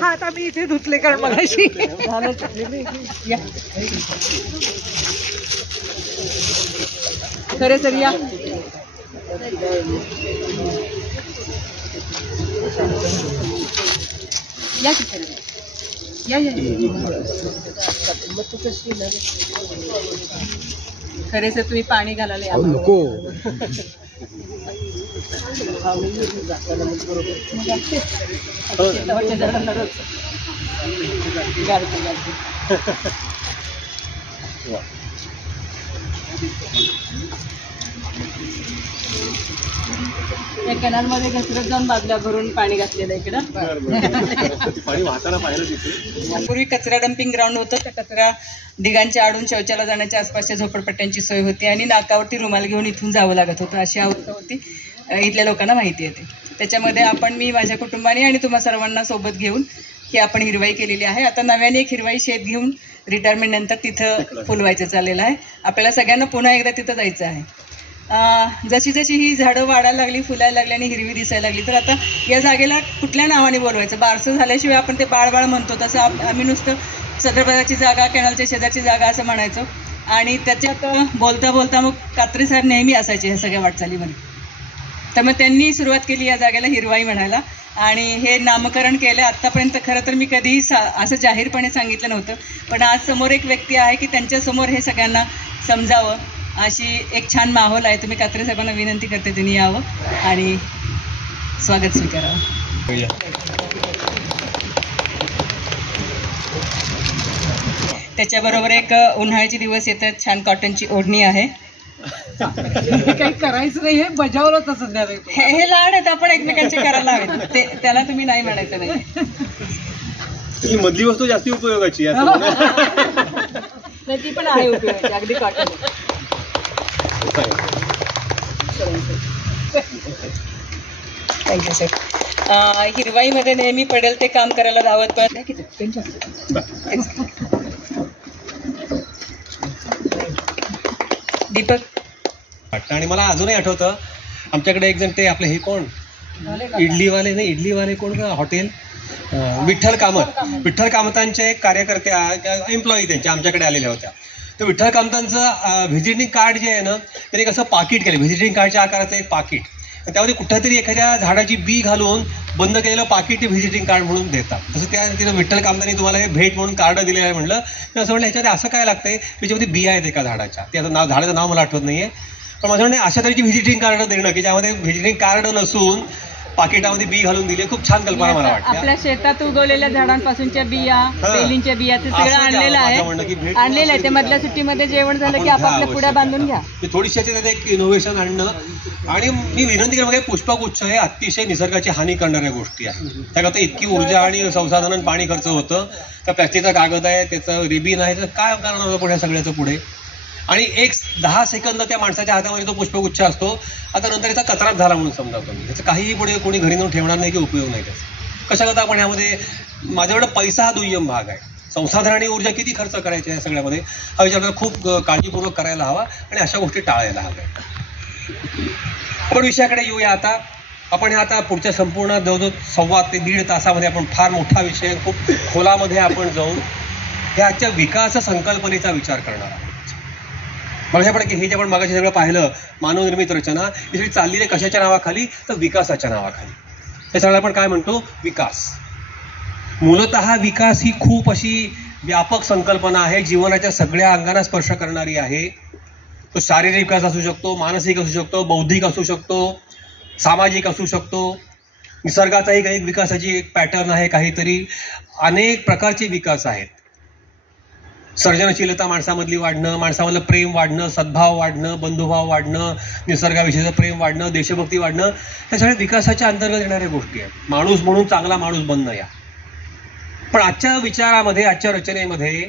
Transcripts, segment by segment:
हा आता मी इथे धुतले कारण मगाशी खरे सर या खरे सर तुम्ही पाणी घालायला या नको या कॅनलमध्ये घसरत जाऊन बाजूला भरून पाणी घातलेलं इकडं पाणी वाहताना पाहिलं तिथे. पूर्वी कचरा डम्पिंग ग्राउंड होतं. त्या कचरा ढिगांच्या आडून शौचाला जाण्याच्या आसपासच्या झोपडपट्ट्यांची सोय होती आणि नाकावरती रुमाल घेऊन इथून जावं लागत होतं. अशी अवस्था होती. इथल्या लोकांना माहिती येते. त्याच्यामध्ये मी माझ्या कुटुंबाने आणि तुम्हा सर्वांना सोबत घेऊन ही आपण हिरवाई केलेली आहे. आता नव्याने एक हिरवाई शेत घेऊन रिटायरमेंट नंतर तिथं फुलवायचं चाललेलं आहे. आपल्याला सगळ्यांना पुन्हा एकदा तिथं जायचं आहे. जशी जशी ही झाडं वाढायला लागली, फुलायला लागली आणि हिरवी दिसायला लागली, तर आता या जागेला कुठल्या नावाने बोलवायचं? बारसं झाल्याशिवाय आपण ते बाळबाळ म्हणतो तसं आम्ही नुसतं सदरबाजाची जागा, कॅनलच्या शेजारची जागा असं म्हणायचो. आणि त्याच्यात बोलता बोलता मग कात्री साहेब नेहमी असायचे ह्या सगळ्या वाटचालीमध्ये. तर मग त्यांनी सुरुवात केली या जागेला हिरवाई म्हणायला आणि हे नामकरण केलं. आत्तापर्यंत खरं तर मी कधीही असं जाहीरपणे सांगितलं नव्हतं, पण आज समोर एक व्यक्ती आहे की त्यांच्यासमोर हे सगळ्यांना समजावं अशी एक छान माहोल आहे. तुम्ही कात्रे साहेबांना विनंती करते त्यांनी यावं आणि स्वागत स्वीकारावं. त्याच्याबरोबर एक उन्हाळ्याचे दिवस येतात, छान कॉटनची ओढणी आहे. काही करायचं नाही, हे बजावलं तसं. हे लाड आहेत, आपण एकमेकांचे करायला हवेत. त्याला तुम्ही नाही म्हणायचं नाही. ही मधली वस्तू जास्ती उपयोगाची ती पण आहे उपयोगाची, अगदी कॉटन. Thank you sir. हिरवाईमध्ये नेहमी पडेल ते काम करायला धावत पण दीपक. आणि मला अजूनही आठवतं आमच्याकडे एक जण ते आपले हे कोण इडलीवाले कोण का हॉटेल विठ्ठल कामतांचे एक कार्यकर्ते एम्प्लॉई त्यांच्या आमच्याकडे आलेल्या होत्या. तर विठ्ठल कामतांचं व्हिजिटिंग कार्ड जे आहे ना, त्यांनी कसं पाकिट केलं, व्हिजिटिंग कार्डच्या आकाराचं एक पाकिट. त्यामध्ये कुठेतरी एखाद्या झाडाची बी घालून बंद केलेलं पाकिट ते व्हिजिटिंग कार्ड म्हणून देतात. तसं तिथं विठ्ठल कामतांनी तुम्हाला हे भेट म्हणून कार्ड दिलेलं आहे म्हणलं. तर असं म्हणलं ह्याच्यामध्ये असं काय लागतंय, त्याच्यामध्ये बिया आहेत एका झाडाच्या. ते आता झाडाचं नाव मला आठवत नाहीये, पण माझं म्हणणं अशा तऱ्हेची व्हिजिटिंग कार्ड देणं की ज्यामध्ये व्हिजिटिंग कार्ड नसून पाकिटामध्ये बी घालून दिले, खूप छान कल्पना मला वाटते. आपल्या शेतात उगवलेल्या झाडांपासूनच्या बिया, वेलींच्या बिया ते सगळं आणलेलं आहे. ते मधल्या सुट्टीमध्ये जेवण झालं की आपापल्या पुढ्या बांधून घ्या. थोडीशी त्याच्यात एक इनोव्हेशन आणणं. आणि मी विनंती करतो, पुष्पगुच्छ हे अतिशय निसर्गाची हानी करणाऱ्या गोष्टी आहेत. त्याकरता इतकी ऊर्जा आणि संसाधन पाणी खर्च होतं. त्या प्लॅस्टिकचा कागद आहे, त्याचं रिबीन आहे, तर काय करणार होतं पुढे सगळ्याचं पुढे. आणि 10 सेकंद त्या माणसाच्या हातामध्ये तो पुष्पगुच्छ असतो. आता नंतर याचा कचराच झाला म्हणून समजा तुम्ही, त्याचं काहीही पुढे कोणी घरी नेऊन ठेवणार नाही की उपयोग नाही त्याचा. कशा करता आपण यामध्ये माझ्याकडे पैसा हा दुय्यम भाग आहे. संसाधन आणि ऊर्जा किती खर्च करायची या सगळ्यामध्ये हा विचार आपल्याला खूप काळजीपूर्वक करायला हवा आणि अशा गोष्टी टाळायला हव्या. आपण विषयाकडे येऊया आता. आपण हे आता पुढच्या संपूर्ण जवळजवळ 1.25 ते 1.5 तासामध्ये आपण फार मोठा विषय, खूप खोलामध्ये आपण जाऊन ह्या आजच्या विकास संकल्पनेचा विचार करणार आहोत. मग आपण हे जे आपण मगाशी सगळं पाहिलं, मानवनिर्मित रचना ही सगळी चाललेली आहे कशाच्या नावाखाली, तर विकासाच्या नावाखाली. हे सगळं आपण काय म्हणतो, विकास. मूलतः विकास ही खूप अशी व्यापक संकल्पना आहे, जीवनाच्या सगळ्या अंगांना स्पर्श करणारी आहे. तो शारीरिक विकास असू शकतो, मानसिक असू शकतो, बौद्धिक असू शकतो, सामाजिक असू शकतो. निसर्गाचाही काही विकासाची एक पॅटर्न आहे, काहीतरी अनेक प्रकारचे विकास आहेत. सर्जनशीलता माणसामधली वाढणं, माणसामधलं प्रेम वाढणं, सद्भाव वाढणं, बंधुभाव वाढणं, निसर्गाविषयीचं प्रेम वाढणं, देशभक्ती वाढणं, ह्या सगळ्या विकासाच्या अंतर्गत येणाऱ्या गोष्टी आहेत. माणूस म्हणून चांगला माणूस बनणं या. पण आजच्या विचारामध्ये, आजच्या रचनेमध्ये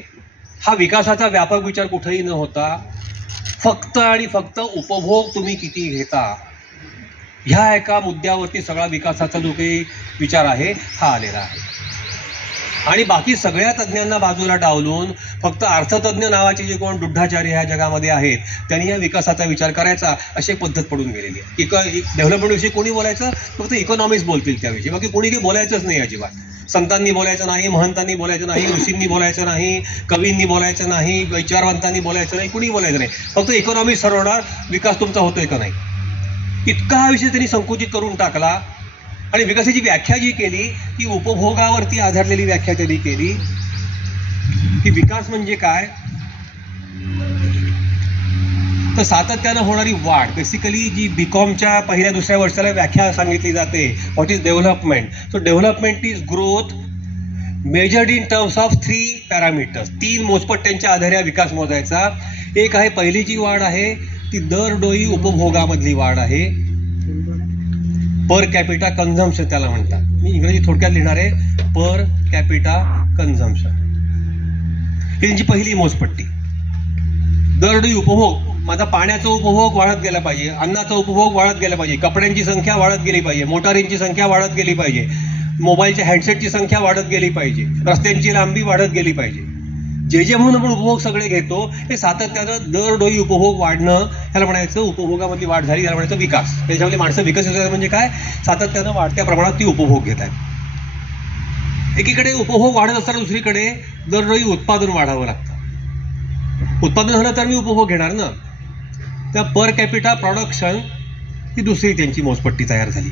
हा विकासाचा व्यापक विचार कुठेही न होता फक्त आणि फक्त उपभोग तुम्ही किती घेता ह्या एका मुद्द्यावरती सगळा विकासाचा जो काही विचार आहे हा आलेला आहे. आणि बाकी सगळ्या तज्ज्ञांना बाजूला डावलून फक्त अर्थतज्ञ नावाचे जे कोण दुड्ढाचार्य ह्या जगामध्ये आहेत त्यांनी या विकासाचा विचार करायचा अशी एक पद्धत पडून गेलेली आहे. डेव्हलपमेंटविषयी कोणी बोलायचं फक्त इकॉनॉमिक्स बोलतील त्याविषयी, बाकी कोणी काही बोलायचंच नाही अजिबात. संतांनी बोलायचं नाही, महंतांनी बोलायचं नाही, ऋषींनी बोलायचं नाही, कवींनी बोलायचं नाही, विचारवंतांनी बोलायचं नाही, कुणी बोलायचं नाही. फक्त इकॉनॉमिक्स ठरवणार विकास तुमचा होतोय का नाही. इतका हा विषय त्यांनी संकुचित करून टाकला आणि विकासाची व्याख्या जी केली ती उपभोगावरती आधारलेली व्याख्या त्यांनी केली की विकास म्हणजे काय तर सातत्यानं होणारी वाढ. बेसिकली जी बीकॉमच्या पहिल्या दुसऱ्या वर्षाला व्याख्या सांगितली जाते what is development. So development is growth measured in terms of 3 parameters. 3 मोजपट्ट्यांच्या आधारे विकास मोजायचा. एक आहे पहिली जी वाढ आहे ती दरडोई उपभोगामधली वाढ आहे, पर कॅपिटा कन्झम्पशन त्याला म्हणतात. मी इंग्रजी थोडक्यात लिहिणार आहे, पर कॅपिटा कन्झम्पशन. ही त्यांची पहिली मोजपट्टी. दरडोई उपभोग, माझा पाण्याचा उपभोग वाढत गेला पाहिजे, अन्नाचा उपभोग वाढत गेला पाहिजे, कपड्यांची संख्या वाढत गेली पाहिजे, मोटारींची संख्या वाढत गेली पाहिजे, मोबाईलच्या हँडसेटची संख्या वाढत गेली पाहिजे, रस्त्यांची लांबी वाढत गेली पाहिजे. जे म्हणून आपण उपभोग सगळे घेतो हे सातत्यानं दरडोई उपभोग वाढणं ह्याला म्हणायचं उपभोगामधली वाढ झाली याला म्हणायचं विकास. त्याच्यामध्ये माणसं विकसित होतात म्हणजे काय, सातत्यानं वाढत्या प्रमाणात ती उपभोग घेत आहेत. एकीकडे उपभोग वाढत असताना दुसरीकडे दरडोई उत्पादन वाढावं लागतं. उत्पादन झालं तर मी उपभोग घेणार ना. त्या पर कॅपिटा प्रोडक्शन ही दुसरी त्यांची मोजपट्टी तयार झाली.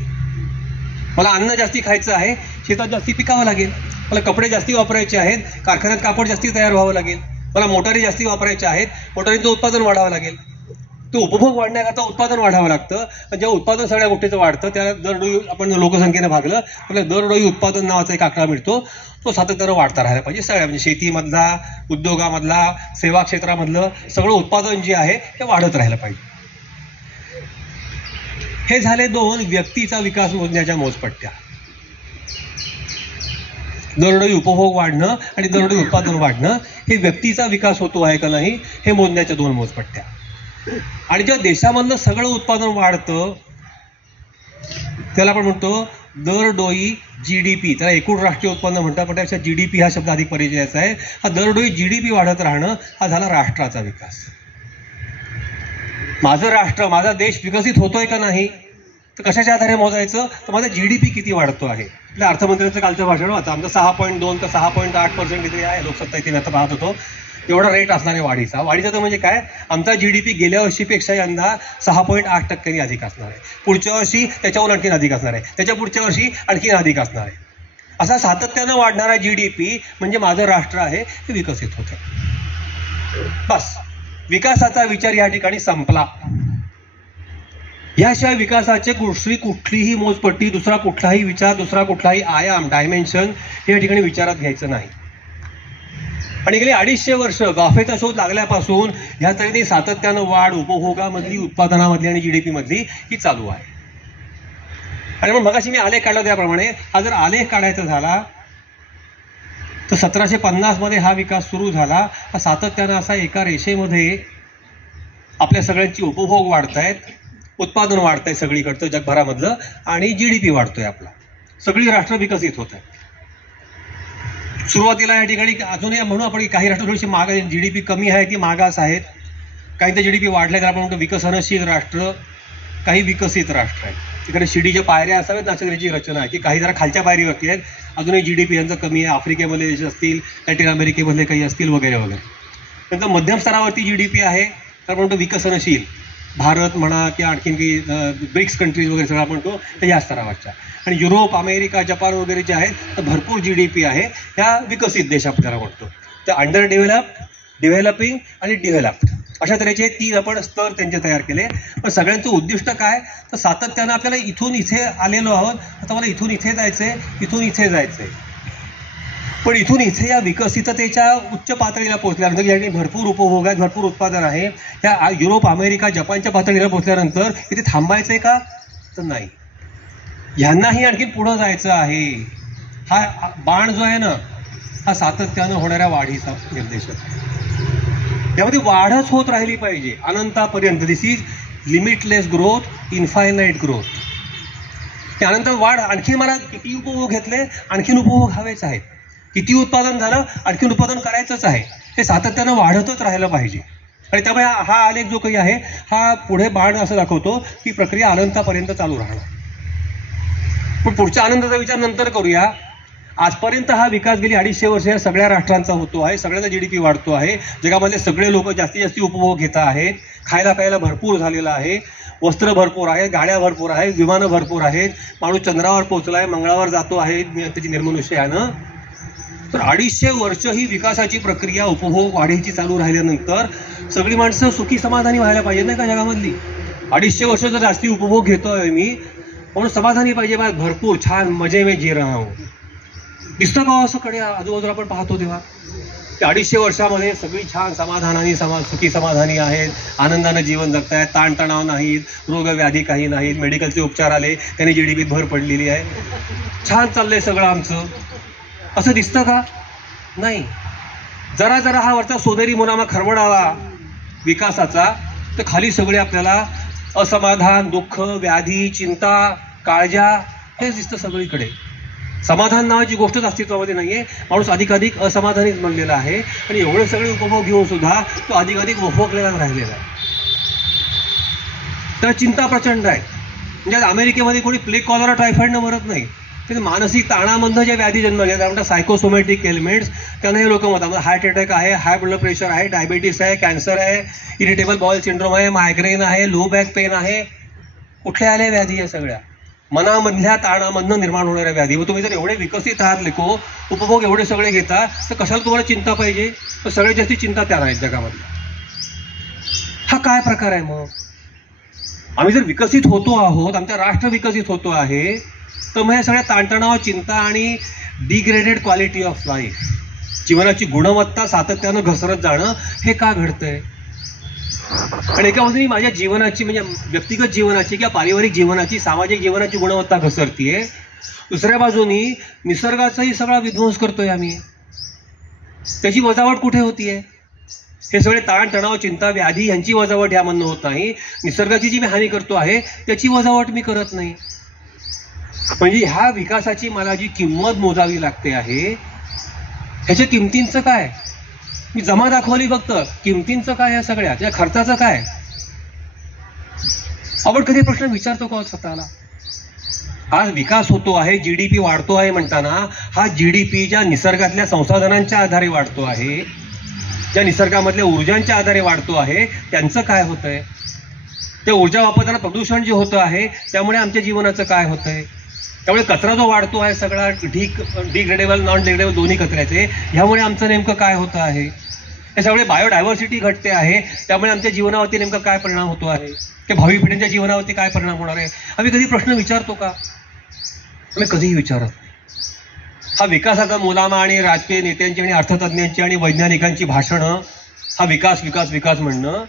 मला अन्न जास्ती खायचं आहे, शेतात जास्ती पिकावं लागेल. मला कपडे जास्ती वापरायचे आहेत, कारखान्यात कापड जास्ती तयार व्हावं लागेल. मला मोटारी जास्ती वापरायच्या आहेत, मोटारींचं उत्पादन वाढावं लागेल. तो उपभोग वाढण्याकरता उत्पादन वाढावं लागतं. जेव्हा उत्पादन सगळ्या गोष्टीचं वाढतं त्याला दरडोई आपण लोकसंख्येनं भागलं आपल्याला दरडोई उत्पादन नावाचा एक आकडा मिळतो. तो सातत्यानं वाढता राहायला पाहिजे. सगळ्या म्हणजे शेतीमधला, उद्योगामधला, सेवा क्षेत्रामधलं सगळं उत्पादन जे आहे ते वाढत राहायला पाहिजे. हे झाले 2 व्यक्तीचा विकास मोजण्याच्या मोजपट्ट्या. दरडोई उपभोग वाढणं आणि दरडोई उत्पादन वाढणं हे व्यक्तीचा विकास होतो आहे का नाही हे मोजण्याच्या 2 मोजपट्ट्या. आणि जेव्हा देशामधलं सगळं उत्पादन वाढतं त्याला आपण म्हणतो दरडोई GDP. त्याला एकूण राष्ट्रीय उत्पन्न म्हणतात, पण त्यापेक्षा GDP हा शब्द अधिक परिचयाचा आहे. हा दरडोई GDP वाढत राहणं हा झाला राष्ट्राचा विकास. माझं राष्ट्र, माझा देश विकसित होतोय का नाही तर कशाच्या आधारे मोजायचं तर माझा GDP किती वाढतो आहे. आपल्या अर्थमंत्र्यांचं कालचं भाषण होतं, आमचं 6.2 ते 6.8% इथे आहे. लोकसत्ता इथे आता पाहत होतो एवढा रेट असणार आहे वाढीचा. वाढीचा तर म्हणजे काय, आमचा GDP गेल्या वर्षीपेक्षा यंदा 6.8% अधिक असणार आहे. पुढच्या वर्षी त्याच्याहून आणखीन अधिक असणार आहे, त्याच्या पुढच्या वर्षी आणखीन अधिक असणार आहे. असा सातत्यानं वाढणारा GDP म्हणजे माझं राष्ट्र आहे ते विकसित होत आहे. बस विकासाचा विचार या ठिकाणी संपला. याशिवाय विकासाचे दुसरी कुठलीही मोजपट्टी, दुसरा कुठलाही विचार, दुसरा कुठलाही आयाम, डायमेन्शन या ठिकाणी विचारात घ्यायचं नाही. आणि गेली 250 वर्ष गाफेचा शोध लागल्यापासून ह्या तऱ्हेने सातत्यानं वाढ उपभोगामधली, उत्पादनामधली आणि GDP मधली ही चालू आहे. आणि मग मगाशी मी आलेख काढला त्याप्रमाणे हा जर आलेख काढायचा झाला तर 1750 मध्ये हा विकास सुरू झाला. हा सातत्यानं असा एका रेषेमध्ये आपल्या सगळ्यांची उपभोग वाढतायत, उत्पादन वाढतंय सगळीकडचं जगभरामधलं आणि GDP वाढतोय आपला. सगळी राष्ट्र विकसित होत आहेत. सुरुवातीला या ठिकाणी अजूनही म्हणून आपण काही राष्ट्र थोडीशी माग, GDP कमी आहे ती मागास आहेत. काही तर GDP वाढले तर आपण म्हणतो विकसनशील राष्ट्र, काही विकसित राष्ट्र आहेत. तिकडे शिडीच्या पायऱ्या असाव्यात ना त्याची रचना आहे की काही जरा खालच्या पायरीवरती आहेत. अजूनही GDP यांचं कमी आहे. आफ्रिकेमध्ये देश असतील, लॅटिन अमेरिकेमधले काही असतील वगैरे वगैरे. नंतर मध्यम स्तरावरती GDP आहे तर म्हणतो विकसनशील, भारत म्हणा किंवा आणखीन काही ब्रिक्स कंट्रीज वगैरे सगळं म्हणतो तर या स्तरावरच्या. आणि युरोप, अमेरिका, जपान वगैरे जे आहेत तर भरपूर GDP आहे. ह्या विकसित देश आपण त्याला म्हणतो. तर अंडर डेव्हलप्ड, डेव्हलपिंग आणि डेव्हलप्ड अशा तऱ्हेचे 3 आपण स्तर त्यांचे तयार केले. पण सगळ्यांचं उद्दिष्ट काय तर सातत्यानं आपल्याला इथून इथे आलेलो आहोत, आता मला इथून इथे जायचंय, इथून इथे जायचंय. पण इथून इथे या विकसिततेच्या उच्च पातळीला पोहोचल्यानंतर या ठिकाणी भरपूर उपभोग आहेत, भरपूर उत्पादन आहे. या युरोप, अमेरिका, जपानच्या पातळीला पोहोचल्यानंतर इथे थांबायचंय का तर नाही, ह्यांनाही आणखी पुढं जायचं आहे. हा बाण जो आहे ना हा सातत्यानं होणाऱ्या वाढीचा निर्देश आहे. यामध्ये वाढच होत राहिली पाहिजे अनंतापर्यंत. This is limitless growth, infinite growth. त्यानंतर वाढ, आणखी मला किती उपभोग घेतले, आणखीन उपभोग हवेच आहेत. किती उत्पादन झालं, आणखीन उत्पादन करायचंच आहे, हे सातत्यानं वाढतच राहिलं पाहिजे. आणि त्यामुळे हा आलेख जो काही आहे हा पुढे बाण असं दाखवतो की प्रक्रिया अनंतापर्यंत चालू राहणार. पण पुढच्या आनंदाचा विचार नंतर करूया. आजपर्यंत हा विकास गेली 250 वर्ष या सगळ्या राष्ट्रांचा होतो आहे, सगळ्यांचा GDP वाढतो आहे, जगामधले सगळे लोक जास्तीत जास्त उपभोग घेत आहेत, खायला प्यायला भरपूर झालेलं आहे, वस्त्र भरपूर आहे, गाड्या भरपूर आहेत, विमानं भरपूर आहेत, माणूस चंद्रावर पोहोचला आहे, मंगळावर जातो आहे त्याची निर्मनुष्यानं. तर 250 वर्ष ही विकासाची प्रक्रिया उपभोग वाढीची चालू राहिल्यानंतर सगळी माणसं सुखी समाधानी व्हायला पाहिजे नाही का जगामधली. 250 वर्ष जर जास्ती उपभोग घेतोय मी म्हणून समाधानी पाहिजे, मला भरपूर छान मजे में जी रहा हूं. दिसतं का असं कडे आजूबाजूला आपण पाहतो तेव्हा 250 वर्षामध्ये सगळी छान समाधानाने सुखी समाधानी आहेत, आनंदानं जीवन जगतायत, ताणतणाव नाहीत, रोगव्याधी काही नाहीत, मेडिकलचे उपचार आले त्याने GDPत भर पडलेली आहे, छान चाललंय सगळं आमचं, असं दिसतं का? नाही. जरा जरा हा वरचा सोनेरी मुनामा खरवडावा विकासाचा तर खाली सगळे आपल्याला असमाधान, दुःख, व्याधी, चिंता, काळजा हेच दिसतं सगळीकडे. समाधान नावाची गोष्टच अस्तित्वामध्ये नाहीये. माणूस अधिकाधिक असमाधानीच बनलेला आहे आणि एवढे सगळे उपभोग घेऊन सुद्धा तो अधिकाधिक वफवकलेलाच राहिलेला आहे. तर चिंता प्रचंड आहे. म्हणजे अमेरिकेमध्ये कोणी प्लेग, कॉलरा, टायफॉइडनं मरत नाही, ते मानसिक ताणामधनं ज्या व्याधी जन्मल्या त्या म्हणतात सायकोसोमॅटिक एलिमेंट्स, त्यांना हे लोक म्हणतात. हार्ट अटॅक आहे, हाय ब्लड प्रेशर आहे, डायबिटीस आहे, कॅन्सर आहे, इरिटेबल बॉल सिंड्रोम आहे, मायग्रेन आहे, लो बॅक पेन आहे. कुठल्या आल्या व्याधी आहे? सगळ्या मनामधल्या ताणामधनं निर्माण होणाऱ्या व्याधी. मग तुम्ही जर एवढे विकसित आहात लेको, उपभोग एवढे सगळे घेता, तर कशाला तुम्हाला चिंता पाहिजे? तर सगळ्यात जास्त चिंता त्या आहेत जगामधल्या. हा काय प्रकार आहे? मग आम्ही जर विकसित होतो आहोत, आमचा राष्ट्र विकसित होतो आहे, तर मग या सगळ्या ताणतणाव, चिंता आणि डिग्रेडेड क्वालिटी ऑफ लाईफ, जीवनाची गुणवत्ता सातत्यानं घसरत जाणं हे का घडतंय? आणि एका बाजूने माझ्या जीवनाची म्हणजे व्यक्तिगत जीवनाची किंवा पारिवारिक जीवनाची, सामाजिक जीवनाची गुणवत्ता घसरतीये, दुसऱ्या बाजूनी निसर्गाचाही सगळा विध्वंस करतोय आम्ही. त्याची वजावट कुठे होतीये? हे सगळे ताणतणाव, चिंता, व्याधी यांची वजावट यामधनं होत नाही. निसर्गाची जी मी हानी करतो आहे त्याची वजावट मी करत नाही. म्हणजे ह्या विकासाची मला जी किंमत मोजावी लागते आहे, ह्याच्या किमतींचं काय? मी जमा दाखवली फक्त, किमतींचं काय? या सगळ्या त्या खर्चाचं काय? आपण कधी प्रश्न विचारतो का स्वतःला? आज विकास होतो आहे, GDP वाढतो आहे म्हणताना हा GDP ज्या निसर्गातल्या संसाधनांच्या आधारे वाढतो आहे, ज्या निसर्गामधल्या ऊर्जांच्या आधारे वाढतो आहे, त्यांचं काय होतंय? ते ऊर्जा वापरताना प्रदूषण जे होतं आहे त्यामुळे आमच्या जीवनाचं काय होतंय? त्यामुळे कचरा जो वाढतो आहे सगळा, डिग्रेडेबल, नॉन डिग्रेडेबल दोन्ही कचऱ्याचे, ह्यामुळे आमचं नेमकं काय होतं आहे? हे सगळे बायोडायव्हर्सिटी घटते आहे, त्यामुळे आमच्या जीवनावरती नेमका काय परिणाम होतो आहे? की भावी पिढींच्या जीवनावरती काय परिणाम होणार आहे? आम्ही कधी प्रश्न विचारतो का? आम्ही कधीही विचारत नाही. हा विकासाचा मुलामा आणि राजकीय नेत्यांची आणि अर्थतज्ञांची आणि वैज्ञानिकांची भाषणं, हा विकास विकास विकास म्हणणं,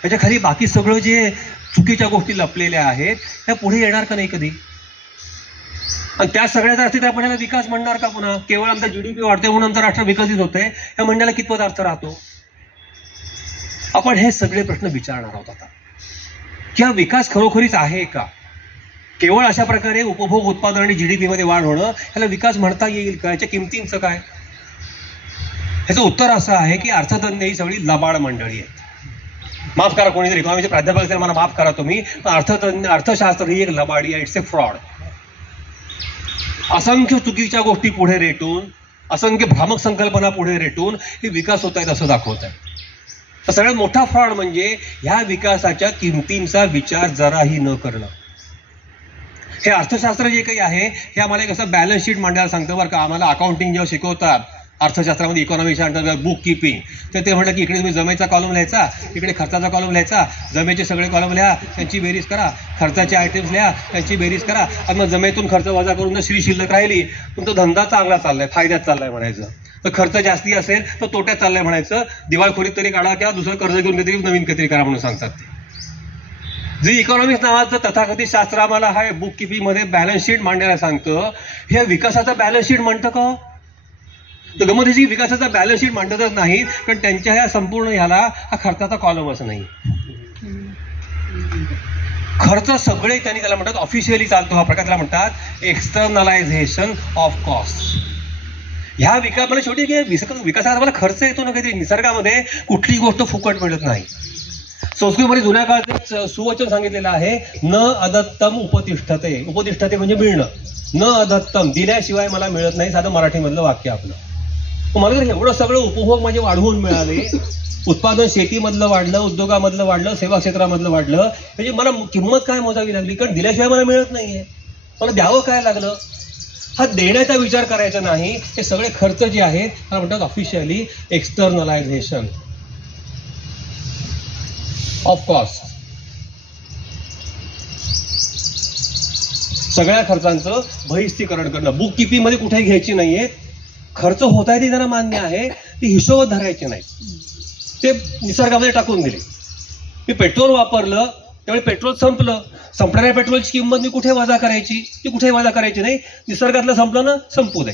ह्याच्या खाली बाकी सगळं जे चुकीच्या गोष्टी लपलेल्या आहेत त्या पुढे येणार का नाही कधी? आणि त्या सगळ्याचा अर्थ आपण याला विकास म्हणणार का पुन्हा? केवळ आमचा GDP वाढते म्हणून आमचं राष्ट्र विकसित होतंय या म्हणण्याला कितपत अर्थ राहतो? आपण हे सगळे प्रश्न विचारणार आहोत आता. की हा विकास खरोखरीच आहे का? केवळ अशा प्रकारे उपभोग, उत्पादन आणि GDP मध्ये वाढ होणं ह्याला विकास म्हणता येईल का? याच्या किमतींचं काय? ह्याचं उत्तर असं आहे की अर्थतज्ञ ही सगळी लबाड मंडळी आहेत. माफ करा, कोणी जर इकॉनॉमीचे प्राध्यापक असेल मला माफ करा तुम्ही, पण अर्थतज्ञ, अर्थशास्त्र ही एक लबाडी आहे. It's a fraud. असंख्य चुकीच्या गोष्टी पुढे रेटून, असंख्य भ्रामक संकल्पना पुढे रेटून हे विकास होत आहेत असं दाखवत आहे. तर सगळ्यात मोठा फ्रॉड म्हणजे ह्या विकासाच्या किमतींचा विचार जराही न करणं. हे अर्थशास्त्र जे काही आहे हे आम्हाला एक असं बॅलन्स शीट मांडायला सांगतं बरं का. आम्हाला अकाउंटिंग जेव्हा शिकवतात अर्थशास्त्रामध्ये, इकॉनॉमीच्या अंतर्गत बुक कीपिंग, तर ते म्हणतात की इकडे तुम्ही जमेचा कॉलम लिहायचा, इकडे खर्चाचा कॉलम लिहायचा, जमेचे सगळे कॉलम लिहा, त्यांची बेरीज करा, खर्चाचे आयटम्स लिहा, त्यांची बेरीज करा, आणि मग जमेतून खर्च वजा करून जर श्री शिल्लक राहिली तुमचा धंदा चांगला चाललाय, फायद्यात चाललाय म्हणायचं. तर खर्च जास्ती असेल तर तोट्यात चाललाय म्हणायचं, दिवाळखोरीत तरी काढा किंवा दुसरं कर्ज घेऊन काहीतरी नवीन काहीतरी करा म्हणून सांगतात ते. जे इकॉनॉमिक्स नावाचं तथाकथित शास्त्र आम्हाला हा बुक किपिंग मध्ये बॅलन्स शीट मांडायला सांगतं, हे विकासाचा बॅलन्स शीट म्हणतं का? तर गमतीची विकासाचा बॅलन्स शीट मांडतच नाही, कारण त्यांच्या ह्या संपूर्ण ह्याला हा खर्चाचा कॉलमच नाही. खर्च सगळे त्यांनी त्याला म्हणतात ऑफिशियली चालतो हा प्रकार, त्याला म्हणतात एक्सटर्नलायझेशन ऑफ कॉस्ट. ह्या मला शेवटी विकासाचा मला खर्च येतो ना काहीतरी. निसर्गामध्ये कुठलीही गोष्ट फुकट मिळत नाही. संस्कृतमध्ये जुन्या काळात सुवचन सांगितलेलं आहे, न अदत्तम उपतिष्ठते. उपतिष्ठते म्हणजे मिळणं. न अदत्तम, दिल्याशिवाय मला मिळत नाही, साधं मराठीमधलं वाक्य आपलं. मला जर एवढं सगळं उपभोग माझे वाढवून मिळाले, उत्पादन शेतीमधलं वाढलं, उद्योगामधलं वाढलं, सेवा क्षेत्रामधलं वाढलं, म्हणजे मला किंमत काय मोजावी लागली, कारण दिल्याशिवाय मला मिळत नाहीये. मला द्यावं काय लागलं. हा देण्याचा विचार करायचा नाही. हे सगळे खर्च जे आहेत हा म्हणतात ऑफिशियली एक्सटर्नलायझेशन ऑफ कॉस्ट. सगळ्या खर्चांचं बहिष्टीकरण करणं. बुक किपिंग मध्ये कुठेही घ्यायची नाहीये. खर्च होत आहे ते जरा मान्य आहे, ती हिशोबात धरायचे नाही, ते निसर्गामध्ये टाकून दिले. मी पेट्रोल वापरलं त्यामुळे पेट्रोल संपलं, संपणाऱ्या पेट्रोलची किंमत मी कुठे वजा करायची, ती कुठेही वजा करायची नाही. निसर्गातलं संपलं ना, संपू दे.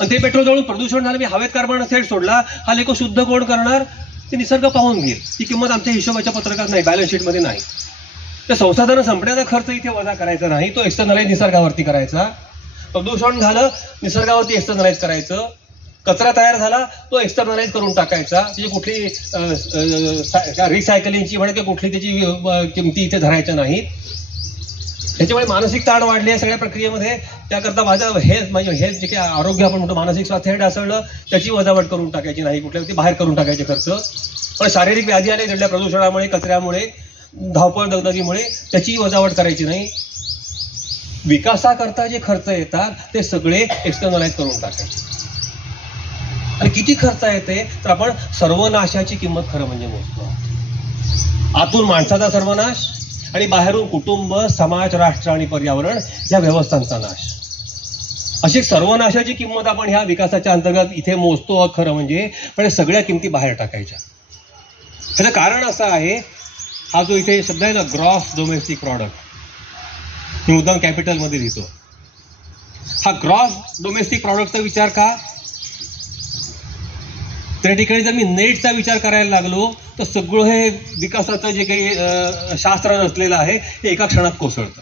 आणि ते पेट्रोल जवळून प्रदूषण झालं, मी हवेत कार्बन डायऑक्साईड सोडला, हा लेको शुद्ध कोण करणार, ते निसर्ग पाहून घेईल. ती किंमत आमच्या हिशोबाच्या पत्रकात नाही, बॅलन्स शीटमध्ये नाही. तर संसाधनं संपण्याचा खर्च इथे वजा करायचा नाही, तो एक्सटर्नलाइज निसर्गावरती करायचा. प्रदूषण झालं, निसर्गावरती एक्सटर्नलाइज करायचं. कचरा तयार झाला, तो एक्सटर्नलाइज करून टाकायचा. त्याची कुठली रिसायकलिंगची म्हणा किंवा कुठली त्याची किमती इथे धरायच्या नाहीत. त्याच्यामुळे मानसिक ताण वाढले आहे सगळ्या प्रक्रियेमध्ये. त्याकरता माझं हेल्थ जे काही आरोग्य आपण म्हणतो, मानसिक स्वास्थ्य हे ढासळलं, त्याची वजावट करून टाकायची नाही, कुठल्या ते बाहेर करून टाकायचे खर्च. पण शारीरिक व्याधी आले जडल्या प्रदूषणामुळे, कचऱ्यामुळे, धावपळ दगदगीमुळे, त्याची वजावट करायची नाही. विकासाकरता जे खर्च येतात ते सगळे एक्सटर्नलाइज करून टाकायचे. आणि किती खर्च येते तर आपण सर्वनाशाची किंमत खरं म्हणजे मोजतो. आतून माणसाचा सर्वनाश आणि बाहेरून कुटुंब, समाज, राष्ट्र आणि पर्यावरण या व्यवस्थांचा नाश. अशी सर्वनाशाची किंमत आपण ह्या विकासाच्या अंतर्गत इथे मोजतो खरं म्हणजे. पण सगळ्या किमती बाहेर टाकायच्या. त्याचं कारण असं आहे, हा जो इथे शब्द आहे ना, ग्रॉस डोमेस्टिक प्रॉडक्ट, मी मुद्दाम कॅपिटलमध्ये लिहितो. हा ग्रॉस डोमेस्टिक प्रॉडक्टचा विचार का, त्या ठिकाणी जर मी नेटचा विचार करायला लागलो तर सगळं हे विकासाचं जे काही शास्त्र नसलेलं आहे हे एका क्षणात कोसळतं.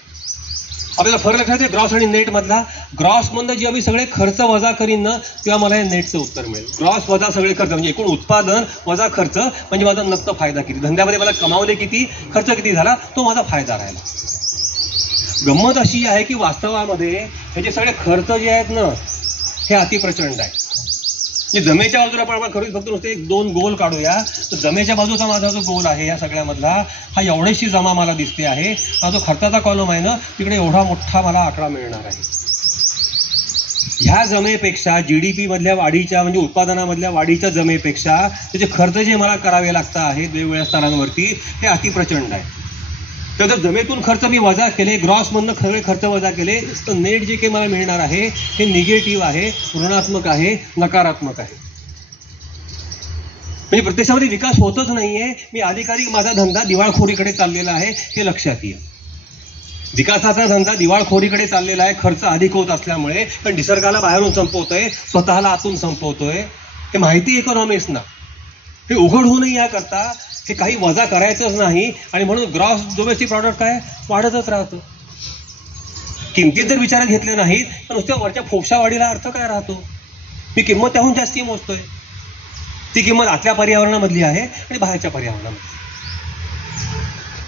आपल्याला फरक लक्षात आहे ग्रॉस आणि नेट मधला. ग्रॉस मधनं जेव्हा मी सगळे खर्च वजा करीन ना, तेव्हा मला हे नेटचं उत्तर मिळेल. ग्रॉस वजा सगळे खर्च म्हणजे एकूण उत्पादन वजा खर्च म्हणजे माझा नक्क फायदा किती, धंद्यामध्ये मला कमावले किती, खर्च किती झाला, तो माझा फायदा राहिला. गंमत अशी आहे की वास्तवामध्ये हे जे सगळे खर्च जे आहेत ना, हे अतिप्रचंड आहे. जमेच्या बाजूला आपण खरंच फक्त नुसते 1-2 गोल काढूया तर जमेच्या बाजूचा माझा जो गोल आहे या सगळ्यामधला, हा एवढीशी जमा मला दिसते आहे. हा जो खर्चाचा कॉलम आहे ना, तिकडे एवढा मोठा मला आकडा मिळणार आहे. ह्या जमेपेक्षा जीडीपी मधल्या वाढीच्या म्हणजे उत्पादनामधल्या वाढीच्या जमेपेक्षा त्याचे खर्च जे मला करावे लागत आहेत वेगवेगळ्या स्तरांवरती, हे अतिप्रचंड आहे. तर जर जमेतून खर्च मी वजा केले, ग्रॉसमधनं सगळे खर्च वजा केले, तर नेट जे काही मला मिळणार आहे हे निगेटिव्ह आहे, ऋणात्मक आहे, नकारात्मक आहे. म्हणजे प्रत्यक्षामध्ये विकास होतच नाहीये. मी अधिकाधिक माझा धंदा दिवाळखोरीकडे चाललेला आहे हे लक्षात येईल. विकासाचा धंदा दिवाळखोरीकडे चाललेला आहे खर्च अधिक होत असल्यामुळे. पण निसर्गाला बाहेरून संपवतोय, स्वतःला आतून संपवतोय. हे माहिती इकॉनॉमिक्सना, हे उघड होऊ नये याकरता हे काही वजा करायचंच नाही. आणि म्हणून ग्रॉस डोमेस्टिक प्रॉडक्ट काय वाढतच राहतो. किमतीत जर विचारात घेतले नाहीत तर नुसत्या वरच्या फोपशा वाढीला अर्थ काय राहतो. मी किंमत त्याहून जास्ती मोजतोय. ती किंमत आतल्या पर्यावरणामधली आहे आणि बाहेरच्या पर्यावरणामधली.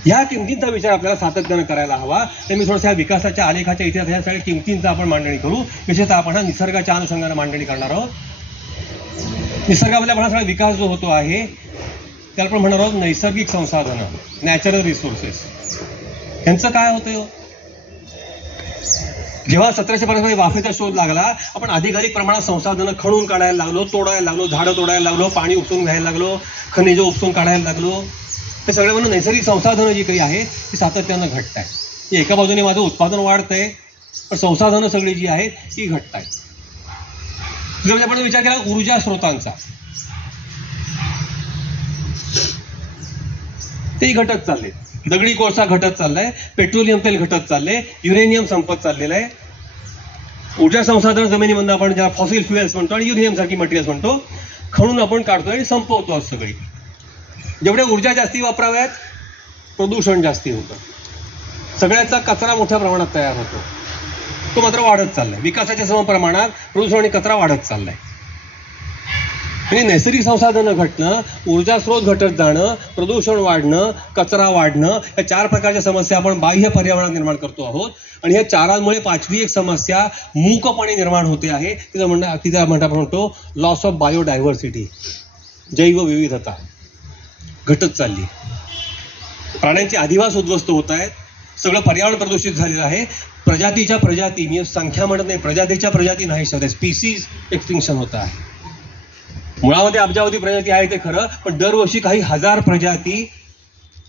ह्या किमतींचा विचार आपल्याला सातत्यानं करायला हवा. तर मी थोडंसं ह्या विकासाच्या आलेखाच्या इतिहासाच्या सगळ्या किमतींचा आपण मांडणी करू. विशेषतः आपण हा निसर्गाच्या अनुषंगाने मांडणी करणार आहोत. निसर्गामधला आपण सगळा विकास जो होतो आहे त्याला आपण म्हणणार आहोत नैसर्गिक संसाधनं, नॅचरल रिसोर्सेस. यांचं काय होतं, जेव्हा 1750 मध्ये वाफेचा शोध लागला, आपण अधिकाधिक प्रमाणात संसाधनं खणून काढायला लागलो, तोडायला लागलो, झाडं तोडायला लागलो, पाणी उपसून घ्यायला लागलो, खनिजं उपसून काढायला लागलो. हे सगळे म्हणून नैसर्गिक संसाधनं जी काही आहेत ती सातत्यानं घटत आहे. एका बाजूने माझं उत्पादन वाढतंय पण संसाधनं सगळी जी आहेत ती घटत आहेत. म्हणजे आपण विचार केला ऊर्जा स्रोतांचा, ते घटत चालले. दगडी कोळसा घटत चाललाय, पेट्रोलियम तेल घटत चाललंय, युरेनियम संपत चाललेलं आहे. ऊर्जा संसाधन जमिनीमधून आपण ज्या फॉसिल फ्युएल्स म्हणतो आणि युरेनियम सारखी मटेरियल्स म्हणतो, खणून आपण काढतोय आणि संपवतो आज सगळी. जेवढ्या ऊर्जा जास्ती वापराव्यात प्रदूषण जास्ती होतं. सगळ्याचा कचरा मोठ्या प्रमाणात तयार होतो, तो मात्र वाढत चाललाय. विकासाच्या समप्रमाणात प्रदूषण आणि कचरा वाढत चाललाय. म्हणजे नैसर्गिक संसाधनं घटणं, ऊर्जा स्रोत घटत जाणं, प्रदूषण वाढणं, कचरा वाढणं, या 4 प्रकारच्या समस्या आपण बाह्य पर्यावरणात निर्माण करतो आहोत. आणि या 4 5वी एक समस्या मूकपणे निर्माण होते आहे. तिचा म्हणतो लॉस ऑफ बायोडायव्हर्सिटी, जैवविविधता घटत चालली. प्राण्यांचे अधिवास उद्ध्वस्त होत आहेत, सगळं पर्यावरण प्रदूषित झालेलं आहे. प्रजातीच्या प्रजाती, मी संख्या म्हणत नाही, प्रजातीच्या प्रजाती नाही शब्द, स्पीसीज एक्सटिंक्शन होत आहे. मुळामध्ये अब्जावधी प्रजाती आहे ते खरं, पण दरवर्षी काही हजार प्रजाती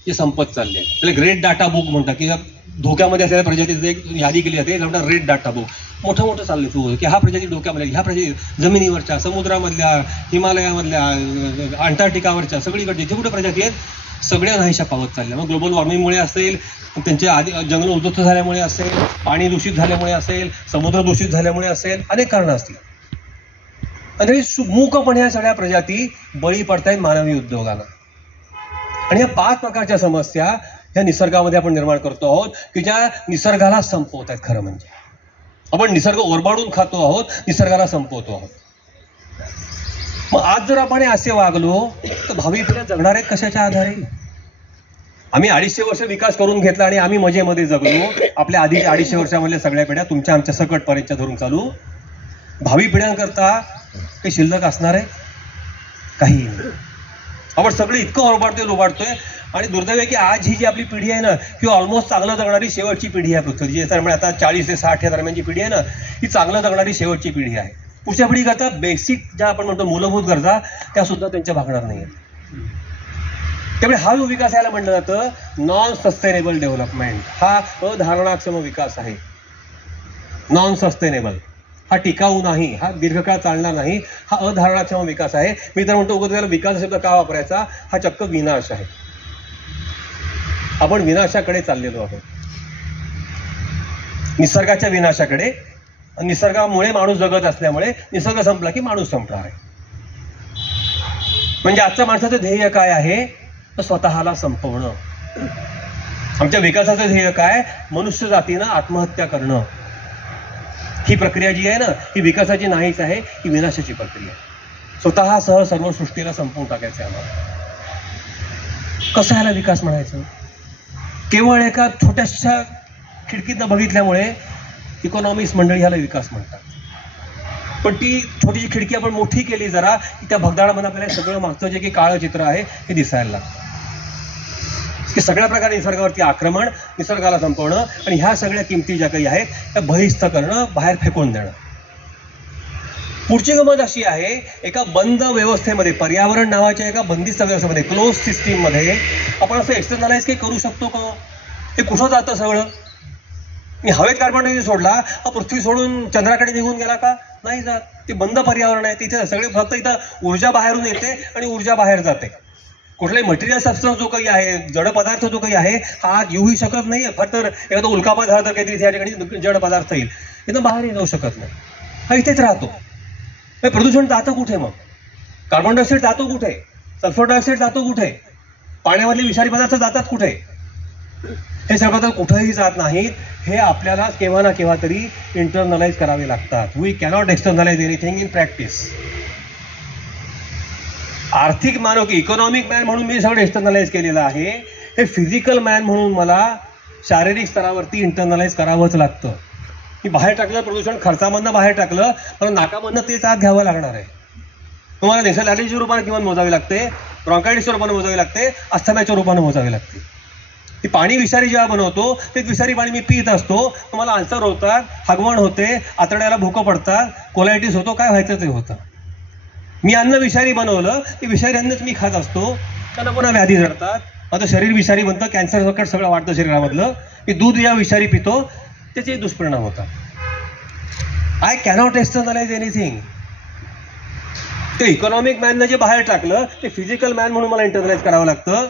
हे संपत चालले. त्याला ग्रेट डाटा बुक म्हणतात, की धोक्यामध्ये असलेल्या प्रजातीचं एक यादी केली जाते, म्हणतात रेड डाटा बुक. मोठं चाललं सुरू की हा प्रजाती डोक्यामध्ये, ह्या प्रजाती जमिनीवरच्या, समुद्रामधल्या, हिमालयामधल्या, अंटार्क्टिकावरच्या, सगळीकडे जे कुठे प्रजाती आहेत सगळ्या नाहीशा पावत चालल्या. मग ग्लोबल वॉर्मिंगमुळे असेल, त्यांचे जंगल उद्ध्वस्त झाल्यामुळे असेल, पाणी दूषित झाल्यामुळे असेल, समुद्र दूषित झाल्यामुळे असेल, अनेक कारणं असतील. आणि मूकपणे या सगळ्या प्रजाती बळी पडतायत मानवी उद्योगाला. आणि या 5 प्रकारच्या समस्या ह्या निसर्गामध्ये आपण निर्माण करतो आहोत, की ज्या निसर्गाला संपवत आहेत. खरं म्हणजे आपण निसर्ग ओरबाडून खातो आहोत, निसर्गाला संपवतो आहोत. मग आज जर आपण असे वागलो तर भावी पिढ्या जगणार आहेत कशाच्या आधारे? आम्ही 250 वर्ष विकास करून घेतला आणि आम्ही मजेमध्ये जगलो. आपल्या आधी 250 वर्षामधल्या सगळ्या पिढ्या तुमच्या आमच्या सकटपर्यंत धरून चालू. भावी पिढ्यांकरता काही शिल्लक असणार आहे? काही नाही. आपण सगळे इतकं ओरबाडतोय. आणि दुर्दैव आहे की आज ही जी आपली पिढी आहे ना, ही ऑलमोस्ट चांगलं जगणारी शेवटची पिढी आहे पृथ्वीची. त्यामुळे आता 40 ते 60 या दरम्यानची पिढी आहे ना, ही चांगलं जगणारी शेवटची पिढी आहे. पुढच्या पिढी करता बेसिक ज्या आपण म्हणतो मूलभूत गरजा त्या सुद्धा त्यांच्या भागणार नाही आहेत. त्यामुळे हा जो विकास याला म्हटलं जातं नॉन सस्टेनेबल डेव्हलपमेंट. हा अधारणाक्षम विकास आहे. नॉन सस्टेनेबल, हा टिकाऊ नाही, हा दीर्घकाळ चालणार नाही, हा अधारणाक्षम विकास आहे. मी तर म्हणतो उगाच त्याला विकास शब्द का वापरायचा? हा चक्क विनाश आहे. आपण विनाशाकडे चाललेलो आहोत, निसर्गाच्या विनाशाकडे. निसर्गामुळे माणूस जगत असल्यामुळे निसर्ग संपला की माणूस संपणार आहे. म्हणजे आजच्या माणसाचं ध्येय काय आहे? तर स्वतःला संपवणं. आमच्या विकासाचं ध्येय काय? मनुष्य जातीनं आत्महत्या करणं. ही प्रक्रिया जी आहे ना, ही विकासाची नाहीच आहे, ही विनाशाची प्रक्रिया. स्वतःसह सर्व सृष्टीला संपवून टाकायचं आहे आम्हाला. कसं ह्याला विकास म्हणायचं? केवळ एका छोट्याशा खिडकीतनं बघितल्यामुळे इकॉनॉमिक्स मंडळी ह्याला विकास म्हणतात. पण ती छोटीशी खिडकी आपण मोठी केली जरा, की त्या भगदाडामध्ये आपल्याला सगळं मागचं जे काही काळं चित्र आहे हे दिसायला लागतं. की सगळ्या प्रकारे निसर्गावरती आक्रमण, निसर्गाला संपवणं आणि ह्या सगळ्या किमती ज्या काही आहेत त्या बहिस्त करणं, बाहेर फेकून देणं. पुढची गमत अशी आहे, एका बंद व्यवस्थेमध्ये, पर्यावरण नावाच्या एका बंदिस्त व्यवस्थेमध्ये, क्लोज सिस्टीम मध्ये आपण असं एक्सटर्नलाइज काही करू शकतो का? हे कुठं जातं सगळं? मी हवेत कार्बन डायऑक्साईड सोडला, हा पृथ्वी सोडून चंद्राकडे निघून गेला का? नाही जात. ते बंद पर्यावरण आहे. तिथे सगळे फक्त इथं ऊर्जा बाहेरून येते आणि ऊर्जा बाहेर जाते. कुठलाही मटेरियल सबस्टन्स जो काही आहे, जड पदार्थ जो काही आहे, हा येऊही शकत नाही. फक्त एखादा उल्कापात झाला तर काहीतरी त्या ठिकाणी जड पदार्थ येईल, इथं बाहेर जाऊ शकत नाही. हा इथेच राहतो. प्रदूषण जातं कुठे? मग कार्बन डायऑक्साईड जातो कुठे? सल्फर डायऑक्साईड जातो कुठे? पाण्यामधले विषारी पदार्थ जातात कुठे? हे सगळे पदार्थ कुठेही जात नाहीत. हे आपल्याला केव्हा ना केव्हा तरी इंटरनलाइज करावे लागतात. We cannot externalise anything in practice. आर्थिक मानव की इकॉनॉमिक मॅन म्हणून मी सगळं एक्सटर्नलाइज केलेलं आहे. हे फिजिकल मॅन म्हणून मला शारीरिक स्तरावरती इंटरनलाइज करावंच लागतं. मी बाहेर टाकलं प्रदूषण, खर्चामधनं बाहेर टाकलं, पण नाकामधनं तेच आत घ्यावं लागणार आहे. तुम्हाला नेसल ॲलर्जीच्या रूपाने किंवा मोजावी लागते, ब्रॉन्कायटिसच्या रूपाने मोजावी लागते, अस्थमाच्या रूपाने मोजावी लागते. ती पाणी विषारी जेव्हा बनवतो ते विषारी पाणी मी पित असतो, तुम्हाला आल्सर होतात, हगवण होते, आतड्याला भुकं पडतात, कोलायटिस होतो, काय व्हायचं ते होतं. मी अन्न विषारी बनवलं, ते विषारी अन्नच मी खात असतो, त्यांना पुन्हा व्याधी जडतात. आता शरीर विषारी बनतं, कॅन्सर सकट सगळं वाढतं शरीरामधलं. मी दूध या विषारी पितो, त्याचे दुष्परिणाम होतात. I cannot externalise anything. ते इकॉनॉमिक मॅननं जे बाहेर टाकलं ते फिजिकल मॅन म्हणून मला इंटरनलाइज करावं लागतं.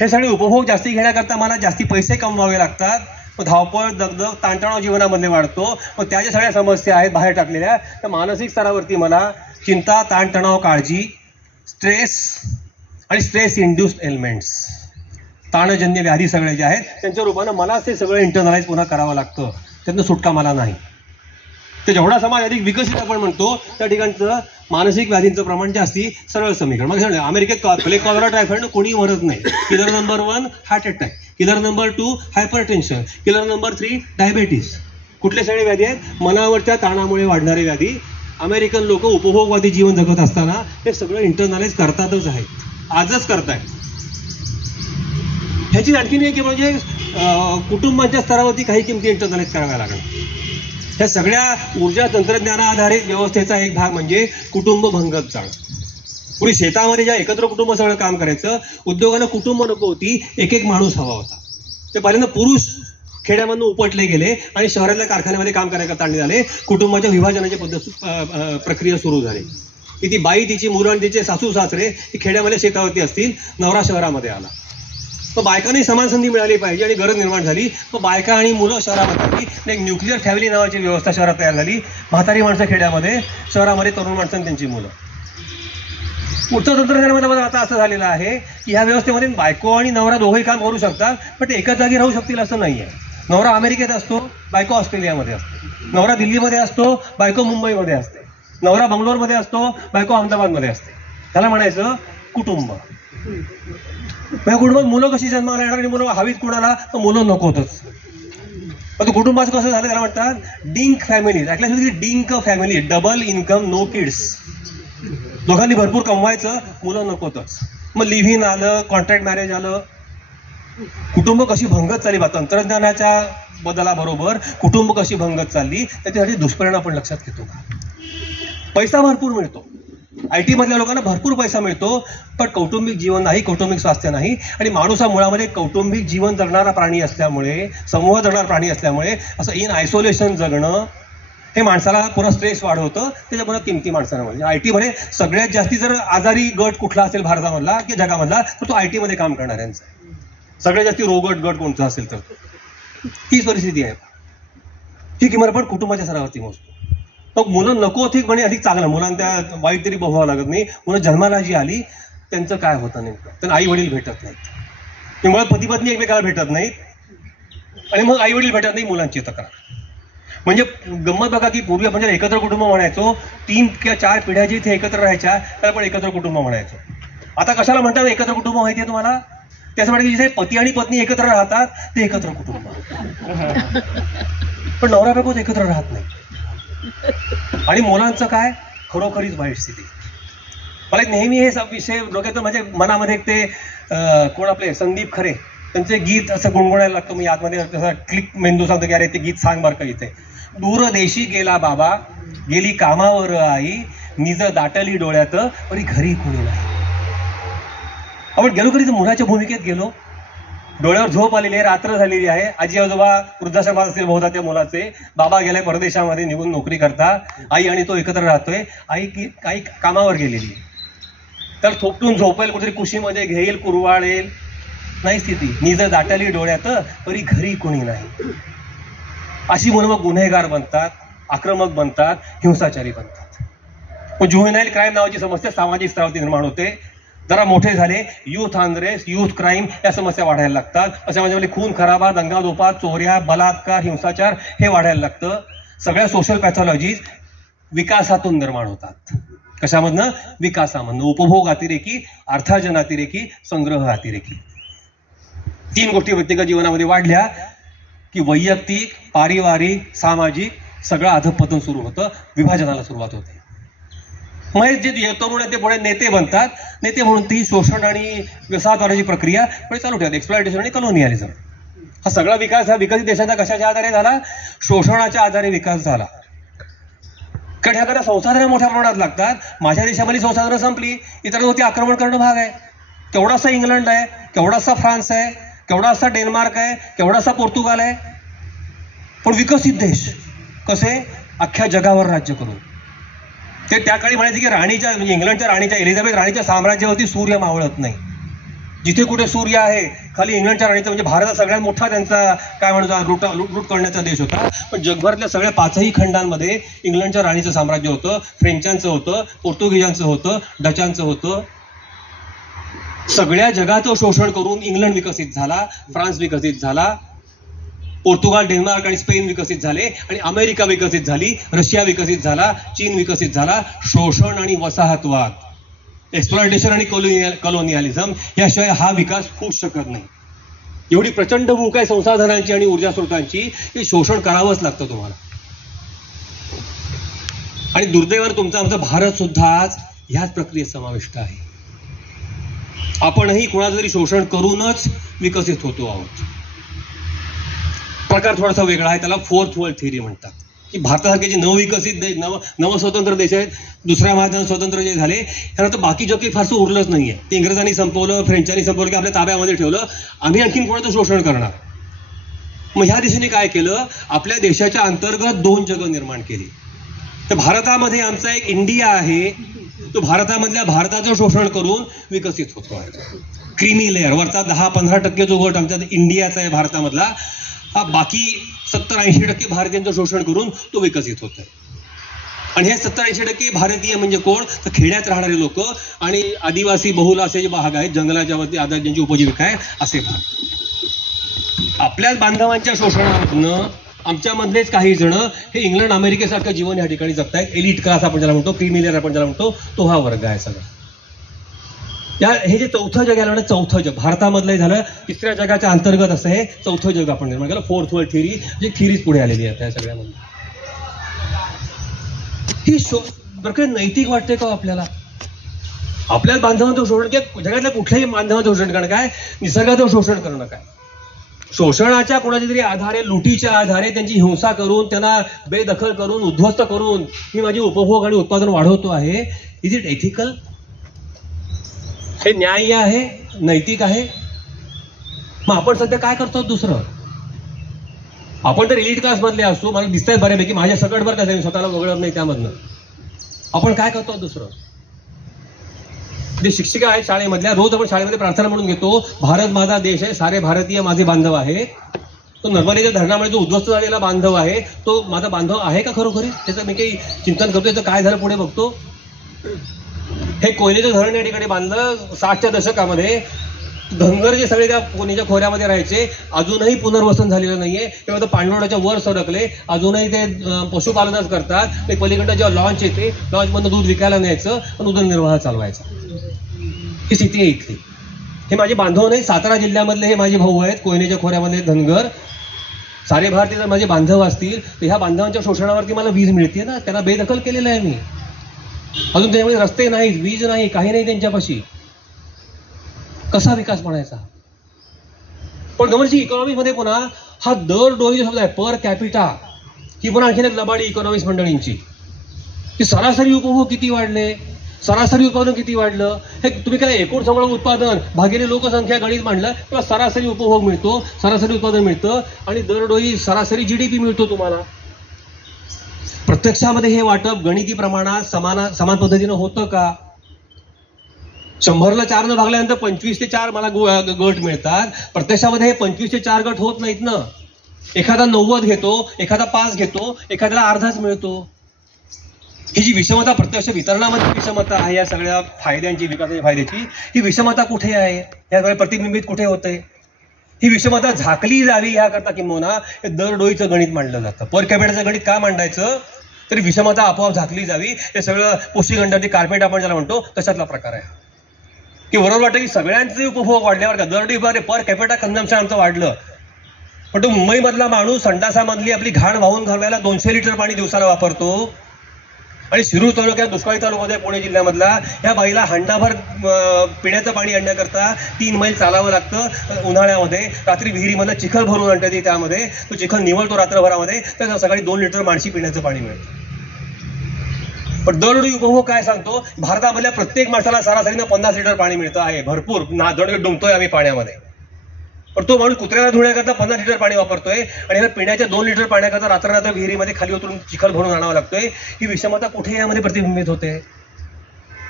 हे सगळे उपभोग जास्ती घेण्याकरता मला जास्ती पैसे कमवावे लागतात. धावपळ, दगदग, ताणतणाव जीवनामध्ये वाढतो. मग त्या ज्या सगळ्या समस्या आहेत बाहेर टाकलेल्या, त्या मानसिक स्तरावरती मला चिंता, ताणतणाव, काळजी, स्ट्रेस आणि स्ट्रेस इंड्युस्ड एलिमेंट्स, ताणजन्य व्याधी सगळे जे आहेत त्यांच्या रूपानं मला ते सगळं इंटरनलाइज पुन्हा करावं लागतं. त्यातनं सुटका मला नाही. तर जेवढा समाज अधिक विकसित आपण म्हणतो त्या ठिकाणचं मानसिक व्याधींचं प्रमाण जास्ती, सरळ समीकरण. मग सांगा अमेरिकेत प्लेग कॉलरा टायफॉइडनं कोणी मरत नाही. Killer number 1 heart attack, killer number 2 hypertension, killer number 3 diabetes. कुठले सगळे व्याधी आहेत? मनावरच्या ताणामुळे वाढणारे व्याधी. अमेरिकन लोक उपभोगवादी जीवन जगत असताना हे सगळं इंटरनलाइज करतातच आहेत, आजच करतायत. ह्याची आणखीन एक म्हणजे कुटुंबाच्या स्तरावरती काही किमती इंटरनलाइज कराव्या लागणार. ह्या सगळ्या ऊर्जा तंत्रज्ञानाधारित व्यवस्थेचा एक भाग म्हणजे कुटुंब भंगत जाणं. पुढे शेतामध्ये ज्या एकत्र कुटुंब सगळं काम करायचं, उद्योगाला कुटुंब नको होती, एक एक माणूस हवा होता. ते पहिल्यांदा पुरुष खेड्यामधून उपटले गेले आणि शहरातल्या कारखान्यामध्ये काम करायला ताणले झाले. कुटुंबाच्या विभाजनाची प्रक्रिया सुरू झाली की ती बाई, तिची मुलं आणि तिचे सासू सासरे ही खेड्यामध्ये शेतावरती असतील, नवरा शहरामध्ये आला. मग बायकांनी समान संधी मिळाली पाहिजे आणि गरज निर्माण झाली. मग बायका आणि मुलं शहरामध्ये आली. एक न्यूक्लिअर फॅमिली नावाची व्यवस्था शहरात तयार झाली. म्हातारी माणसं खेड्यामध्ये, शहरामध्ये तरुण माणसं त्यांची मुलं. पुढचं तंत्रज्ञानामध्ये आता असं झालेलं आहे की ह्या व्यवस्थेमध्ये बायको आणि नवरा दोघंही काम करू शकतात, पण ते एकाच जागी राहू शकतील असं नाही आहे. नवरा अमेरिकेत असतो, बायको ऑस्ट्रेलियामध्ये असते. नवरा दिल्लीमध्ये असतो, बायको मुंबईमध्ये असते. नवरा बंगलोरमध्ये असतो, बायको अहमदाबादमध्ये असते. त्याला म्हणायचं कुटुंब. या कुटुंबात मुलं कशी जन्माला येणार आणि मुलं हवीत कुणाला, तर मुलं नकोतच. पण कुटुंबाचं कसं झालं त्याला म्हणतात डिंक फॅमिली. ऐकलं dink family, double income no kids. दोघांनी भरपूर कमवायचं, मुलं नकोतच. मग लिव्ह इन आलं, कॉन्ट्रॅक्ट मॅरेज आलं. कुटुंब कशी भंगत चालली बा, तंत्रज्ञानाच्या बदलाबरोबर कुटुंब कशी भंगत चालली, त्याच्यासाठी दुष्परिणाम आपण लक्षात घेतो का? पैसा भरपूर मिळतो, IT मधल्या लोकांना भरपूर पैसा मिळतो, पण कौटुंबिक जीवन नाही, कौटुंबिक स्वास्थ्य नाही. आणि माणूस हा मुळामध्ये कौटुंबिक जीवन जगणारा प्राणी असल्यामुळे, समूह जगणारा प्राणी असल्यामुळे असं इन आयसोलेशन जगणं हे माणसाला पुन्हा स्ट्रेस वाढवतं. त्याच्यामुळे किमती माणसाला म्हणजे IT मध्ये सगळ्यात जास्ती जर आजारी गट कुठला असेल भारतामधला किंवा जगामधला, तर तो IT मध्ये काम करणाऱ्यांचा. सगळ्यात जास्ती रोगट गट कोणता असेल तर हीच परिस्थिती आहे. ही किंमत आपण कुटुंबाच्या स्तरावरती मोजतो. मग मुलं नको ठीक म्हणे अधिक चांगलं, मुलांना त्या वाईट तरी बघावं लागत नाही. मुलं जन्माला जी आली त्यांचं काय होतं नेमकं, त्यांना आई वडील भेटत नाहीत. मुळात पती पत्नी एकमेकाला भेटत नाहीत आणि मग आई वडील भेटत नाही, मुलांची तक्रार. म्हणजे गंमत बघा की पूर्वी आपण एकत्र कुटुंब म्हणायचो, 3 किंवा 4 पिढ्या जिथे एकत्र राहायच्या त्याला आपण एकत्र कुटुंब म्हणायचो. आता कशाला म्हणतात एकत्र कुटुंब माहिती आहे तुम्हाला? त्यासाठी की जिथे पती आणि पत्नी एकत्र राहतात ते एकत्र कुटुंब. पण नवरा बायकोच एकत्र राहत नाही. आणि मुलांचं काय, खरोखरीच वाईट स्थिती. मला एक नेहमी हे विषय डोक्यात माझ्या मनामध्ये ते कोण आपले संदीप खरे, त्यांचे गीत असं गुणगुणायला लागतो. मी आतमध्ये तसा क्लिक मेंदू सांगतो की अरे ते गीत सांग बरं का इथे. दूरदेशी गेला बाबा, गेली कामावर आई, निज दाटली डोळ्यात पण घरी कोणी नाही. आपण गेलो कधी मुलाच्या भूमिकेत गेलो, डोळ्यावर झोप आलेली आहे, रात्र झालेली आहे, आजी आजोबा वृद्धाश्रमात असतील बहुधा त्या मुलाचे, बाबा गेलाय परदेशामध्ये निघून नोकरी करता, आई आणि तो एकत्र राहतोय. आई कामावर गेलेली आहे, त्याला थोपटून झोपेल, कुठेतरी कुशीमध्ये घेईल, कुरवाळेल, नाही स्थिती. निज दाटली डोळ्यात परी घरी कोणी नाही. अशी मुलं मग गुन्हेगार बनतात, आक्रमक बनतात, हिंसाचारी बनतात. मग जुव्हेनाईल क्राईम नावाची समस्या सामाजिक स्तरावरती निर्माण होते. जरा मोठे झाले, युथ अनरेस्ट, युथ क्राईम या समस्या वाढायला लागतात. अशा म्हणजे खून खराबा, दंगादोपा, चोऱ्या, बलात्कार, हिंसाचार हे वाढायला लागतं. सगळ्या सोशल पॅथॉलॉजीज विकासातून निर्माण होतात. कशामधनं? विकासामधनं. उपभोग अतिरेकी, अर्थार्जन अतिरेकी, संग्रह अतिरेकी. 3 गोष्टी व्यक्तिगत जीवनामध्ये वाढल्या की वैयक्तिक, पारिवारिक, सामाजिक सगळं अधपतन सुरू होतं, विभाजनाला सुरुवात होते. मग जे तरुण आहेत ते पुढे नेते बनतात. नेते म्हणून ती शोषण आणि वसाहतवादाची प्रक्रिया पुढे चालू ठेवतात. एक्सप्लॉयटेशन आणि कॉलोनियलिझम हा सगळा विकास हा विकसित देशाचा कशाच्या आधारे झाला? शोषणाच्या आधारे विकास झाला. कारण ह्या संसाधनं मोठ्या प्रमाणात लागतात. माझ्या देशामध्ये संसाधनं संपली, इतरांवरती आक्रमण करणं भाग आहे. केवढासा इंग्लंड आहे, केवढासा फ्रान्स आहे, केवढासा डेन्मार्क आहे, केवढासा पोर्तुगाल आहे. पण विकसित देश कसे? अख्ख्या जगावर राज्य करून. ते त्या काळी म्हणायचे की राणीच्या म्हणजे इंग्लंडच्या राणीच्या एलिझाबेथ राणीच्या साम्राज्यावरती सूर्य मावळत नाही. जिथे कुठे सूर्य आहे खाली इंग्लंडच्या राणीचा म्हणजे भारत सगळ्यात मोठा त्यांचा काय म्हणतो लूट करण्याचा देश होता. पण जगभरातल्या सगळ्या 5ही खंडांमध्ये इंग्लंडच्या राणीचं साम्राज्य होतं, फ्रेंचांचं होतं, पोर्तुगीजांचं होतं, डचांचं होतं. सगळ्या जगाचं शोषण करून इंग्लंड विकसित झाला, फ्रान्स विकसित झाला. पोर्तुगाल, डेन्मार्क आणि स्पेन विकसित झाले आणि अमेरिका विकसित झाली, रशिया विकसित झाला, चीन विकसित झाला. शोषण आणि वसाहतवाद, एक्सप्लॉयटेशन आणि कॉलोनियलिझम याशिवाय हा विकास होऊच शकत नाही. एवढी प्रचंड भूक आहे संसाधनांची आणि ऊर्जा स्रोतांची की शोषण करावंच लागतं तुम्हाला. आणि दुर्दैवाने तुमचा आमचा भारत सुद्धा आज ह्याच प्रक्रियेत समाविष्ट आहे. आपणही कोणाचं तरी शोषण करूनच विकसित होतो आहोत. प्रकार थोडासा वेगळा आहे, त्याला फोर्थ वर्ल्ड थिअरी म्हणतात. की भारतासारखे जे नवविकसित देश, नवस्वतंत्र देश आहेत, दुसऱ्या महायुद्धात स्वतंत्र जे झाले, त्यानंतर बाकी जग काही फारसं उरलंच नाहीये. ते इंग्रजांनी संपवलं, फ्रेंचांनी संपवलं की आपल्या ताब्यामध्ये ठेवलं, आम्ही आणखीन कोणाचं शोषण करणार. मग ह्या दिशेने काय केलं, आपल्या देशाच्या अंतर्गत 2 जगं निर्माण केली. तर भारतामध्ये आमचा एक इंडिया आहे, तो भारतामधल्या भारताचं शोषण करून विकसित होतो आहे. क्रीमी लेअर वरचा 10-15% जो गट आमच्या इंडियाचा आहे भारतामधला, हा बाकी 70-80% भारतीयांचं शोषण करून तो विकसित होत आहे. आणि हे 70-80% भारतीय म्हणजे कोण, तर खेड्यात राहणारे लोक आणि आदिवासी बहुल असे जे भाग आहेत, जंगलाच्या वरती आधारित ज्यांची उपजीविका आहे असे भाग. आपल्याच बांधवांच्या शोषणामधनं आमच्यामधलेच काही जण हे इंग्लंड अमेरिकेसारखं जीवन या ठिकाणी जगतायत. एलिट क्लास आपण ज्याला म्हणतो, क्रीमी लेअर आपण ज्याला म्हणतो, तो हा वर्ग आहे सगळा. हे जे चौथं जग आहे, चौथं जग भारतामधलं झालं. तिसऱ्या जगाच्या अंतर्गत असं हे चौथं जग आपण निर्माण केलं. फोर्थ वर्ल्ड थिअरी जी थिअरीज पुढे आलेली आहे त्या सगळ्यामध्ये. ही प्रक्रिया नैतिक वाटते का आपल्याला? आपल्याच बांधवांचं शोषण किंवा जगातल्या कुठल्याही बांधवांचं शोषण करणं काय, निसर्गाचं शोषण करणं काय? शोषणाच्या कोणाच्या तरी आधारे, लुटीच्या आधारे त्यांची हिंसा करून, त्यांना बेदखल करून, उद्ध्वस्त करून मी माझी उपभोग आणि उत्पादन वाढवतो आहे. Is it ethical? हे न्याय्य आहे, नैतिक आहे? मग आपण सध्या काय करतो? दुसरं, आपण तर एलिट क्लास मधले असतो, मला दिसतंय बऱ्यापैकी, माझ्या सकटभर कसं मी स्वतःला वगळत नाही त्यामधनं. आपण काय करतो? दुसरं, जे शिक्षिका आहेत शाळेमधल्या, रोज आपण शाळेमध्ये प्रार्थना म्हणून घेतो, भारत माझा देश आहे, सारे भारतीय माझे बांधव आहे. तो नर्मदेच्या धरणामुळे जो उद्ध्वस्त झालेला बांधव आहे, तो माझा बांधव आहे का खरोखरी? त्याचं मी काही चिंतन करतो, त्याचं काय झालं पुढे बघतो. हे कोयनेचं धरण या ठिकाणी बांधलं 60च्या दशकामध्ये. धनगर जे सगळे त्या कोयनेच्या खोऱ्यामध्ये राहायचे, अजूनही पुनर्वसन झालेलं नाहीये. तेव्हा तो पाणलोटाच्या वर सरकले, अजूनही ते पशुपालनच करतात. ते पलीकडनं जेव्हा लॉन्च येते, लॉन्चमधनं दूध विकायला न्यायचं, पण उदरनिर्वाह चालवायचा. ही स्थिती आहे इथली. हे माझे बांधव नाही, सातारा जिल्ह्यामधले हे माझे भाऊ आहेत, कोयनेच्या खोऱ्यामध्ये धनगर. सारे भारतीय जर माझे बांधव असतील तर ह्या बांधवांच्या शोषणावरती मला वीज मिळते ना, त्यांना बेदखल केलेलं आहे मी. अजून त्याच्यामध्ये रस्ते नाहीत, वीज नाही, काही नाही त्यांच्यापाशी. कसा विकास म्हणायचा? पण गव्हर्नमेंटची इकॉनॉमिक्स मध्ये पुन्हा हा दर डोळी शब्द आहे, पर कॅपिटा, ही पण आणखीन एक लबाडी इकॉनॉमिक्स मंडळींची. की सरासरी उपभोग किती वाढले, सरासरी उत्पादन किती वाढलं, हे तुम्ही काय एकूण सगळं उत्पादन भागिले लोकसंख्या गणित मांडलं किंवा सरासरी उपभोग मिळतो, सरासरी उत्पादन मिळतं आणि दरडोई सरासरी GDP मिळतो तुम्हाला. प्रत्यक्षामध्ये हे वाटप गणिती प्रमाणात समान पद्धतीनं होतं का? 100ला 4 भागल्यानंतर 25 ते 4 मला गट मिळतात. प्रत्यक्षामध्ये हे 25 ते 4 गट होत नाहीत ना. एखादा 90 घेतो, एखादा 5 घेतो, एखाद्याला अर्धाच मिळतो. ही जी विषमता, प्रत्यक्ष वितरणामध्ये विषमता आहे या सगळ्या फायद्यांची, विकासाच्या फायद्याची, ही विषमता कुठे आहे, या सगळ्या प्रतिबिंबित कुठे होते? ही विषमता झाकली जावी याकरता किंवा हे दरडोईचं गणित मांडलं जातं. पर कॅपिटाचं गणित का मांडायचं? तरी विषमता आपोआप झाकली जावी. हे सगळं पोशिगंडाची कार्पेट आपण ज्याला म्हणतो तशातला प्रकार आहे. की बरोबर वाटतं की सगळ्यांचे उपभोग वाढल्यावर का दरडोई पर कॅपिटा कन्झम्पशन आमचं वाढलं, पण तो मुंबईमधला माणूस संडासामधली आपली घाण वाहून घालवायला 200 लिटर पाणी दिवसाला वापरतो. आणि शिरूर तालुक्यात, दुष्काळी तालुक्यामध्ये पुणे जिल्ह्यामधला, या बाईला हंडाभर पिण्याचं पाणी आणण्याकरता 3 मैल चालावं लागतं उन्हाळ्यामध्ये. रात्री विहिरीमधला चिखल भरून आणतात ती, त्यामध्ये तो चिखल निवळतो रात्रभरामध्ये, तर सकाळी 2 लिटर माणशी पिण्याचं पाणी मिळतं. पण दरडोई उपभोग काय सांगतो? भारतामधल्या प्रत्येक माणसाला सरासरीनं 50 लिटर पाणी मिळतं आहे, भरपूर. दडगड डुंबतोय आम्ही पाण्यामध्ये. पण तो माणूस कुत्र्याला धुण्याकरता 50 लिटर पाणी वापरतोय आणि याला पिण्याच्या 2 लिटर पाण्याकरता रात्र विहिरीमध्ये खाली उतरून चिखल भरून आणावं लागतोय. ही विषमता कुठे यामध्ये प्रतिबिंबित होते?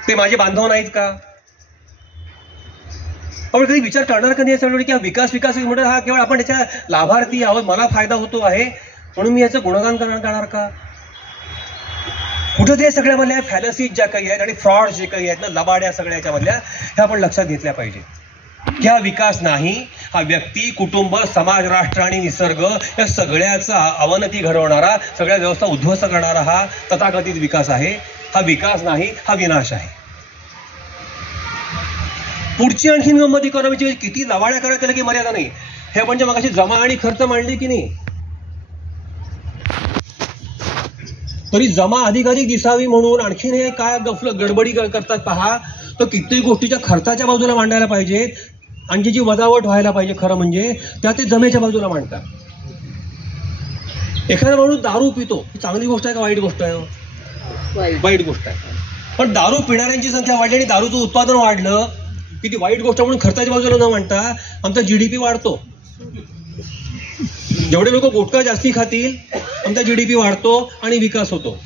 ते माझे बांधव नाहीत का? आपण कधी विचार करणार कधी याच्यावर की विकास म्हणतात हा केवळ आपण याच्या लाभार्थी आहोत, मला फायदा होतो आहे म्हणून मी याचं गुणगान करणार का? कुठं ते सगळ्यामधल्या फॅलसीज ज्या काही आहेत आणि फ्रॉड जे काही आहेत ना, लबाड्या सगळ्या याच्यामधल्या, ह्या आपण लक्षात घेतल्या पाहिजे. की हा विकास नाही, हा व्यक्ती, कुटुंब, समाज, राष्ट्र आणि निसर्ग या सगळ्याचा अवनती घडवणारा, सगळ्या व्यवस्था उद्ध्वस्त करणारा हा तथाकथित विकास आहे. हा विकास नाही, हा विनाश आहे. पुढची आणखीन गंमत इकॉनॉमीची, किती लवाड्या करायला त्याला की मर्यादा नाही. हे म्हणजे मगाशी जमा आणि खर्च मांडली की नाही, तरी जमा अधिकाधिक दिसावी म्हणून आणखीन हे काय गडबडी करतात पहा. तर कित्येक गोष्टीच्या खर्चाच्या बाजूला मांडायला पाहिजेत, आणखी जी वजावट व्हायला पाहिजे खरं म्हणजे त्या ते जमेच्या बाजूला मांडतात. एखादा माणूस दारू पितो, ही चांगली गोष्ट आहे का वाईट गोष्ट आहे? वाईट गोष्ट आहे. पण दारू पिणाऱ्यांची संख्या वाढली आणि दारूचं उत्पादन वाढलं की ती वाईट गोष्ट म्हणून खर्चाच्या बाजूला न मांडता आमचा GDP वाढतो. जेवढे लोक गुटखा जास्ती खातील आमचा GDP वाढतो आणि विकास होतो.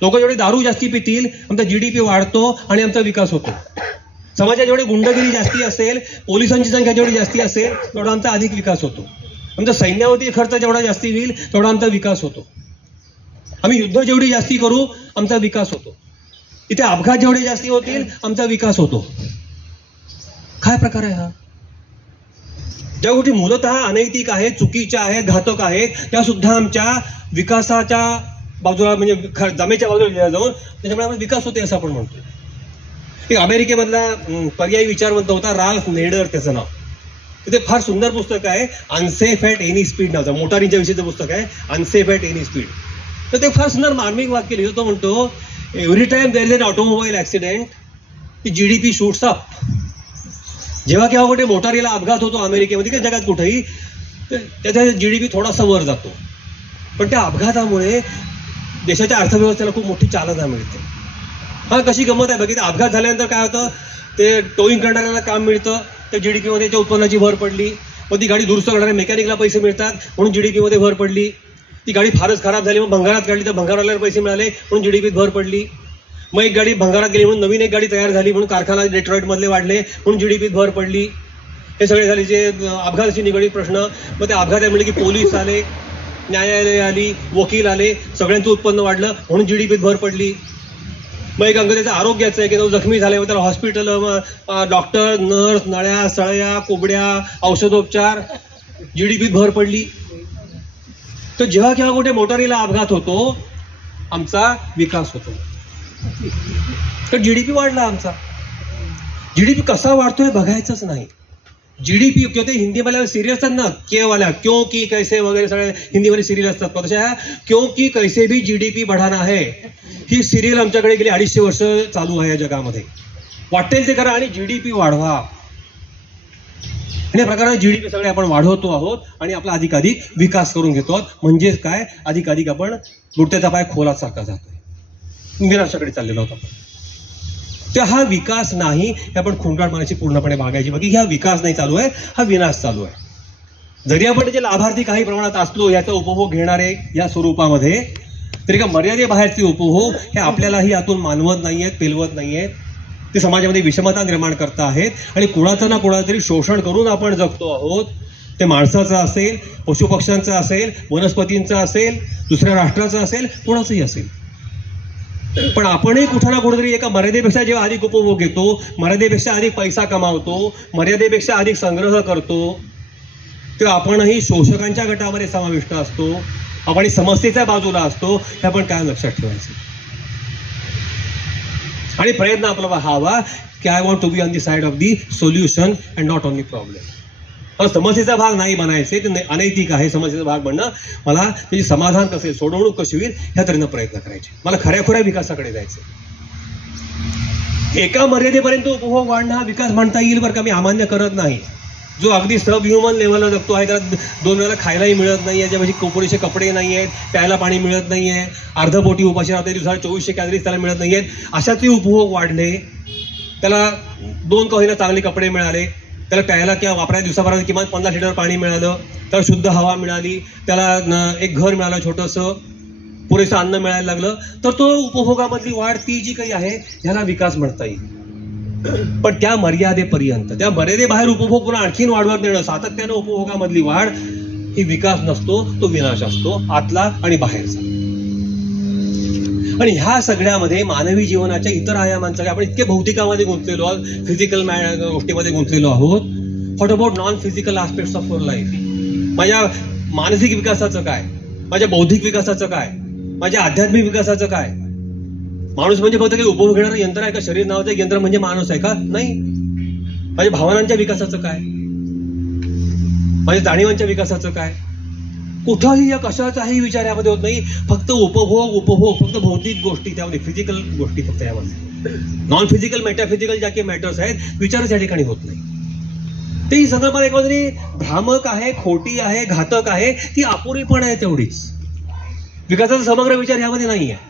लोक जेवढे दारू जास्ती पितील आमचा GDP वाढतो आणि आमचा विकास होतो. समाजात जेवढे गुंडगिरी जास्ती असेल, पोलिसांची संख्या जेवढी जास्ती असेल तेवढा आमचा अधिक विकास होतो. आमचा सैन्यावरती खर्च जेवढा जास्ती होईल तेवढा आमचा विकास होतो. आम्ही युद्ध जेवढी जास्ती करू आमचा विकास होतो. इथे अपघात जेवढे जास्ती होतील आमचा विकास होतो. काय प्रकार आहे हा? ज्या गोष्टी मूलतः अनैतिक आहेत, चुकीच्या आहेत, घातक आहेत, त्या सुद्धा आमच्या विकासाच्या बाजूला म्हणजे जमेच्या बाजूला जाऊन त्याच्यामुळे विकास होते असं आपण म्हणतो. एक अमेरिकेमधला पर्यायी विचारवंत होता राल्फ नेडर, त्याचं नाव. ते फार सुंदर पुस्तक आहे, अनसेफ ॲट एनी स्पीड नावाचं, मोटारींच्या विषयीचं पुस्तक आहे, अनसेफ ॲट एनी स्पीड. तर ते फार सुंदर मार्मिक वाक्य लिहितो. तो म्हणतो, every time there is an automobile accident the GDP shoots up. जेव्हा केव्हा कुठे मोटारीला अपघात होतो अमेरिकेमध्ये किंवा जगात कुठेही, त्याचा GDP थोडासा वर जातो. पण त्या अपघातामुळे देशाच्या अर्थव्यवस्थेला खूप मोठी चालना मिळते. हा कशी गंमत आहे बघितलं. अपघात झाल्यानंतर काय होतं, ते टोईंग करणाऱ्याला काम मिळतं, त्या GDP मध्ये त्या उत्पन्नाची भर पडली. मग ती गाडी दुरुस्त करणाऱ्या मेकॅनिकला पैसे मिळतात म्हणून GDP मध्ये भर पडली. ती गाडी फारच खराब झाली मग भंगारात काढली तर भंगारवाल्याला पैसे मिळाले म्हणून GDPत भर पडली. मग एक गाडी भंगारात गेली म्हणून नवीन एक गाडी तयार झाली म्हणून कारखाना डेट्रॉइट मधले वाढले म्हणून GDPत भर पडली. हे सगळे झाले जे अपघाताशी निगडीत प्रश्न. मग त्या अपघातात म्हणजे की पोलीस आले, न्यायालय आली, वकील आले, सगळ्यांचं उत्पन्न वाढलं म्हणून GDPत भर पडली. मग एक अंग त्याचं आरोग्याचं आहे की तो जखमी झाल्यावर त्याला हॉस्पिटल, डॉक्टर, नर्स, नळ्या, सळ्या, कोबड्या, औषधोपचार, GDPत भर पडली. तर जेव्हा केव्हा कुठे मोटारीला अपघात होतो आमचा विकास होतो. तर GDP वाढला आमचा. GDP कसा वाढतोय बघायचंच नाही. GDP किंवा ते हिंदीवाल्या सिरियल असतात ना, केवाल्या क्यों की कैसे वगैरे सगळे हिंदीवाले सिरियल असतात. तशा क्यों की कैसे भी GDP बढ़ाना है ही सिरियल आमच्याकडे गेली 250 वर्ष चालू आहे या जगामध्ये. वाटेल ते करा आणि GDP वाढवा. आणि या प्रकारे GDP सगळे आपण वाढवतो आहोत आणि आपला अधिकाधिक विकास करून घेतो आहोत. म्हणजेच काय, अधिकाधिक आपण बुडत्याचा पाय खोलात सारखा जातोय, विनाशाकडे चाललेलो आहोत आपण. तर हा विकास नाही हे आपण खुंटाळपणाची पूर्णपणे भागायची बाकी. हा विकास नाही चालू आहे, हा विनाश चालू आहे. जरी आपण त्याचे लाभार्थी काही प्रमाणात असलो याचा उपभोग घेणारे या स्वरूपामध्ये, तरी का मर्यादेबाहेरचे उपभोग हे आपल्यालाही यातून मानवत नाहीयेत, पेलवत नाहीयेत. ते समाजामध्ये विषमता निर्माण करत आहेत आणि कुणाचं ना कुणाचं तरी शोषण करून आपण जगतो आहोत. ते माणसाचं असेल, पशुपक्ष्यांचं असेल, वनस्पतींचं असेल, दुसऱ्या राष्ट्राचं असेल, कोणाचंही असेल. पण आपणही कुठं ना कुठेतरी एका मर्यादेपेक्षा जेव्हा अधिक उपभोग घेतो, मर्यादेपेक्षा अधिक पैसा कमावतो, मर्यादेपेक्षा अधिक संग्रह करतो, तेव्हा आपणही शोषकांच्या गटामध्ये समाविष्ट असतो. आपण समस्येच्या बाजूला असतो. हे आपण काय लक्षात ठेवायचं. आणि प्रयत्न आपला हवा की I want to be on the side of the solution and not on the problem. मला समस्येचा भाग नाही बनायचे, ते अनैतिक आहे समस्येचा भाग बनणं. मला त्याची समाधान कसे, सोडवणूक कशी होईल ह्या तऱ्हेनं प्रयत्न करायचे. मला खऱ्याखुऱ्या विकासाकडे जायचं. एका मर्यादेपर्यंत उपभोग वाढणं हा विकास म्हणता येईल बरं का, मी अमान्य करत नाही. जो अगदी सब ह्युमन लेवलला जगतो आहे, त्याला 2 वेळेला खायलाही मिळत नाही आहे, ज्यामध्ये पुरेसे कपडे नाही आहेत, प्यायला पाणी मिळत नाही आहे, अर्धपोटी उपाशी राहते, दिवसाला 2400 कॅलरीज त्याला मिळत नाही आहेत, अशाचे उपभोग वाढले. त्याला 2 का होईना चांगले कपडे मिळाले, त्याला प्यायला किंवा वापरायला दिवसाभरात किमान 50 लिटर पाणी मिळालं, त्याला शुद्ध हवा मिळाली, त्याला एक घर मिळालं छोटंसं, पुरेसं अन्न मिळायला लागलं, तर तो उपभोगामधली वाढ ती जी काही आहे ह्याला विकास म्हणता येईल. पण त्या मर्यादेपर्यंत, त्या मर्यादेबाहेर उपभोग पुन्हा आणखीन वाढवत नेणं, सातत्यानं उपभोगामधली वाढ ही विकास नसतो, तो विनाश असतो, आतला आणि बाहेरचा. आणि ह्या सगळ्यामध्ये मानवी जीवनाच्या इतर आयामांचा, आपण इतके भौतिकामध्ये गुंतलेलो आहोत, फिजिकल गोष्टीमध्ये गुंतलेलो आहोत, what about non physical aspects of your life? माझ्या मानसिक विकासाचं काय, माझ्या बौद्धिक विकासाचं काय, माझ्या आध्यात्मिक विकासाचं काय? माणूस म्हणजे फक्त काही उपभोग घेणारं यंत्र आहे का? शरीर नावाचं एक यंत्र म्हणजे माणूस आहे का? नाही. माझ्या भावनांच्या विकासाचं काय, माझ्या जाणीवांच्या विकासाचं काय? कुठंही या कशाचाही विचार यामध्ये होत नाही. फक्त उपभोग, फक्त भौतिक गोष्टी त्यामध्ये, फिजिकल गोष्टी फक्त यामध्ये. नॉन फिजिकल मेटाफिजिकल ज्या काही मॅटर्स आहेत विचारच या ठिकाणी होत नाही. ते ही संकल्पना एक बाजूने भ्रामक आहे, खोटी आहे, घातक आहे, ती अपुरी पण आहे तेवढीच. विकासाचा समग्र विचार यामध्ये नाही आहे.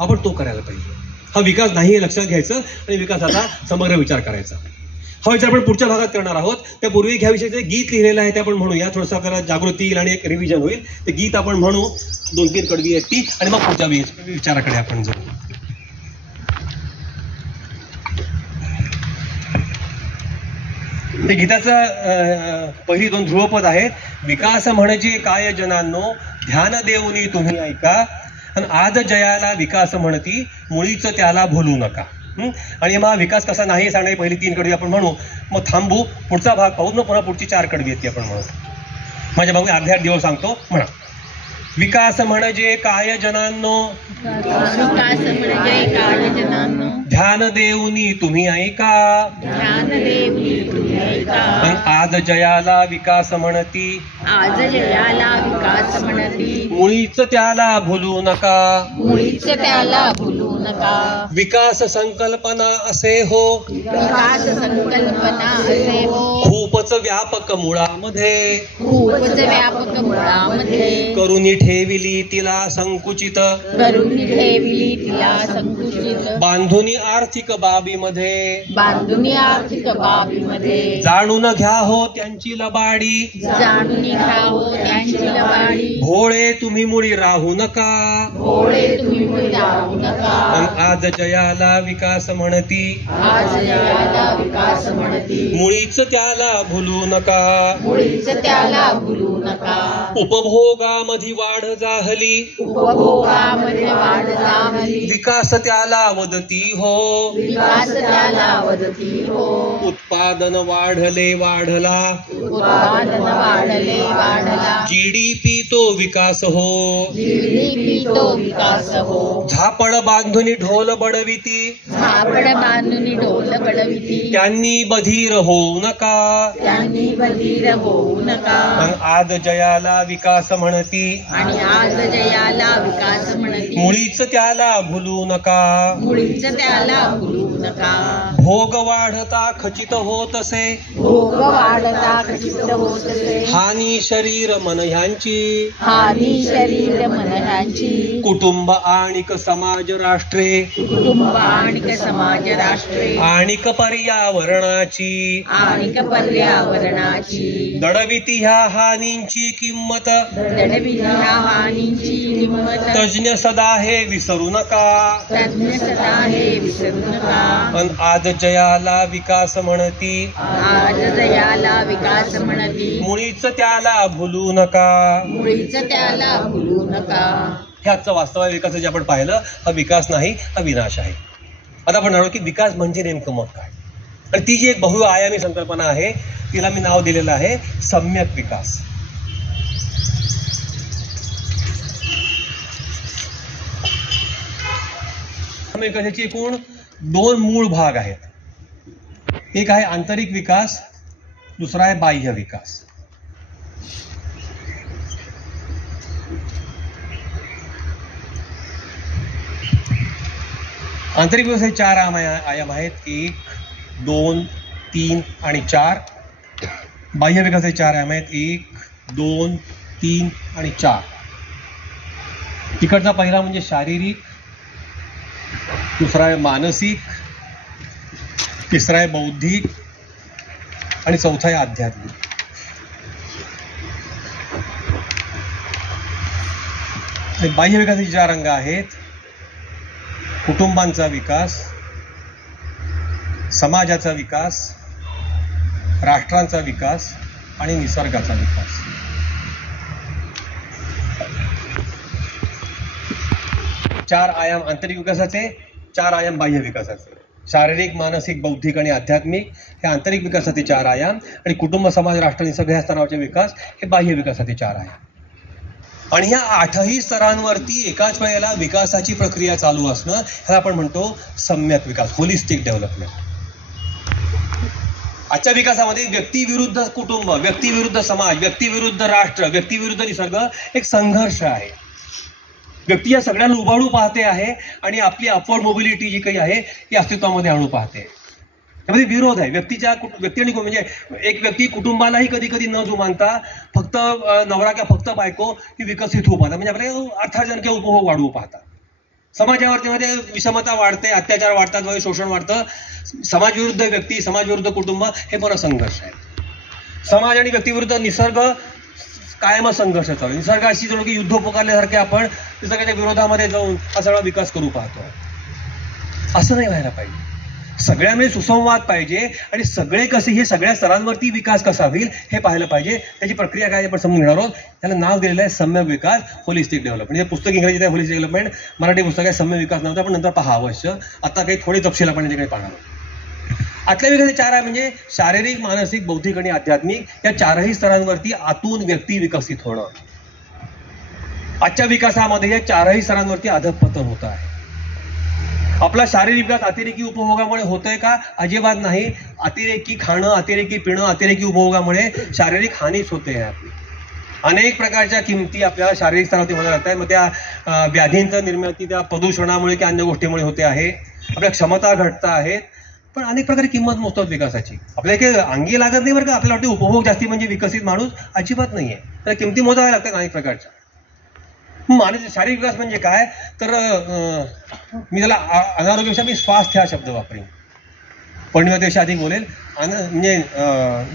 आपण तो करायला पाहिजे. हा विकास नाही हे लक्षात घ्यायचं आणि विकासाचा समग्र विचार करायचा. हा विचार आपण पुढच्या भागात करणार आहोत. त्यापूर्वी ह्या विषयाचे गीत लिहिलेलं आहे ते आपण म्हणूया. थोडंसं आपल्याला जागृती येईल आणि एक रिव्हिजन होईल. ते गीत आपण म्हणू, 2-3 कडवी आहेत ती, आणि मग पुढच्या विचाराकडे आपण जाऊ. ते गीताचं पहिली 2 ध्रुवपद आहेत. विकास म्हणजे काय जनांनो, ध्यान देऊनी तुम्ही ऐका, आणि आज जयाला विकास म्हणती, मुळीच त्याला भुलू नका. आणि मग विकास कसा नाही सांगणारी पहिली 3 कडवी आपण म्हणू, मग थांबू, पुढचा भाग पाहू, मग पुन्हा पुढची 4 कडवी आहेत ती आपण म्हणू. माझ्या भाऊ अर्ध्या दिवस सांगतो, म्हणा. विकास म्हणजे काय जनांनो, ध्यान देऊनी तुम्ही ऐका, आज जयाला विकास म्हणती, मुळीच त्याला भुलू नका. विकास संकल्पना असे हो, खूपच व्यापक मुळामध्ये, करुणी ठेविली तिला संकुचित, बांधुनी आर्थिक बाबीमध्ये, जाणून घ्या हो त्यांची लबाडी, भोळे तुम्ही मुळी राहू नका, आज जयाला विकास म्हणती, मुळीच त्याला भुलू नका. उपभोगामध्ये वाढ जाहली, विकास त्याला वदती हो, उत्पादन वाढले वाढला, GDP तो विकास हो, झापड बांधुनी ढोल बडविती, त्यांनी बधीर होऊ नका, आज जयाला विकास म्हणती, मुळीच त्याला भुलू नका. भोग वाढता खचित होतसे, हानी शरीर मन ह्यांची, कुटुंब आणिक समाज राष्ट्रे, आणिक पर्यावरणाची, दडविती ह्या हानींची किंमत, तज्ञ सदा हे विसरू नका, आज जयाला विकास म्हणती, मुळीच त्याला भुलू नका. हे आजचं वास्तविक विकास जे आपण पाहिलं, हा विकास नाही, हा विनाश आहे. आता आपण म्हणू की विकास म्हणजे नेमकं मग काय, आणि ती जी एक बहुआयामी संकल्पना आहे तिला मी नाव दिलेलं आहे सम्यक विकास. विकासाचे एकूण 2 मूळ भाग आहेत. एक आहे आंतरिक विकास, दुसरा आहे बाह्य विकास. आंतरिक विकासाचे 4 आयाम आहेत, 1, 2, 3 आणि 4. बाह्य विकासाचे 4 आयाम आहेत, 1, 2, 3 आणि 4. इकडचा पहिला म्हणजे शारीरिक, दुसरा आहे मानसिक, तिसरा आहे बौद्धिक आणि चौथा आहे आध्यात्मिक. बाह्य विकासाचे 4 अंग आहेत, कुटुंबांचा विकास, समाजाचा विकास, राष्ट्रांचा विकास आणि निसर्गाचा विकास. चार आयाम आंतरिक विकासाचे, 4 आयाम बाह्य विकासाचे. शारीरिक, मानसिक, बौद्धिक आणि आध्यात्मिक हे आंतरिक विकासाचे 4 आयाम, आणि कुटुंब, समाज, राष्ट्र, निसर्ग ह्या स्तरावरचे विकास हे बाह्य विकासाचे 4 आयाम. आणि ह्या 8ही स्तरांवरती एकाच वेळेला विकासाची प्रक्रिया चालू असणं ह्याला आपण म्हणतो सम्यक विकास, होलिस्टिक डेव्हलपमेंट. आजच्या विकासामध्ये व्यक्ती विरुद्ध कुटुंब, व्यक्ती विरुद्ध समाज, व्यक्ती विरुद्ध राष्ट्र, व्यक्ती विरुद्ध निसर्ग एक संघर्ष आहे. व्यक्ती या सगळ्या लुबाडू पाहते आहे आणि आपली अपवर्ड मोबिलिटी जी काही आहे ती अस्तित्वामध्ये आणू पाहते. त्यामध्ये विरोध आहे. व्यक्ती आणि म्हणजे एक व्यक्ती कुटुंबालाही कधी कधी न जुमानता फक्त नवरा किंवा फक्त बायको ही विकसित होऊ पाहतात, म्हणजे आपल्या अर्थार्जन किंवा उपभोग वाढवू पाहतात. समाजावरती मध्ये विषमता वाढते, अत्याचार वाढतात, शोषण वाढतं. समाज विरुद्ध व्यक्ती, समाज विरुद्ध कुटुंब हे बरं संघर्ष आहे. समाज आणि व्यक्ती विरुद्ध निसर्ग कायम संघर्ष चालू. निसर्गाशी जणू की युद्ध पुकारल्यासारखे आपण निसर्गाच्या विरोधामध्ये जाऊन हा सगळा विकास करू पाहतो. असं नाही व्हायला पाहिजे. सगळ्यांमध्ये सुसंवाद पाहिजे आणि सगळे कसे, हे सगळ्या स्तरांवरती विकास कसा होईल हे पाहायला पाहिजे. त्याची प्रक्रिया काय आपण समजून घेणार आहोत. त्याला नाव दिलेलं आहे सम्यक विकास, होलिस्टिक डेव्हलपमेंट. हे पुस्तक इंग्रजीत आहे होलिस्टिक डेव्हलपमेंट, मराठी पुस्तक आहे सम्यक विकास नावाचं. आपण नंतर पहा अवश्य. आता काही थोडे तपशील आपण याच्याकडे पाहणार आहोत. आतल्या विकासाचे 4 आहे म्हणजे शारीरिक, मानसिक, बौद्धिक आणि आध्यात्मिक या 4ही स्तरांवरती आतून व्यक्ती विकसित होणं. आजच्या विकासामध्ये या 4ही स्तरांवरती अधःपतन होत आहे. आपला शारीरिक विकास अतिरेकी उपभोगामुळे होतोय का? अजिबात नाही. अतिरेकी खाणं, अतिरेकी पिणं, अतिरेकी उपभोगामुळे शारीरिक हानीच होते. आपली अनेक प्रकारच्या किमती आपल्याला शारीरिक स्तरावरती व्हायला लागतात. मग त्या व्याधींचं निर्मिती त्या प्रदूषणामुळे किंवा अन्य गोष्टीमुळे होते आहे. आपल्या क्षमता घटता आहेत, पण अनेक प्रकारे किंमत मोजतात विकासाची. आपल्याला काही अंगी लागत नाही बरं का. आपल्याला वाटते उपभोग जास्ती म्हणजे विकसित माणूस, अजिबात नाहीये. त्याला किमती मोजाव्या लागतात अनेक प्रकारच्या. मानसिक शारीरिक विकास म्हणजे काय तर मी त्याला अनारोग्यापेक्षा मी स्वास्थ्य हा शब्द वापरेन, पण मी त्यापेक्षा अधिक बोलेल. म्हणजे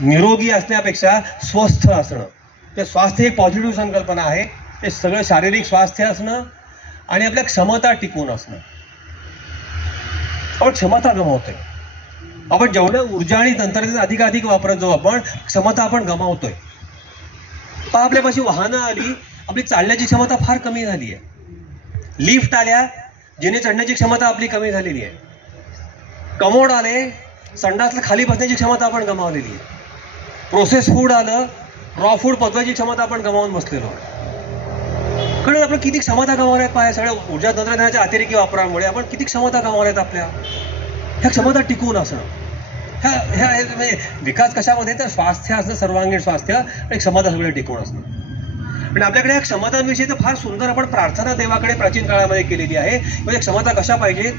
निरोगी असण्यापेक्षा स्वस्थ असणं. ते स्वास्थ्य एक पॉझिटिव्ह संकल्पना आहे. ते सगळं शारीरिक स्वास्थ्य असणं आणि आपल्या क्षमता टिकून असणं. आपण क्षमता गमावतोय. आपण जेवढ्या ऊर्जा आणि तंत्रज्ञान अधिकाधिक वापरत जाऊ आपण क्षमता आपण गमावतोय. पहा आपल्यापाशी वाहनं आली, आपली चालण्याची क्षमता फार कमी झाली आहे. लिफ्ट आल्या, जिने चढण्याची क्षमता आपली कमी झालेली आहे. कमोड आले, संडासला खाली बसण्याची क्षमता आपण गमावलेली आहे. प्रोसेस फूड आलं, रॉ फूड पचवायची क्षमता आपण गमावून बसलेलो आहोत. कारण आपण किती क्षमता गमावल्या आहेत पाया. सगळ्या ऊर्जा तंत्रज्ञानाच्या अतिरेकी वापरामुळे आपण किती क्षमता गमावल्या आहेत आपल्या. ह्या क्षमता टिकून असणं, ह्या म्हणजे विकास कशामध्ये तर स्वास्थ्य असणं, सर्वांगीण स्वास्थ्य आणि क्षमता सगळं टिकून असणं. आणि आपल्याकडे या क्षमतांविषयी तर फार सुंदर आपण प्रार्थना देवाकडे प्राचीन काळामध्ये केलेली आहे. म्हणजे क्षमता कशा पाहिजे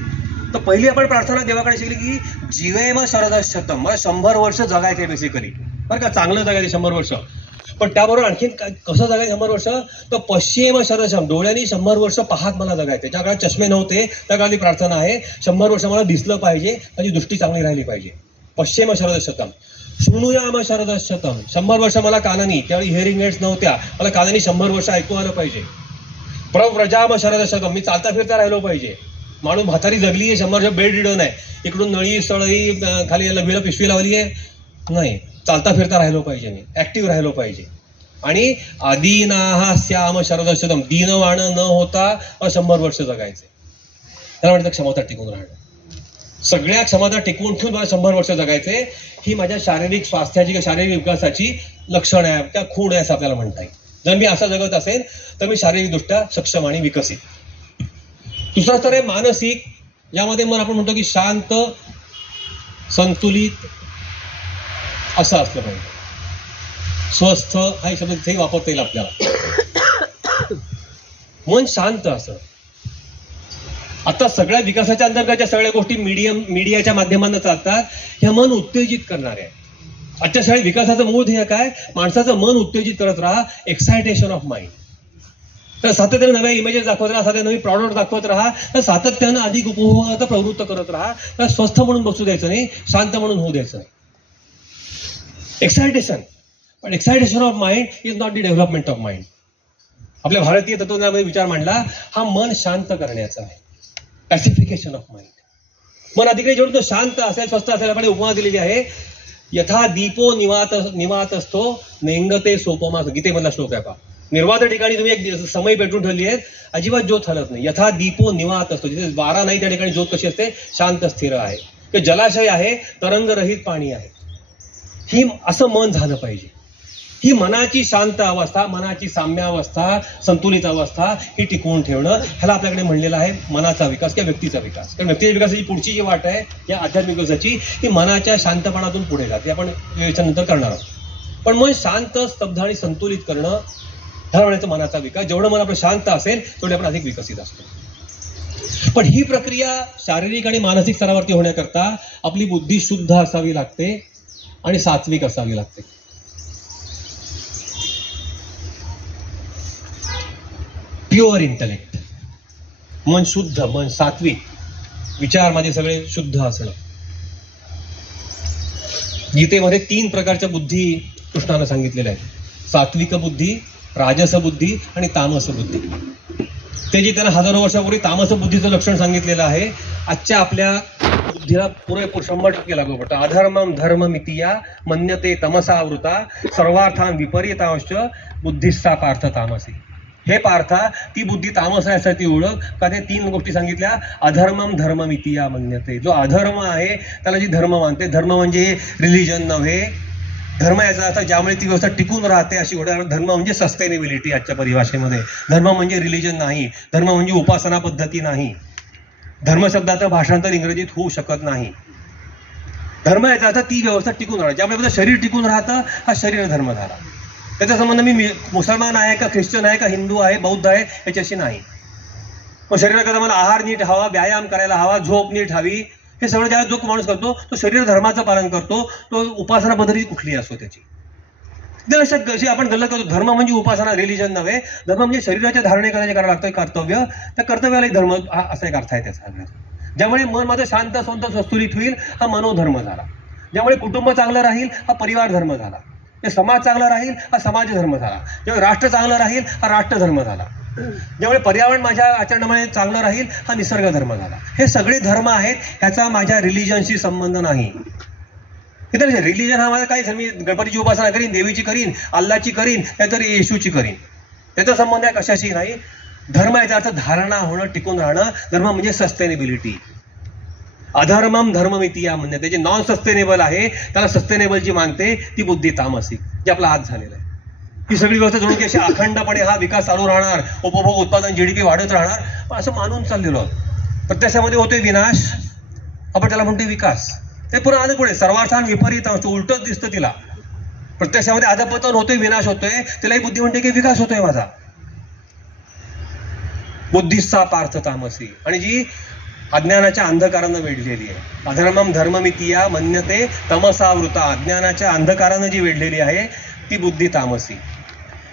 तर पहिली आपण प्रार्थना देवाकडे शिकली की जीवेम शरदशतम, मला 100 वर्ष जगायचे बेसिकली बरं का. चांगलं जगायचे 100 वर्ष. पण त्याबरोबर आणखीन कसं जगायचं 100 वर्ष तर पश्चिम शरदशम, डोळ्यांनी 100 वर्ष पाहत मला जगायचे. ज्या काळात चष्मे नव्हते त्या काळात प्रार्थना आहे 100 वर्ष मला दिसलं पाहिजे, माझी दृष्टी चांगली राहिली पाहिजे. पश्चिम शरदशतम. शृणुयाम शरदशतम, 100 वर्ष मला कानानी, त्यावेळी हिअरिंग एड्स नव्हत्या, मला कानानी 100 वर्ष ऐकू आलं पाहिजे. प्रव्रजाम शरदशतम, मी चालता फिरता राहिलो पाहिजे. माणूस म्हातारी जगली आहे 100 वर्ष, बेड रिडन आहे, इकडून नळी सळई खाली लघवीला पिशवी लावली आहे, नाही चालता फिरता राहिलो पाहिजे, मी ऍक्टिव्ह राहिलो पाहिजे. आणि आदिनाहा श्याम शरदशतम, दीनवाण न होता 100 वर्ष जगायचे. त्याला म्हणतात क्षमता टिकून राहणं. सगळ्या क्षमता टिकवून ठेवून मला 100 वर्ष जगायचे. ही माझ्या शारीरिक स्वास्थ्याची किंवा शारीरिक विकासाची लक्षण आहे, त्या खूण आहे असं आपल्याला म्हणता येईल. जर मी असं जगत असेल तर मी शारीरिकदृष्ट्या सक्षम आणि विकसित. दुसरा स्तर आहे मानसिक. यामध्ये मग आपण म्हणतो की शांत, संतुलित असं असलं पाहिजे. स्वस्थ हा शब्द तिथेही वापरता येईल आपल्याला. मन शांत असं. आता सगळ्या विकासाच्या अंतर्गतच्या सगळ्या गोष्टी मीडियाच्या माध्यमातून चालतात. ह्या मन उत्तेजित करणारे आहे. आजच्या सगळ्या विकासाचं मूळ ध्येय काय? माणसाचं मन उत्तेजित करत राहा, एक्सायटेशन ऑफ माइंड. तर सातत्यानं नव्या इमेजेस दाखवत राहा, सातत्यानं नवीन प्रॉडक्ट दाखवत राहा, तर सातत्यानं अधिक उपभोगाचा प्रवृत्त करत राहा. तर स्वस्थ म्हणून बसू द्यायचं नाही, शांत म्हणून होऊ द्यायचं नाही. एक्सायटेशन, पण excitation of mind is not the development of mind. आपल्या भारतीय तत्वज्ञानामध्ये विचार मांडला हा मन शांत करण्याचा आहे. पॅसिफिकेशन ऑफ माइंड. मन अधिकारी जेवढं शांत असेल, स्वस्थ असेल, आपण उपमा दिलेली आहे. यथा दीपो निवात असतो नेंगते सोपमा, गीतेमधला श्लोक आहे पहा. निर्वात ठिकाणी तुम्ही एक समय पेटून ठेवली आहे, अजिबात ज्योत हलत नाही. यथा दीपो निवात असतो, जिथे वारा नाही त्या ठिकाणी ज्योत कशी असते? शांत स्थिर आहे. की जलाशय आहे, तरंगरहित पाणी आहे. ही असं मन झालं पाहिजे. ही मनाची शांत अवस्था, मनाची साम्यावस्था, संतुलित अवस्था ही टिकवून ठेवणं, ह्याला आपल्याकडे म्हणलेलं आहे मनाचा विकास किंवा व्यक्तीचा विकास. कारण व्यक्तीच्या विकासाची पुढची जी वाट आहे या आध्यात्मिक विकासाची, ही मनाच्या शांतपणातून पुढे जाते. आपण याच्यानंतर करणार आहोत. पण मन शांत, स्तब्ध आणि संतुलित करणं, ह्याला म्हणायचं मनाचा विकास. जेवढं मन आपलं शांत असेल तेवढे आपण अधिक विकसित असतो. पण ही प्रक्रिया शारीरिक आणि मानसिक स्तरावरती होण्याकरता आपली बुद्धी शुद्ध असावी लागते आणि सात्विक असावी लागते. प्युअर इंटेलेक्ट, मन शुद्ध, मन सात्विक, विचार माझे सगळे शुद्ध असणं. गीतेमध्ये 3 प्रकारच्या बुद्धी कृष्णानं सांगितलेल्या आहेत. सात्विक बुद्धी, राजस बुद्धी आणि तामस बुद्धी. ते जे त्यांना हजारो वर्षापूर्वी तामस बुद्धीचं लक्षण सांगितलेलं आहे, आजच्या आपल्या बुद्धीला पुरेपूर 100% लागू पडतं. अधर्मम धर्ममितिया मन्यते तमसावृता सर्वार्थान विपरीतांश बुद्धिस्सा पार्थ तामसी. हे पार्था, ती बुद्धी तामस आहे यासाठी ओळख का ते 3 गोष्टी सांगितल्या. अधर्मम धर्ममितिया मन्यते, जो अधर्म आहे त्याला जी धर्म मानते. धर्म म्हणजे रिलिजन नव्हे. धर्म याचा अर्थ ज्यामुळे ती व्यवस्था टिकून राहते अशी गोष्ट. धर्म म्हणजे सस्टेनेबिलिटी आजच्या परिभाषेमध्ये. धर्म म्हणजे रिलिजन नाही. धर्म म्हणजे उपासना पद्धती नाही. धर्म शब्दाचं भाषांतर इंग्रजीत होऊ शकत नाही. धर्म याचा अर्थ ती व्यवस्था टिकून राहते. ज्यामुळे शरीर टिकून राहतं, हा शरीर धर्म झाला. त्याचा संबंध मी मुसलमान आहे का, ख्रिश्चन आहे का, हिंदू आहे, बौद्ध आहे याच्याशी नाही. मग शरीराकरता मला आहार नीट हवा, व्यायाम करायला हवा, झोप नीट हवी, हे सगळं ज्या जो माणूस करतो तो शरीर धर्माचं पालन करतो. तो उपासना पद्धती कुठली असो त्याची. लक्षात कशी आपण गल्लत करतो. धर्म म्हणजे उपासना, रिलिजन नव्हे. धर्म म्हणजे शरीराच्या धारणे करायचे करायला लागतं कर्तव्य. त्या कर्तव्याला धर्म असा एक अर्थ आहे त्याचा. ज्यामुळे मन माझं शांत स्वंत संतुलित होईल, हा मनोधर्म झाला. ज्यामुळे कुटुंब चांगलं राहील, हा परिवार धर्म झाला. समाज चांगला राहील, हा समाज धर्म झाला. ज्यामुळे राष्ट्र चांगलं राहील, हा राष्ट्र धर्म झाला. ज्यामुळे पर्यावरण माझ्या आचरणामुळे चांगलं राहील, हा निसर्ग धर्म झाला. हे सगळे धर्म आहेत, ह्याचा माझ्या रिलिजनशी संबंध नाही. इतर रिलिजन हा माझा काही, मी गणपतीची उपासना करीन, देवीची करीन, अल्लाची करीन, नाहीतर येशूची करीन, त्याचा संबंध आहे कशाशी नाही. धर्म याचा अर्थ धारणा होणं, टिकून राहणं. धर्म म्हणजे सस्टेनेबिलिटी. अधर्मम धर्ममितिया म्हणणे, त्याचे नॉन सस्टेनेबल आहे, त्याला सस्टेनेबल जी मानते ती बुद्धी तामसिक, जे आपला हात झालेला आहे. ही सगळी व्यवस्था जोडून की अशी अखंडपणे हा विकास चालू राहणार, उपभोग उत्पादन जीडीपी वाढत राहणार, पण असं मानून चाललेलो आहोत. प्रत्यक्षामध्ये होतोय विनाश, आपण त्याला म्हणतोय विकास. ते पुन्हा आलं पुढे सर्वार्थान विपरीत उलटच दिसतं तिला. प्रत्यक्षामध्ये अधपतन होतोय, विनाश होतोय, तिलाही बुद्धी म्हणते की विकास होतोय माझा. बुद्धिस्सा पार्थ तामसी, आणि जी अज्ञानाच्या अंधकारानं वेढलेली आहे. अधर्मम धर्ममितिया मन्यते तमसावृता, अज्ञानाच्या अंधकारानं जी वेढलेली आहे ती बुद्धी तामसी.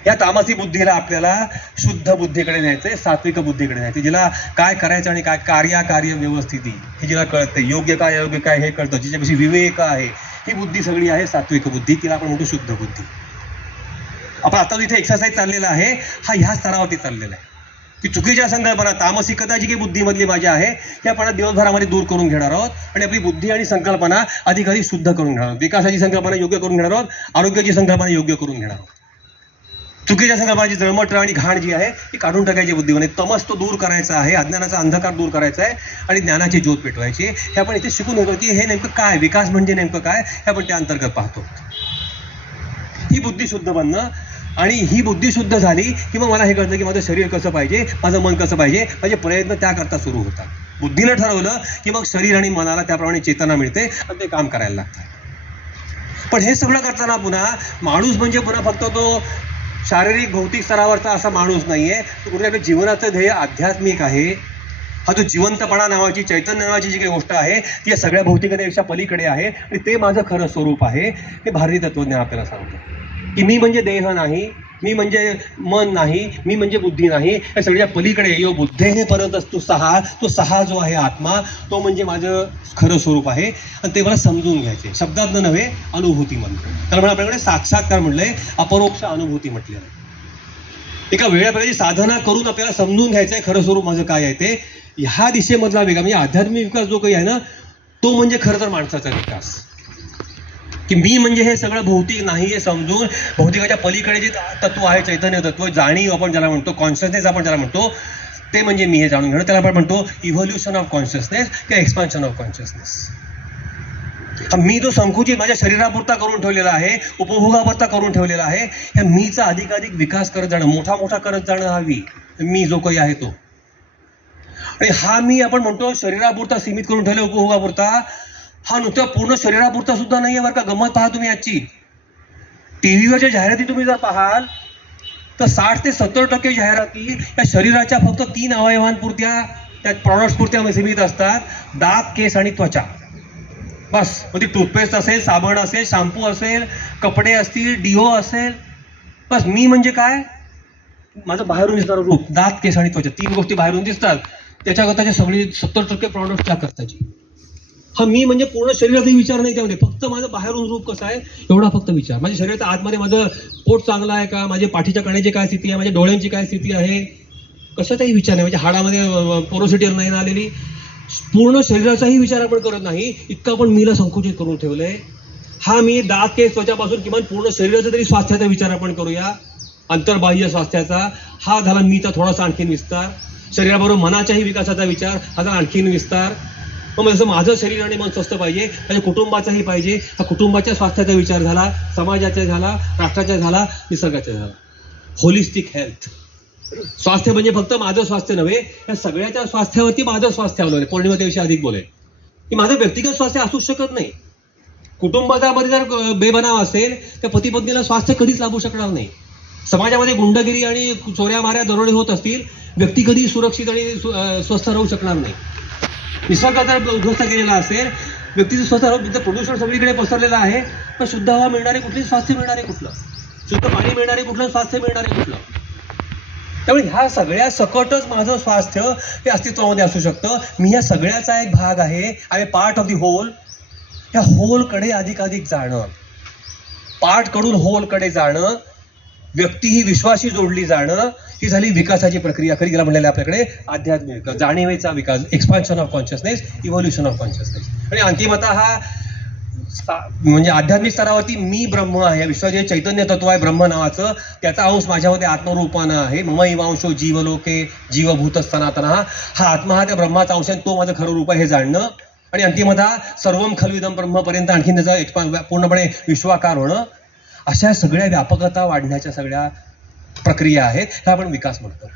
या तामसी बुद्धीला आपल्याला शुद्ध बुद्धीकडे न्यायचंय, सात्विक बुद्धीकडे न्यायचं, जिला काय करायचं आणि काय कार्य व्यवस्थिती हे जिला कळते, योग्य काय अयोग्य काय हे कळतं, जिच्यापाशी विवेक आहे, ही बुद्धी सगळी आहे सात्विक बुद्धी. तिला आपण म्हणतो शुद्ध बुद्धी. आपण आता इथे एक्सरसाइज चाललेला आहे, हा ह्या स्तरावरती चाललेला आहे की चुकीच्या संकल्पना, तामसिकता जी काही बुद्धीमधली माझ्या आहे, हे आपण दिवसभरामध्ये दूर करून घेणार आहोत आणि आपली बुद्धी आणि संकल्पना अधिक शुद्ध करून घेणार आहोत. विकासाची संकल्पना योग्य करून घेणार आहोत, आरोग्याची संकल्पना योग्य करून घेणार आहोत. चुकीच्या संकल्पनाची जळमट आणि घाण जी आहे ती काढून टाकायची बुद्धीमध्ये. तमस तो दूर करायचा आहे, अज्ञानाचा अंधकार दूर करायचा आहे आणि ज्ञानाची ज्योत पेटवायची. हे आपण इथे शिकून होतो की हे नेमकं काय, विकास म्हणजे नेमकं काय, हे आपण त्या अंतर्गत पाहतो. ही बुद्धी शुद्ध बनणं, आणि ही बुद्धी शुद्ध झाली की मग मला हे कळतं की माझं शरीर कसं पाहिजे, माझं मन कसं पाहिजे, माझे प्रयत्न त्याकरता सुरू होतात. बुद्धीनं ठरवलं की मग शरीर आणि मनाला त्याप्रमाणे चेतना मिळते आणि ते काम करायला लागतात. पण हे सगळं करताना पुन्हा माणूस म्हणजे पुन्हा फक्त तो शारीरिक भौतिक स्तरावरचा असा माणूस नाहीये. तो कुठे आपल्या जीवनाचं ध्येय आध्यात्मिक आहे. हा जो जिवंतपणा नावाची, चैतन्य नावाची जी काही गोष्ट आहे ती या सगळ्या भौतिकतेपेक्षा पलीकडे आहे आणि ते माझं खरं स्वरूप आहे. हे भारतीय तत्वज्ञान आपल्याला सांगतं की मी म्हणजे देह नाही, मी म्हणजे मन नाही, मी म्हणजे बुद्धी नाही, या सगळ्या पलीकडे यो बुद्धे हे परत असतो तो सहा जो आहे आत्मा, तो म्हणजे माझं खरं स्वरूप आहे. आणि ते मला समजून घ्यायचे, शब्दात नव्हे, अनुभूती म्हणतो. त्यामुळे आपल्याकडे साक्षात्कार म्हटलंय, अपरोक्ष अनुभूती म्हटली आहे. एका वेगळ्या प्रकारची साधना करून आपल्याला समजून घ्यायचंय खरं स्वरूप माझं काय आहे ते. ह्या दिशेमधला वेगळा म्हणजे आध्यात्मिक विकास जो काही आहे ना, तो म्हणजे खरं तर माणसाचा विकास. की मी म्हणजे हे सगळं भौतिक नाही हे समजून, भौतिकाच्या पलीकडे जे तत्व आहे, चैतन्य तत्व, जाणीव आपण ज्याला म्हणतो, कॉन्शियसनेस आपण ज्याला म्हणतो, ते म्हणजे मी हे जाणून घेणं. त्याला आपण म्हणतो इव्होल्युशन ऑफ कॉन्शियसनेस किंवा एक्सपान्शन ऑफ कॉन्शियसनेस. मी जो संकुचित माझ्या शरीरापुरता करून ठेवलेला आहे, उपभोगापुरता करून ठेवलेला आहे, ह्या मीचा अधिकाधिक विकास करत जाणं, मोठा मोठा करत जाणं हा मी जो काही आहे तो. आणि हा मी आपण म्हणतो शरीरापुरता सीमित करून ठेवला, उपभोगापुरता, हा नुसतं पूर्ण शरीरापुरता सुद्धा नाहीये बरं का. गंमत पहा तुम्ही आजची, टीव्हीवरच्या जाहिराती तुम्ही जर पाहाल तर 60 ते 70% जाहिराती या शरीराच्या फक्त 3 अवयवांपुरत्या, त्या प्रॉडक्ट्स पुरत्या सीमित असतात. दात, केस आणि त्वचा. बस. म्हणजे टूथपेस्ट असेल, साबण असेल, शॅम्पू असेल, कपडे असतील, डिओ असेल. बस. मी म्हणजे काय, माझं बाहेरून दिसणारं रूप, दात, केस आणि त्वचा, 3 गोष्टी बाहेरून दिसतात. त्याच्याकरताचे सगळे 70% प्रॉडक्ट त्या करताची. हा मी म्हणजे पूर्ण शरीराचा विचार नाही त्यामध्ये, फक्त माझं बाहेरून रूप कसं आहे एवढा फक्त विचार. माझ्या शरीराच्या आतमध्ये माझं पोट चांगलं आहे का, माझ्या पाठीच्या कण्याची काय स्थिती आहे, माझ्या डोळ्यांची काय स्थिती आहे, कशाचाही विचार नाही. माझ्या हाडामध्ये पोरोसिटी नाही आलेली, पूर्ण शरीराचाही विचार आपण करत नाही. इतकं आपण मीला संकुचित करून ठेवलंय. हा मी दात, केस, त्वचापासून किमान पूर्ण शरीराचा तरी स्वास्थ्याचा विचार आपण करूया, अंतर्बाह्य स्वास्थ्याचा. हा झाला मीचा थोडासा आणखीन विस्तार. शरीराबरोबर मनाच्याही विकासाचा विचार हा झाला आणखीन विस्तार. मग जसं माझं शरीर आणि मन स्वस्थ पाहिजे, माझ्या कुटुंबाचाही पाहिजे, हा कुटुंबाच्या स्वास्थ्याचा विचार झाला, समाजाचा झाला, राष्ट्राचा झाला, निसर्गाचा झाला. Holistic health. स्वास्थ्य म्हणजे फक्त माझं स्वास्थ्य नव्हे, या सगळ्याच्या स्वास्थ्यावरती माझं स्वास्थ्य अवलंबून आहे. पौर्णिमा त्याविषयी अधिक बोलेल की माझं व्यक्तिगत स्वास्थ्य असूच शकत नाही. कुटुंबामध्ये जर बेबनाव असेल तर पती पत्नीला स्वास्थ्य कधीच लाभू शकणार नाही. समाजामध्ये गुंडगिरी आणि चोऱ्या माऱ्या दरोडे होत असतील, व्यक्ती कधी सुरक्षित आणि स्वस्थ राहू शकणार नाही. निसर्ग जर उद्ध्वस्त केलेला असेल, व्यक्तीचं स्वस्थ राहू. तिथं प्रदूषण सगळीकडे पसरलेलं आहे, पण शुद्ध हवा मिळणारे कुठली, स्वास्थ्य मिळणारे कुठलं, शुद्ध पाणी मिळणारे कुठलं, स्वास्थ्य मिळणारे कुठलं. त्यामुळे ह्या सगळ्या सकटच माझं स्वास्थ्य हे अस्तित्वामध्ये असू शकतं. मी या सगळ्याचा एक भाग आहे. I am part of the whole. या होलकडे अधिकाधिक जाणं, पार्टकडून होलकडे जाणं, व्यक्ती ही विश्वाशी जोडली जाणं, ही झाली विकासाची प्रक्रिया. खरी गेला म्हणलेलं आपल्याकडे आध्यात्मिक जाणीवेचा विकास, expansion of consciousness, evolution of consciousness. आणि अंतिमतः हा म्हणजे आध्यात्मिक स्तरावरती मी ब्रह्म आहे, विश्वाचे चैतन्य तत्व आहे ब्रह्म नावाचं, त्याचा अंश माझ्यामध्ये आत्मरूपानं आहे. मम इवांशो जीवलोके जीवभूत सनातनः. हा आत्मा हा त्या ब्रह्माचा अंश आहे, तो माझं खरं रूप आहे हे जाणणं. आणि अंतिमतः सर्वम खल्विदम ब्रह्मपर्यंत आणखीन त्याचा पूर्णपणे विश्वाकार होणं. अशा सगळ्या व्यापकता वाढण्याच्या सगळ्या प्रक्रिया आहेत, ह्या आपण विकास म्हणतो.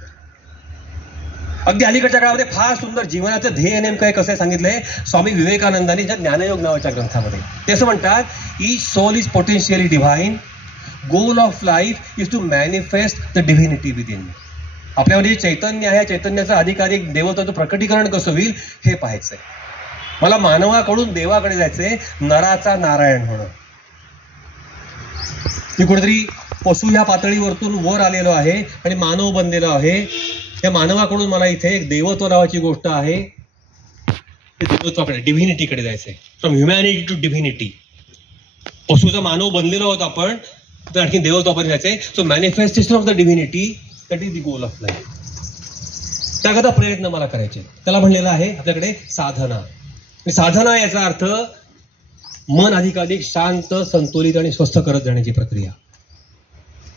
अगदी अलीकडच्या काळामध्ये फार सुंदर जीवनाचं ध्येय नेमकं कसं आहे सांगितलंय स्वामी विवेकानंदांनी ज्या ज्ञानयोग नावाच्या ग्रंथामध्ये. ते असं म्हणतात, each soul is potentially divine, goal of life is to manifest the divinity within. आपल्यामध्ये जे चैतन्य आहे, चैतन्याचं अधिकाधिक देवत्वाचं प्रकटीकरण कसं होईल हे पाहायचंय. मला मानवाकडून देवाकडे जायचंय, नराचा नारायण होणं. मी कुठेतरी पशु ह्या पातळीवरतून वर आलेलो आहे आणि मानव बनलेलो आहे. या मानवाकडून मला इथे एक देवत्व नावाची गोष्ट आहे, ते देवत्वाकडे, डिव्हिनिटीकडे जायचंय. From humanity to divinity. पशुचा मानव बनलेलो आहोत आपण, तर आणखी देवत्वापर्यंत जायचंय. So manifestation of the divinity, that is the goal of life. त्याकरता प्रयत्न मला करायचे. त्याला म्हणलेलं आहे आपल्याकडे साधना. साधना याचा अर्थ मन अधिकाधिक शांत, संतुलित आणि स्वस्थ करत जाण्याची प्रक्रिया.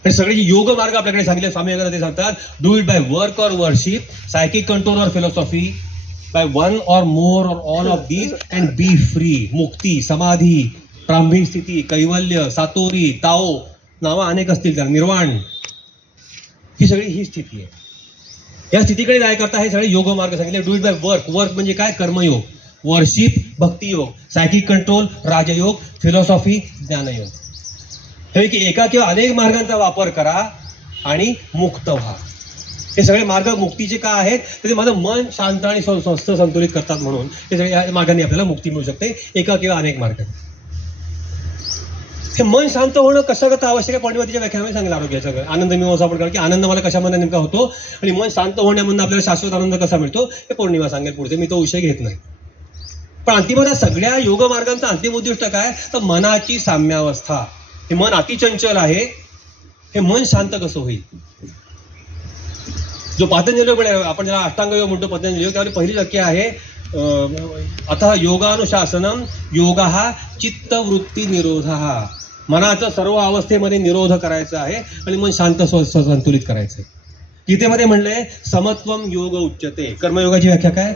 आणि सगळे योग मार्ग आपल्याकडे सांगितले स्वामी विवेकानंद ते सांगतात, do it by work or worship, psychic control or philosophy, by one or more or all of these and be free. मुक्ती, समाधी, प्रारंभिक स्थिती, कैवल्य, सातोरी, ताओ, नावं अनेक असतील त्याला, निर्वाण, ही सगळी ही स्थिती आहे. या स्थितीकडे जाय करता हे सगळे योग मार्ग सांगितले. Do it by work. Work म्हणजे काय, कर्मयोग. वर्शिप, भक्तियोग. सायकिक कंट्रोल, राजयोग. फिलॉसॉफी, ज्ञानयोग. हे की एका किंवा अनेक मार्गांचा वापर करा आणि मुक्त व्हा. हे सगळे मार्ग मुक्तीचे का आहेत, तर ते माझं मन शांत आणि स्वस्थ संतुलित करतात म्हणून हे सगळे या मार्गाने आपल्याला मुक्ती मिळू शकते, एका किंवा अनेक मार्ग. हे मन शांत होणं कसं करता आवश्यक आहे, पौर्णिमातीच्या व्याख्यानामध्ये सांगितलं. आरोग्याचं आनंद मीमांसा आपण करा की आनंद मला कशामध्ये नेमका होतो आणि मन शांत होण्यामधून आपल्याला शाश्वत आनंद कसा मिळतो हे पौर्णिमा सांगेल पुढचे. मी तो विषय घेत नाही. पण अंतिमतः सगळ्या योग मार्गांचा अंतिम उद्दिष्ट काय, तर मनाची साम्यावस्था. हे मन अतिचंचल आहे, हे मन शांत कसं होईल. जो पतंजली योग आपण ज्याला अष्टांग योग म्हणतो, पतंजली योग, त्यामध्ये पहिली वाक्य आहे, अतः योगानुशासनम योगा चित्तवृत्ती निरोधः. मनाचं सर्व अवस्थेमध्ये निरोध करायचा आहे आणि मन शांत संतुलित करायचं आहे. गीतेमध्ये म्हणलंय समत्वम योग उच्यते. कर्मयोगाची व्याख्या काय?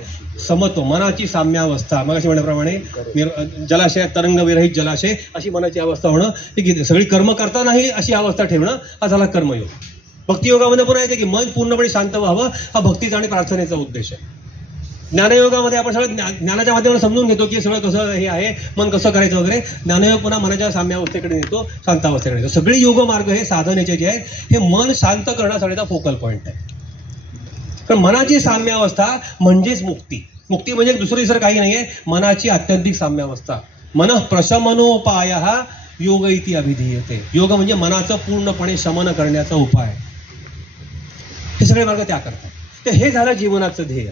समत्व, मनाची साम्यावस्था. मग अशी म्हणल्याप्रमाणे जलाशयात तरंग विरहित जलाशय अशी मनाची अवस्था होणं ही गीते. सगळी कर्म करतानाही अशी अवस्था ठेवणं हा झाला कर्मयोग. भक्तियोगामध्ये पण आहे की मन पूर्णपणे शांत व्हावं हा भक्तीचा आणि प्रार्थनेचा उद्देश आहे. ज्ञानयोगामध्ये आपण सगळं ज्ञानाच्या माध्यमातून समजून घेतो की सगळं कसं हे आहे, मन कसं करायचं वगैरे. ज्ञानयोग पुन्हा मनाच्या साम्यावस्थेकडे नेतो, शांतावस्थेकडे नेतो. सगळे योग मार्ग हे साधनेचे जे आहेत हे मन शांत करण्यासाठीचा फोकल पॉईंट आहे. तर मनाची साम्यावस्था म्हणजेच मुक्ती. मुक्ती म्हणजे दुसरं काही नाहीये, मनाची आत्यंतिक साम्यावस्था. मन प्रशमनोपाय हा योग इति अभिधीयते. योग म्हणजे मनाचं पूर्णपणे शमन करण्याचा उपाय. हे सगळे मार्ग त्या करतात. तर हे झालं जीवनाचं ध्येय.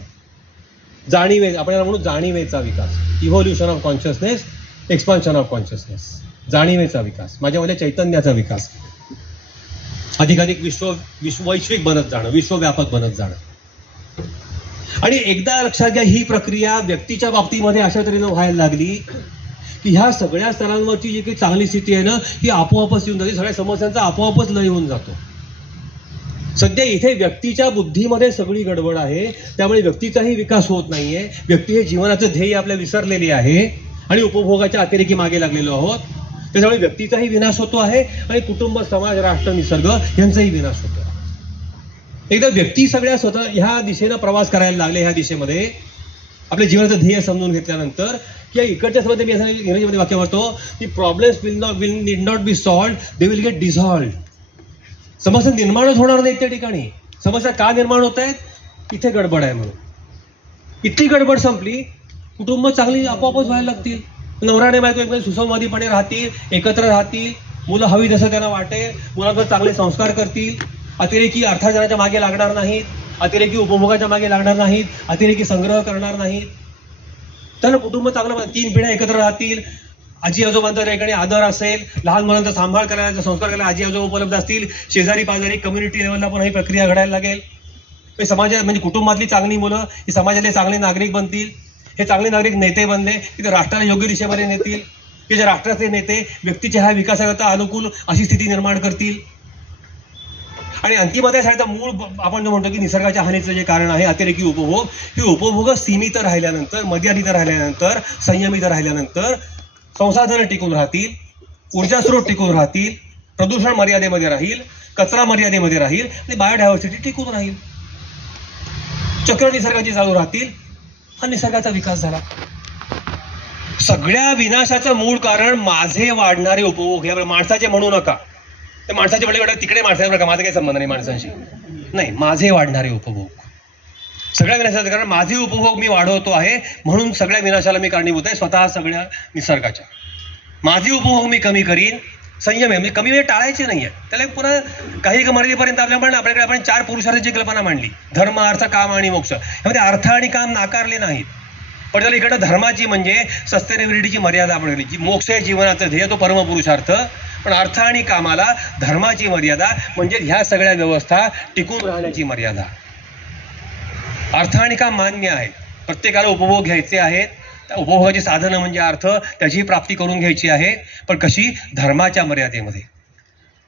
जाणीवे, आपण याला म्हणू जाणीवेचा विकास. Evolution of consciousness, expansion of consciousness. जाणीवेचा विकास, माझ्यामध्ये चैतन्याचा विकास. अधिकाधिक वैश्विक बनत जाणं, विश्वव्यापक बनत जाणं. आणि एकदा लक्षात घ्या, ही प्रक्रिया व्यक्तीच्या बाबतीमध्ये अशा तऱ्हेनं व्हायला लागली की ह्या सगळ्या स्तरांवरची जी काही चांगली स्थिती आहे ना ही आपोआपच येऊन जाते. सगळ्या समस्यांचा आपोआपच लय होऊन जातो. सध्या इथे व्यक्तीच्या बुद्धीमध्ये सगळी गडबड आहे, त्यामुळे व्यक्तीचाही विकास होत नाहीये. व्यक्ती हे जीवनाचं ध्येय आपल्या विसरलेली आहे आणि उपभोगाच्या अतिरेकी मागे लागलेलो आहोत. त्याच्यामुळे व्यक्तीचाही विनाश होतो आहे आणि कुटुंब, समाज, राष्ट्र, निसर्ग यांचाही विनाश होतो. एकदा व्यक्ती सगळ्या स्वतः ह्या दिशेनं प्रवास करायला लागले, ह्या दिशेमध्ये आपल्या जीवनाचं ध्येय समजून घेतल्यानंतर किंवा इकडच्या मध्ये मी असं इंग्रजीमध्ये वाक्य वापरतो की problems need not be solved, they will get dissolved. समस्या निर्माणच होणार नाहीत त्या ठिकाणी. समस्या का निर्माण होत आहेत? इथे गडबड आहे म्हणून. इतकी गडबड संपली, कुटुंब चांगली आपोआपच व्हायला लागतील. नवराने बायको एकमेकांना सुसंवादीपणे राहतील, एकत्र राहतील, मुलं हवी जसं त्यांना वाटेल, मुलांवर चांगले संस्कार करतील, अतिरेकी अर्थार्जनाच्या मागे लागणार नाहीत, अतिरेकी उपभोगाच्या मागे लागणार नाहीत, अतिरेकी संग्रह करणार नाहीत. तर कुटुंब चांगलं, 3 पिढ्या एकत्र राहतील, आजी आजोबांचा त्या ठिकाणी आदर असेल, लहान मुलांचा सांभाळ करायला, संस्कार करायला आजी आजोबा उपलब्ध असतील, शेजारी पाजारी कम्युनिटी लेवलला पण ही प्रक्रिया घडायला लागेल. समाजात म्हणजे कुटुंबातली चांगली मुलं ही समाजातले चांगले नागरिक बनतील. हे चांगले नागरिक नेते बनले की ते राष्ट्राला योग्य दिशेमध्ये नेतील, की जे राष्ट्राचे नेते व्यक्तीच्या ह्या विकासाकरता अनुकूल अशी स्थिती निर्माण करतील. आणि अंतिमतेसाठी मूळ आपण जो म्हणतो की निसर्गाच्या हानीचं जे कारण आहे अतिरेकी उपभोग, हे उपभोग सीमित राहिल्यानंतर, मर्यादित राहिल्यानंतर, संयमित राहिल्यानंतर संसाधनं टिकून राहतील, ऊर्जा स्रोत टिकून राहतील, प्रदूषण मर्यादेमध्ये राहील, कचरा मर्यादेमध्ये राहील आणि बायोडायव्हर्सिटी टिकून राहील. चक्र निसर्गाची चालू राहतील. हा निसर्गाचा विकास झाला. सगळ्या विनाशाचं मूळ कारण माझे वाढणारे उपभोग. यावेळी माणसाचे म्हणू नका, ते माणसाचे म्हणजे तिकडे माणसाचे बघा, माझा काही संबंध नाही माणसांशी. नाही, माझे वाढणारे उपभोग. सगळ्या विनाशाचं कारण माझे उपभोग मी वाढवतो आहे, म्हणून सगळ्या विनाशाला मी कारणीभूत आहे, स्वतः सगळ्या निसर्गाच्या. माझे उपभोग मी कमी करीन, संयम आहे, म्हणजे कमी वेळ टाळायची नाहीये. त्याला पुन्हा काही मर्यादेपर्यंत आपल्याकडे आपण 4 पुरुषार्थाची कल्पना मांडली, धर्म, अर्थ, काम आणि मोक्ष. यामध्ये अर्थ आणि काम नाकारले नाहीत, पण त्याला इकडं धर्माची म्हणजे सस्टेनेबिलिटीची मर्यादा आपण केली. मोक्ष आहे जीवनाचं ध्येय, तो परमपुरुषार्थ. पण अर्थ आणि कामाला धर्माची मर्यादा म्हणजे ह्या सगळ्या व्यवस्था टिकून राहण्याची मर्यादा. अर्थ आणि काम मान्य आहे, प्रत्येकाला उपभोग घ्यायचे आहेत, उपभोगाची साधनं म्हणजे अर्थ, त्याची प्राप्ती करून घ्यायची आहे, पण कशी? धर्माच्या मर्यादेमध्ये.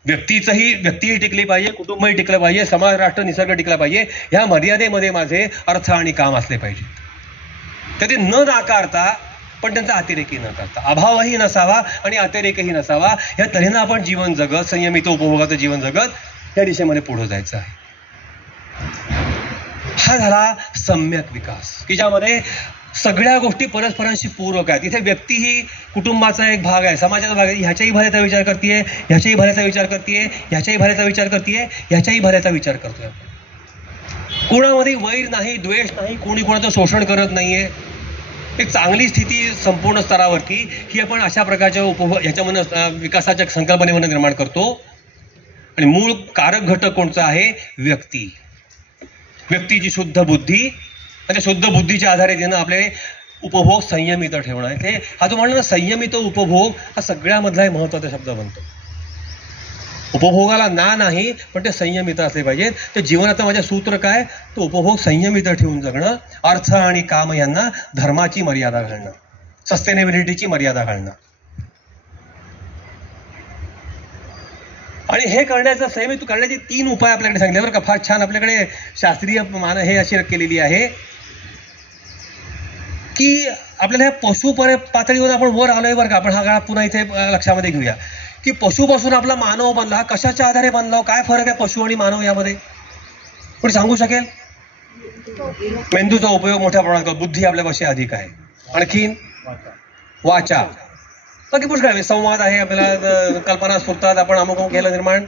व्यक्तीही टिकली पाहिजे, कुटुंबही टिकलं पाहिजे, समाज, राष्ट्र, निसर्ग टिकला पाहिजे. ह्या मर्यादेमध्ये माझे अर्थ आणि काम असले पाहिजे. तर ते न नाकारता, पण त्यांचा अतिरेकही न करता, अभावही नसावा आणि अतिरेकही नसावा, या तऱ्हेनं आपण जीवन जगत, संयमित उपभोगाचं जीवन जगत या दिशेमध्ये पुढे जायचं आहे. हा झाला सम्यक विकास, की ज्यामध्ये सगळ्या गोष्टी परस्परांशी पूरक आहेत. इथे व्यक्ती ही कुटुंबाचा एक भाग आहे, समाजाचा भाग आहे. ह्याच्याही भल्याचा विचार करतेय, ह्याच्याही भल्याचा विचार करतेय, ह्याच्याही भल्याचा विचार करतेय, ह्याच्याही भल्याचा विचार करतोय. कोणामध्ये वैर नाही, द्वेष नाही, कोणी कोणाचं शोषण करत नाहीये. एक चांगली स्थिती संपूर्ण स्तरावरती ही आपण अशा प्रकारच्या ह्याच्यामधून विकासाच्या संकल्पनेमधून निर्माण करतो. आणि मूळ कारक घटक कोणता आहे? व्यक्ती. व्यक्तीची शुद्ध बुद्धी आणि शुद्ध बुद्धीच्या आधारे त्यानं आपले उपभोग संयमित ठेवणं आहे. ते हा जो म्हणला ना संयमित उपभोग, हा सगळ्यामधला महत्वाचा शब्द बनतो. उपभोगाला ना नाही, पण ते संयमित असले पाहिजेत. ते जीवनाचं माझ्या सूत्र काय? तो उपभोग संयमित ठेवून जगणं, अर्थ आणि काम यांना धर्माची मर्यादा घालणं, सस्टेनेबिलिटीची मर्यादा घालणं. आणि हे करण्याचं संयमी तू करण्याचे 3 उपाय आपल्याकडे सांगितले बरं का. फार छान आपल्याकडे शास्त्रीय मान हे अशी केलेली आहे की आपल्याला ह्या पशु पातळीवर आपण वर आलोय बरं का. आपण हा काळ पुन्हा इथे लक्षामध्ये घेऊया की पशुपासून आपला मानव बनला. हा कशाच्या आधारे बनला, काय फरक आहे पशु आणि मानव यामध्ये कोणी सांगू शकेल? मेंदूचा उपयोग मोठ्या प्रमाणात करतो, बुद्धी आपल्यापाशी अधिक आहे. आणखीन वाचा, बाकी पुष्कळ संवाद आहे, आपल्याला कल्पना स्फुरतात, आपण अमुक केलं निर्माण.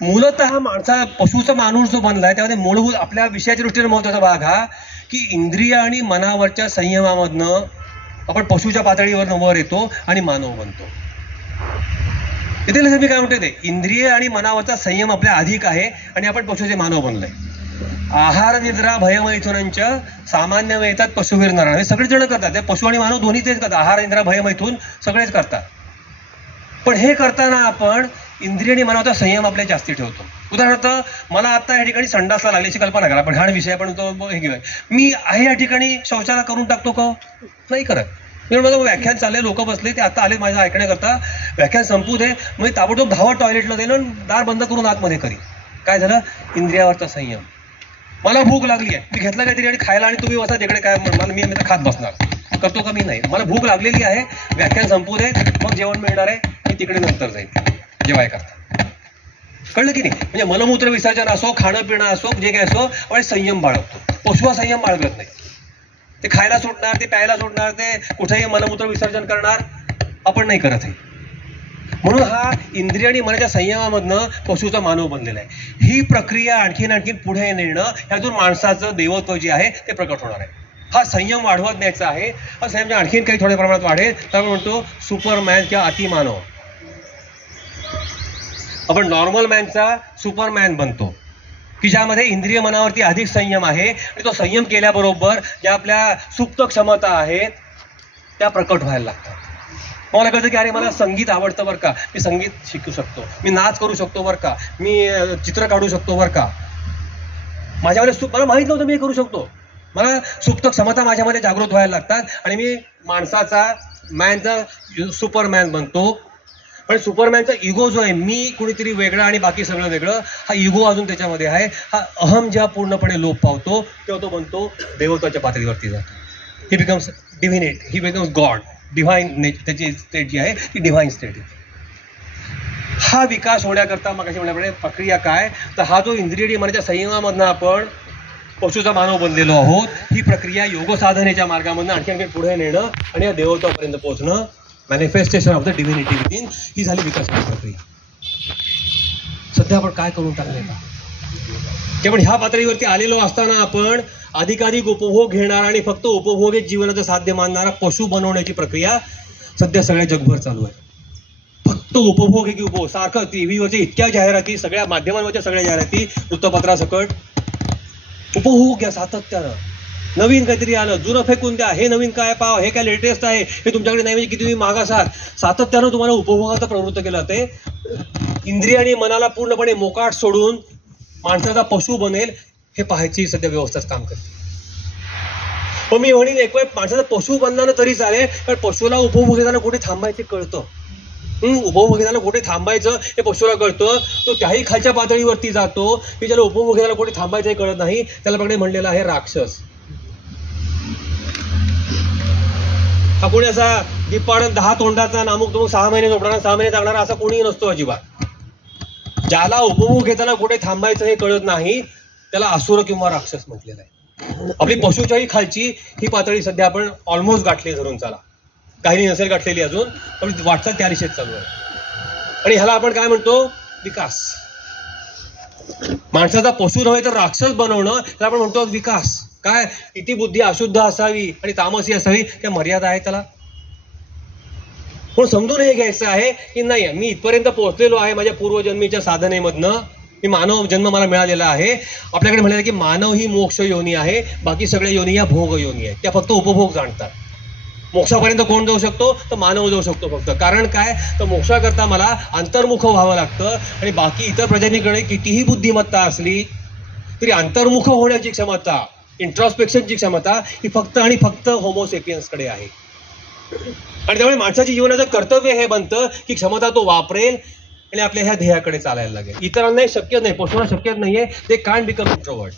मूलतः पशुचा माणूस जो बनलाय त्यामध्ये मूलभूत आपल्या विषयाच्या दृष्टीने महत्वाचा भाग हा की इंद्रिय आणि मनावरच्या संयमामधनं आपण पशुच्या पातळीवरनं वर येतो आणि मानव बनतो. इथे मी काय म्हणतो ते इंद्रिय आणि मनावरचा संयम आपल्या अधिक आहे आणि आपण पशुचे मानव बनलोय. आहार निद्रा भयमैथुनांच्या सामान्य वेळात पशुवीर नराण हे सगळेच जण करतात. पशु आणि मानव दोन्ही तेच करतात. आहार निद्रा भयमैथुन सगळेच करतात. पण हे करताना आपण इंद्रिय आणि मनाचा संयम आपल्या जास्ती ठेवतो. उदाहरणार्थ मला आता या ठिकाणी संडासला लागल्याची कल्पना करा. पण हा विषय आपण तो हे घेऊया. मी आहे या ठिकाणी शौचाला करून टाकतो का? नाही करत. मी माझं व्याख्यान चाललंय, लोक बसले, ते आता आले माझ्या ऐकण्याकरता, व्याख्यान संपू दे, मग ताबडतोब धावत टॉयलेटला जाईल आणि दार बंद करून आतमध्ये करी. काय झालं? इंद्रियावरचा संयम. मला भूक लागली आहे, मी घेतला काहीतरी आणि खायला, आणि तुम्ही बसा तिकडे काय मला मी खात बसणार. करतो का? मी नाही. मला भूक लागलेली आहे, व्याख्यान संपू दे, मग जेवण मिळणार आहे, मी तिकडे नंतर जाईल जेवाय करता. कळलं की नाही? म्हणजे मलमूत्र विसर्जन असो, खाणं पिणं असो, जे काय असो, आपण संयम बाळगतो. पशु हा संयम बाळगत नाही. ते खायला सोडणार, ते प्यायला सोडणार, ते कुठेही मलमूत्र विसर्जन करणार, आपण नाही करत आहे. म्हणून हा इंद्रिय आणि मनाच्या संयमामधनं पशुचा मानव बनलेला आहे. ही प्रक्रिया आणखीन पुढे नेणं, ह्यातून माणसाचं देवत्व जे आहे ते प्रकट होणार आहे. हा संयम वाढवत न्यायचा आहे. हा संयम आणखीन काही थोड्या प्रमाणात वाढेल तर आपण म्हणतो सुपरमॅन किंवा अतिमानव. आपण नॉर्मल मॅनचा सुपरमॅन बनतो की ज्यामध्ये इंद्रिय मनावरती अधिक संयम आहे आणि तो संयम केल्याबरोबर ज्या आपल्या सुप्त क्षमता आहेत त्या प्रकट व्हायला लागतात. मला कळतं की अरे मला संगीत आवडतं बरं का, मी संगीत शिकू शकतो, मी नाच करू शकतो बरं का, मी चित्र काढू शकतो बरं का. माझ्यामध्ये मला माहीत नव्हतं मी हे करू शकतो. मला सुप्त क्षमता माझ्यामध्ये जागृत व्हायला लागतात आणि मी माणसाचा मॅनचा सुपरमॅन बनतो. पण सुपरमॅनचा इगो जो आहे, मी कुणीतरी वेगळं आणि बाकी सगळं वेगळं, हा इगो अजून त्याच्यामध्ये आहे. हा अहम जेव्हा पूर्णपणे लोप पावतो तेव्हा तो बनतो देवत्वाच्या पातळीवरती जातो. He becomes divinate, he becomes God. Divine त्याची स्टेट जी आहे ती डिव्हाइन स्टेट. हा विकास होण्याकरता मग अशी म्हणण्याप्रमाणे प्रक्रिया काय, तर हा जो इंद्रिय आणि मनाच्या संयमामधनं आपण पशुचा मानव बनलेलो आहोत, ही प्रक्रिया योग साधनेच्या मार्गामधनं आणखी पुढे नेणं आणि या देवत्वापर्यंत पोहोचणं, manifestation of the divinity within, ही झाली विकासाची प्रक्रिया. सध्या आपण काय करून टाकले का? की आपण ह्या पातळीवरती आलेलो असताना आपण अधिकाधिक उपभोग घेणार आणि फक्त उपभोग जीवनाचं साध्य मानणारा पशु बनवण्याची प्रक्रिया सध्या सगळ्या जगभर चालू आहे. फक्त उपभोग आहे की उपभोग. सारखं टीव्हीवरच्या इतक्या जाहिराती, सगळ्या माध्यमांवरच्या सगळ्या जाहिराती, वृत्तपत्रासकट उपभोग घ्या सातत्यानं. नवीन काहीतरी आलं, जुनं फेकून द्या, हे नवीन काय पाव, हे काय लेटेस्ट आहे, हे तुमच्याकडे नाही म्हणजे किती तुम्ही मागासाल. सातत्यानं तुम्हाला उपभोगाचा प्रवृत्त केलं जाते. इंद्रिय आणि मनाला पूर्णपणे मोकाट सोडून माणसाचा पशु बनेल हे पाहायची सध्या व्यवस्थाच काम करते. पण मी म्हणेन एक वेळ माणसाचा पशु बनला तरी चालेल, पण पशुला उपभोग घेताना कुठे थांबायचं कळतं. उपभोग घेताना कुठे थांबायचं हे पशुला कळतं. तो त्याही खालच्या पातळीवरती जातो की ज्याला उपभोग घेताना कुठे थांबायचं हे कळत नाही. त्याला प्रमाणे म्हणलेला आहे राक्षस. हा कोणी असा दीपाडन 10 तोंडाचा, नामुक तो 6 महिने झोपणारा, 6 महिने जागणारा असा कोणीही नसतो अजिबात. ज्याला उपभोग घेताना कुठे थांबायचं हे कळत नाही त्याला असुर किंवा राक्षस म्हटलेलं आहे. आपली पशुच्याही खालची ही पातळी सध्या आपण ऑलमोस्ट गाठली धरून चाला. काही नसेल गाठलेली अजून, पण वाटचाल त्या दिशेत चालू आहे. आणि ह्याला आपण काय म्हणतो? विकास. माणसाचा पशु नव्हे तर राक्षस बनवणं त्याला आपण म्हणतो विकास. काय? इति बुद्धी अशुद्ध असावी आणि तामसी असावी, त्या मर्यादा आहे त्याला. पण समजून हे घ्यायचं आहे की नाही, मी इथपर्यंत पोहोचलेलो आहे माझ्या पूर्वजन्मीच्या साधनेमधनं, मी मानव जन्म मला मिळालेला आहे. आपल्याकडे म्हणलेलं की मानव ही मोक्ष योनी आहे, बाकी सगळ्या योनी या भोग योनी आहेत, त्या फक्त उपभोग जाणतात. मोक्षापर्यंत कोण जाऊ शकतो? तर मानव जाऊ शकतो फक्त. कारण काय? तर मोक्षाकरता मला अंतर्मुख व्हावं लागतं आणि बाकी इतर प्रजातींकडे कितीही बुद्धिमत्ता असली तरी अंतर्मुख होण्याची क्षमता, इंट्रॉस्पेक्शनची क्षमता ही फक्त आणि फक्त होमोसेपियन्सकडे आहे. आणि त्यामुळे माणसाच्या जीवनाचं कर्तव्य हे बनतं की क्षमता तो वापरेल, आणि आपल्या ह्या ध्येयाकडे चालायला लागेल. इतरांना हे शक्य नाही, पशुना शक्य नाहीये, ते कांट बिकम इंट्रोवर्ट.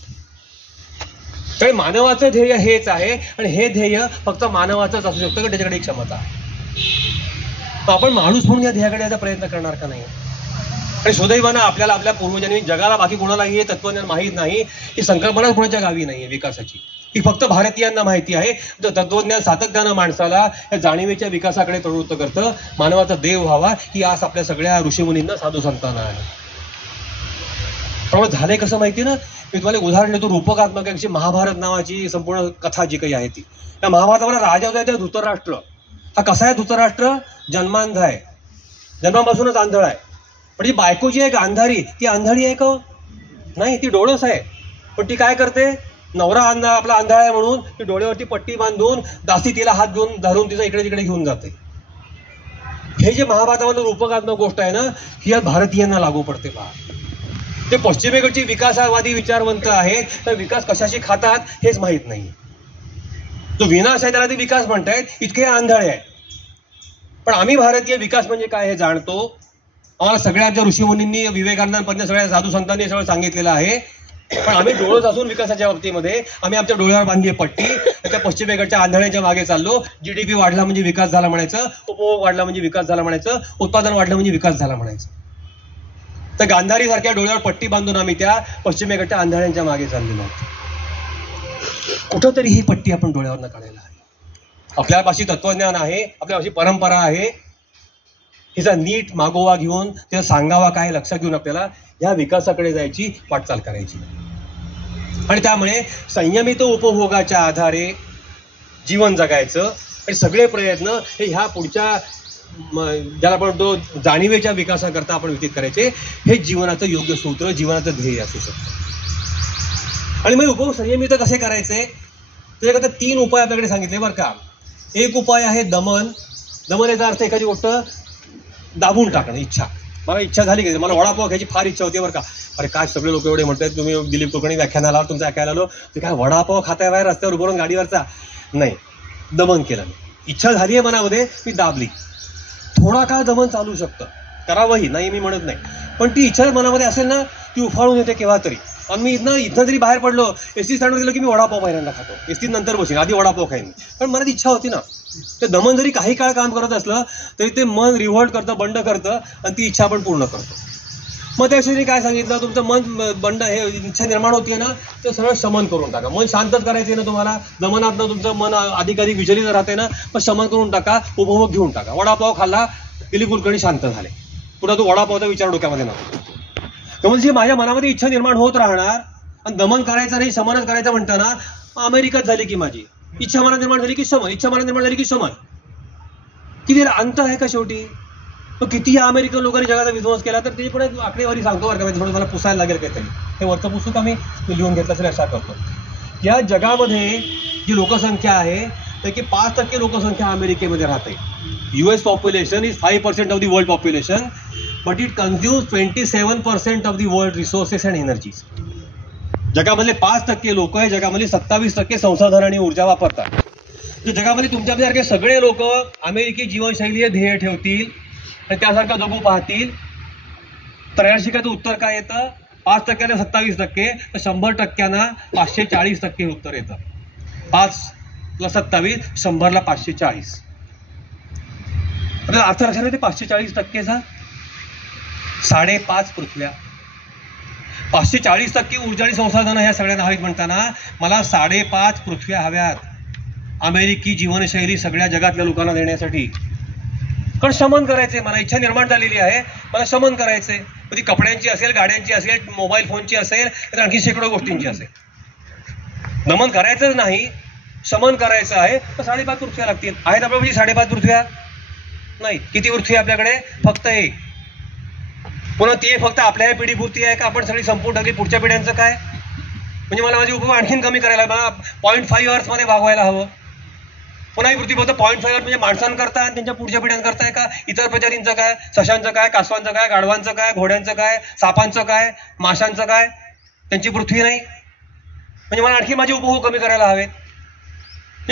तर मानवाचं ध्येय हेच आहे आणि हे ध्येय फक्त मानवाचंच असू शकतं, की त्याच्याकडे एक क्षमता आहे. आपण माणूस म्हणून या ध्येयाकडे याचा प्रयत्न करणार का नाही? आणि सुदैवानं आपल्याला आपल्या पूर्वजांनी, जगाला बाकी कोणालाही हे तत्वज्ञान माहीत नाही, ही संकल्पना कोणाच्या गावी नाहीये विकासाची, ही फक्त भारतीयांना माहिती आहे. तत्वज्ञान सातत्यानं माणसाला या जाणीवेच्या विकासाकडे प्रवृत्त करतं. मानवाचा देव व्हावा ही आस आपल्या सगळ्या ऋषीमुनींना, साधू संतांना आहे. त्यामुळे झालंय कसं माहिती ना, मी तुम्हाला उदाहरण देतो. रूपकात्मक यांची महाभारत नावाची संपूर्ण कथा जी काही आहे ती, त्या महाभारतामध्ये राजा होता त्या धृतराष्ट्र. हा कसा आहे धृतराष्ट्र? जन्मांध आहे, जन्मापासूनच आंधळ आहे. पण ती बायको जी आहे गांधारी, ती आंधळी आहे का? नाही, ती डोळस आहे. पण ती काय करते? नवरा आपला आंधळा आहे म्हणून ती डोळ्यावरती पट्टी बांधून दासी तिला हात घेऊन धरून तिचा इकडे तिकडे घेऊन जाते. हे जे महाभारतामधलं रूपकात्मक गोष्ट आहे ना, ही आज भारतीयांना लागू पडते. पहा, ते पश्चिमेकडची विकासवादी विचारवंत आहेत, तर विकास कशाशी खातात हेच माहीत नाही. जो विनाश आहे त्याला ते विकास म्हणतायत, इतके आंधळे आहे. पण आम्ही भारतीय विकास म्हणजे काय हे जाणतो. आम्हाला सगळ्या ज्या ऋषीमुनींनी, विवेकानंदांपर्यंत सगळ्या साधू संतांनी सगळं सांगितलेलं आहे. पण आम्ही डोळस असून विकासाच्या बाबतीमध्ये आम्ही आमच्या डोळ्यावर बांधली पट्टी, त्या पश्चिमेकडच्या आंधळ्यांच्या मागे चाललो. जीडीपी वाढला म्हणजे विकास झाला म्हणायचं, उपभोग वाढला म्हणजे विकास झाला म्हणायचं, उत्पादन वाढलं म्हणजे विकास झाला म्हणायचं. तर गांधारी सारख्या डोळ्यावर पट्टी बांधून आम्ही त्या पश्चिमेकडच्या आंधळ्यांच्या मागे चाललेलो आहोत. कुठंतरी ही पट्टी आपण डोळ्यावरनं काढायला हवी. आपल्यापाशी तत्वज्ञान आहे, आपल्यापाशी परंपरा आहे, हिचा नीट मागोवा घेऊन त्याचा सांगावा काय लक्षात घेऊन आपल्याला या विकासाकडे जायची वाटचाल करायची. आणि त्यामुळे संयमित उपभोगाच्या आधारे जीवन जगायचं आणि सगळे प्रयत्न हे ह्या पुढच्या ज्याला आपण म्हणतो जाणीवेच्या विकासाकरता आपण व्यतीत करायचे. हे जीवनाचं योग्य सूत्र, जीवनाचं ध्येय असू शकतं. आणि मग उपभोग संयमित कसे करायचे त्याच्याकरता 3 उपाय आपल्याकडे सांगितले बरं का. एक उपाय आहे दमन. दमन याचा अर्थ एखादी गोष्ट दाबून टाकणं. इच्छा, मला इच्छा झाली की मला वडापाव खायची फार इच्छा होती बरं का. अरे काय सगळे लोक एवढे म्हणतात, तुम्ही दिलीप कुलकर्णी व्याख्यानाला तुमचं ऐकायला आलो, ते काय वडापाव खाताय बाहेर रस्त्यावर उभं गाडीवरचा? नाही, दमन केलं मी. इच्छा झाली आहे मनामध्ये, मी दाबली. थोडा काळ दमन चालू शकतं, करावंही नाही मी म्हणत नाही, पण ती इच्छा मनामध्ये असेल ना, ती उफाळून येते केव्हा तरी. आणि मी इथनं जरी बाहेर पडलो, एसटी स्टँडवर गेलो की मी वडापाव पहिल्यांदा खातो. एसटी नंतर बसेन, आधी वडापाव खाईन. पण मनात इच्छा होती ना. ते दमन जरी काही काळ काम करत असलं तरी ते मन रिव्हॉल्ट करतं, बंड करतं आणि ती इच्छा आपण पूर्ण करतो. मग त्याविषयी काय सांगितलं, तुमचं मन बंड हे इच्छा निर्माण होतीये ना, तर सरळ शमन करून टाका. मन शांतच करायचे ना तुम्हाला. दमनातनं तुमचं मन अधिकाधिक विचलित राहते ना, मग शमन करून टाका, उपभोग घेऊन टाका. वडापाव खाल्ला, दिलीप कुलकर्णी शांत झाले. पुन्हा तो वडापावचा विचार डोक्यामध्ये नको. म्हणजे माझ्या मनामध्ये इच्छा निर्माण होत राहणार आणि दमन करायचं नाही, शमनच करायचं म्हणताना अमेरिकात झाली की माझी इच्छा मनात निर्माण झाली की शमन, इच्छा मनात निर्माण झाली की शमन. किती अंत आहे का शेवटी. मग किती अमेरिकन लोकांनी जगाचा विध्वंस केला, तर त्याची पण आकडेवारी सांगतो बरं का. थोडं मला पुसायला लागेल काहीतरी, हे वरचं पुसू का मी लिहून घेतलं असेल अशा करतो. या जगामध्ये जी लोकसंख्या आहे त्यापैकी 5% लोकसंख्या अमेरिकेमध्ये राहते. US population is 5% of the world population, but it consumes 27% of the world resources and energies. जगामधले 5% लोक हे जगामधले 27% संसाधन आणि ऊर्जा वापरतात. तर जगामध्ये तुमच्यासारखे सगळे लोक अमेरिकी जीवनशैली हे ध्येय ठेवतील आणि त्यासारखं जगू पाहतील, तर या शिकायचं उत्तर काय येतं? 5%ला 27%, तर 100%ना 540% उत्तर येतं. 5ला 27, 100ला 540. आपल्याला अर्थ लक्षात येते 540%चा 5.5 पृथ्व्या. 540% ऊर्जा आणि संसाधनं ह्या सगळ्यांना हवीत म्हणताना मला 5.5 पृथ्व्या हव्यात अमेरिकी जीवनशैली सगळ्या जगातल्या लोकांना देण्यासाठी. कारण शमन करायचे, मला इच्छा निर्माण झालेली आहे, मला शमन करायचंय. ती कपड्यांची असेल, गाड्यांची असेल, मोबाईल फोनची असेल, तर आणखी शेकडो गोष्टींची असेल. दमन करायचंच नाही, शमन करायचं आहे, तर 5.5 पृथ्व्या लागतील. आहेत आपल्याकडे 5.5 पृथ्व्या? नाही. किती पृथ्वी आपल्याकडे? फक्त 1. पुन्हा ती फक्त आपल्या पिढीपुरती आहे का आपण सगळी संपूर्ण टाकली? पुढच्या पिढ्यांचं काय? म्हणजे मला माझी उपभोग आणखीन कमी करायला, मला 0.5 अवर्समध्ये भागवायला हवं. पुन्हा ही पृथ्वी फक्त 0.5 अवर्स म्हणजे माणसांकरता आणि त्यांच्या पुढच्या पिढ्यांकरता का? इतर प्रजातींचं काय? सशांचं काय? कासवांचं काय? गाढवांचं काय? घोड्यांचं काय? सापांचं काय? माशांचं काय? त्यांची पृथ्वी नाही म्हणजे मला आणखी माझे उपभोग कमी करायला हवेत.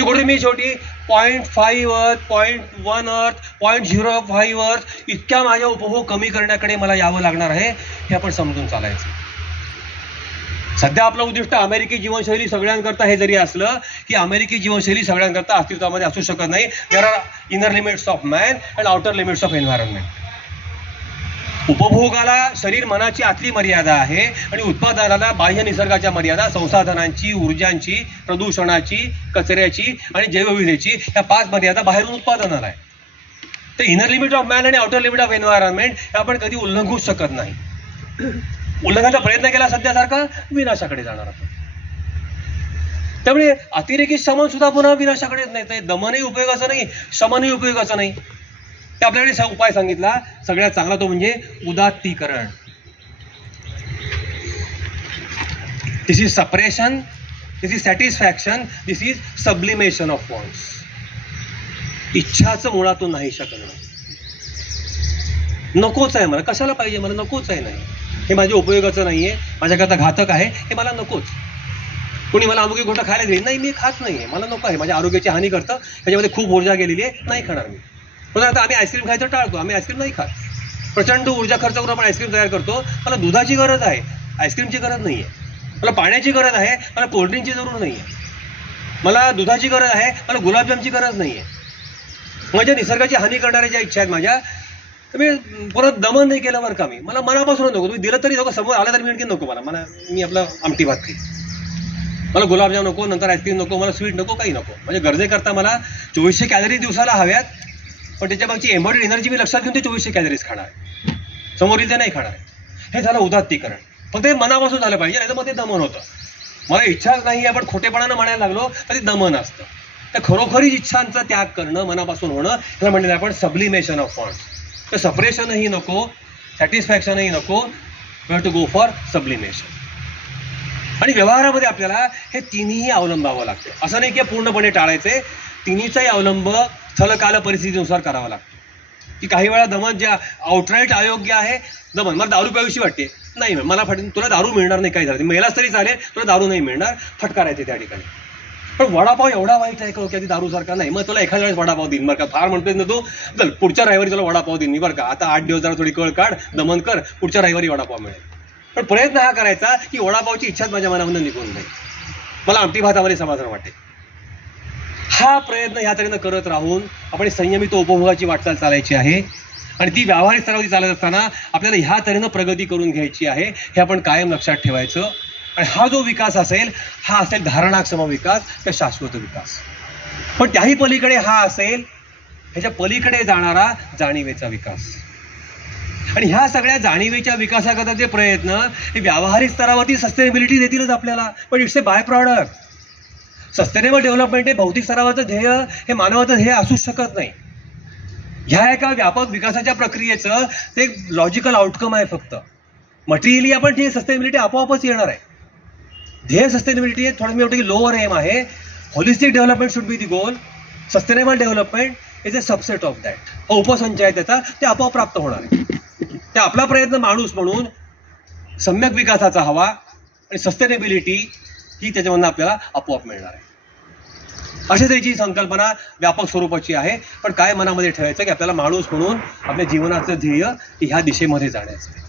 कुठे मी शेवटी 0.5 अर्थ, 0.1 अर्थ, 0.05 अर्थ इतक्या माझ्या उपभोग कमी करण्याकडे मला यावं लागणार आहे, हे आपण समजून चालायचं. सध्या आपलं उद्दिष्ट अमेरिकी जीवनशैली सगळ्यांकरता हे जरी असलं की अमेरिकी जीवनशैली सगळ्यांकरता अस्तित्वामध्ये असू शकत नाही. There are inner limits of man and outer limits of environment. उपभोगाला शरीर मनाची आतली मर्यादा आहे आणि उत्पादनाला बाह्य निसर्गाच्या मर्यादा, संसाधनांची, ऊर्जांची, प्रदूषणाची, कचऱ्याची आणि जैवविविधतेची, ह्या 5 मर्यादा बाहेरून उत्पादनाला आहे. तर इनर लिमिट ऑफ मॅन आणि आउटर लिमिट ऑफ एन्व्हायरमेंट हे आपण कधी उल्लंघूच शकत नाही. उल्लंघनाचा प्रयत्न केला सध्यासारखा विनाशाकडे जाणार आपण. त्यामुळे अतिरेकी शमन सुद्धा पुन्हा विनाशाकडेच नाही. ते दमनही उपयोगाचं नाही, शमनही उपयोगाचं नाही. ते आपल्याकडे उपाय सांगितला. सगळ्यात चांगला तो म्हणजे उदात्तीकरण. This is suppression, this is satisfaction, this is sublimation of wants. इच्छाचं मुळातून नाही शकणं. नकोच आहे मला, कशाला पाहिजे मला, नकोच आहे, नाही हे माझ्या उपयोगाचं नाहीये, माझ्याकरता घातक आहे, हे मला नकोच. कोणी मला अमुकी गोष्ट खायला दिली, नाही मी खात नाहीये, मला नको आहे, माझ्या आरोग्याची हानी करतं, त्याच्यामध्ये खूप ऊर्जा गेलेली आहे, नाही खाणार मी. पण आता आम्ही आईस्क्रीम खायचं टाळतो, आम्ही आईस्क्रीम नाही खात. प्रचंड ऊर्जा खर्च करून आपण आईस्क्रीम तयार करतो. मला दुधाची गरज आहे, आईस्क्रीमची गरज नाहीये. मला पाण्याची गरज आहे, मला कोल्ड्रिंकची जरूर नाहीये. मला दुधाची गरज आहे, मला गुलाबजामची गरज नाहीये. माझ्या निसर्गाची हानी करणाऱ्या ज्या इच्छा आहेत माझ्या, मी परत दमन नाही केलं बरं का. मी मला मनापासून नको, तुम्ही दिलं तरी नको, समोर आला तरी मी आणखी नको. मला मी आपलं आमटी भात खाईन. मला गुलाबजाम नको, नंतर आईस्क्रीम नको, मला स्वीट नको, काही नको. म्हणजे गरजेकरता मला 2400 कॅलरी दिवसाला हव्यात, पण त्याच्या मागची एम्बॉडीड एनर्जी मी लक्षात घेऊन ते 2400 कॅलरीज खाणार आहे. समोरील ते नाही खाणार आहे. हे झालं उदात्तीकरण. पण ते मनापासून झालं पाहिजे, नाही तर मग ते दमन होतं. मला इच्छाच नाही, आपण खोटेपणानं म्हणायला लागलो तर ते दमन असतं. तर खरोखरीच इच्छांचा त्याग करणं, मनापासून होणं, ह्याला म्हणलेलं आपण सब्लिमेशन ऑफ वॉन्ट्स. तर सपरेशनही नको, सॅटिस्फॅक्शनही नको, we have to go for sublimation. आणि व्यवहारामध्ये आपल्याला हे तिन्ही अवलंबावं लागतं. असं नाही की पूर्णपणे टाळायचे, तिन्हीचाही अवलंब स्थलकाल परिस्थितीनुसार करावा लागतो. की काही वेळा दमन ज्या आउटराईट अयोग्य आहे, दमन मला दारू प्यावीशी वाटते, नाही मला तुला दारू मिळणार नाही, काही झालं मेलाच तरी चालेल, तुला दारू नाही मिळणार, फटकारायचे त्या ठिकाणी. पण वडापाव एवढा वाईट आहे का की दारू सारखा नाही, मग तुला एखाद्या वेळेस वडापाव देईन बरं का, फार म्हणतोय ना तू, चल पुढच्या रविवारी तुला वडापाव देईन मी बरं का, आता 8 दिवस जरा थोडी कळ काढ, दमन कर, पुढच्या रविवारी वडापाव मिळेल. पण प्रयत्न हा करायचा की वडापावची इच्छाच माझ्या मनामधून निघून नाही, मला आमटी भातामध्ये समाधान वाटेल. हा प्रयत्न ह्या तऱ्हेनं करत राहून आपण संयमित उपभोगाची वाटचाल चालायची आहे. आणि ती व्यावहारिक स्तरावरती चालत असताना आपल्याला ह्या तऱ्हेनं प्रगती करून घ्यायची आहे, हे आपण कायम लक्षात ठेवायचं. आणि हा जो विकास असेल, हा असेल धारणाक्षम विकास किंवा शाश्वत विकास. पण त्याही पलीकडे हा असेल ह्याच्या पलीकडे जाणारा जाणीवेचा विकास. आणि ह्या सगळ्या जाणीवेच्या विकासाकरताचे प्रयत्न हे व्यावहारिक स्तरावरती सस्टेनेबिलिटी देतीलच आपल्याला, पण it's a bye product. Sustainable development हे भौतिक स्तरावरचं ध्येय, हे मानवाचं ध्येय असूच शकत नाही. ह्या एका व्यापक विकासाच्या प्रक्रियेचं ते एक लॉजिकल आउटकम आहे फक्त. मटेरियली आपण ध्येय सस्टेनेबिलिटी आपोआपच येणार आहे. ध्येय सस्टेनेबिलिटी थोडं मी म्हणतो की लोअर एम आहे. Holistic development should be the goal. Sustainable development is a subset of that. उपसंच आहे त्याचा, ते आपोआप प्राप्त होणार आहे. ते आपला प्रयत्न माणूस म्हणून सम्यक विकासाचा हवा आणि सस्टेनेबिलिटी ही त्याच्यामधून आपल्याला आपोआप मिळणार आहे. अशा तऱ्हेची संकल्पना व्यापक स्वरूपाची आहे. पण काय मनामध्ये ठेवायचं की आपल्याला माणूस म्हणून आपल्या जीवनाचं ध्येय ह्या दिशेमध्ये जाण्याचं आहे.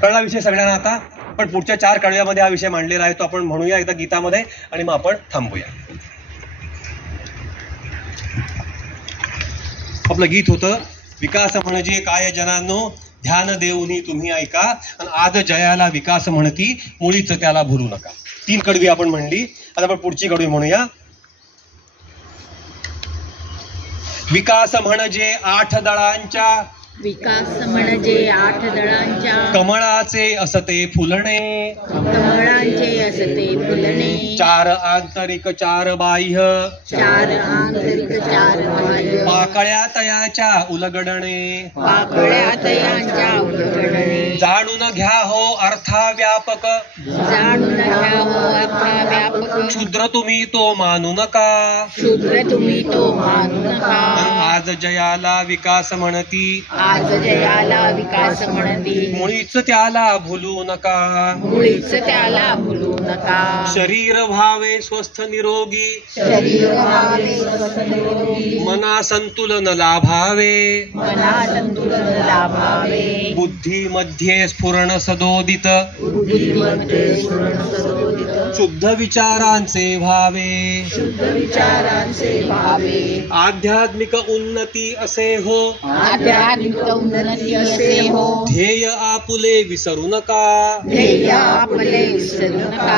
कळला विषय सगळ्यांना आता. पण पुढच्या 4 कडव्यामध्ये हा विषय मांडलेला आहे, तो आपण म्हणूया एकदा गीतामध्ये आणि मग आपण थांबूया. आपलं गीत होतं, विकास म्हणजे काय जनांनो, ध्यान देऊनी तुम्ही ऐका, आणि आज जयाला विकास म्हणती, मुळीच त्याला भुलू नका. 3 कडवी आपण म्हणली. आता आपण पुढची कडवी म्हणूया. विकास म्हणजे 8 दळांच्या, विकास म्हणजे 8 दळांच्या, कमळाचे असते फुलणे, कमळांचे असते फुलणे, 4 आंतरिक 4 बाह्य, 4 आंतरिक 4 बाह्य, पाकळ्या तयाच्या उलगडणे, पाकळ्या तयांच्या उलगडणे, जाणून घ्या हो अर्था व्यापक, जाणून घ्या हो अर्था व्यापक, क्षुद्र तुम्ही तो मानू नका, क्षुद्र तुम्ही तो मानू नका, आज जयाला विकास म्हणती, आज जयाला विकास म्हणती मुळीच त्याला भुलू नका मुळीच त्याला भुलू नका शरीर व्हावे स्वस्थ निरोगी शरीर व्हावे स्वस्थ निरोगी मना संतुलन लाभावे मना संतुलन लाभावे बुद्धी मध्ये स्फुरण सदोदित बुद्धीमध्ये स्फुरण सदोदित शुद्ध विचारांचे व्हावे शुद्ध विचारांचे भावे आध्यात्मिक उन्नती असे हो आध्यात्मिक उन्नती असे हो ध्येय आपुले विसरू नका ध्येय आपले विसरू नका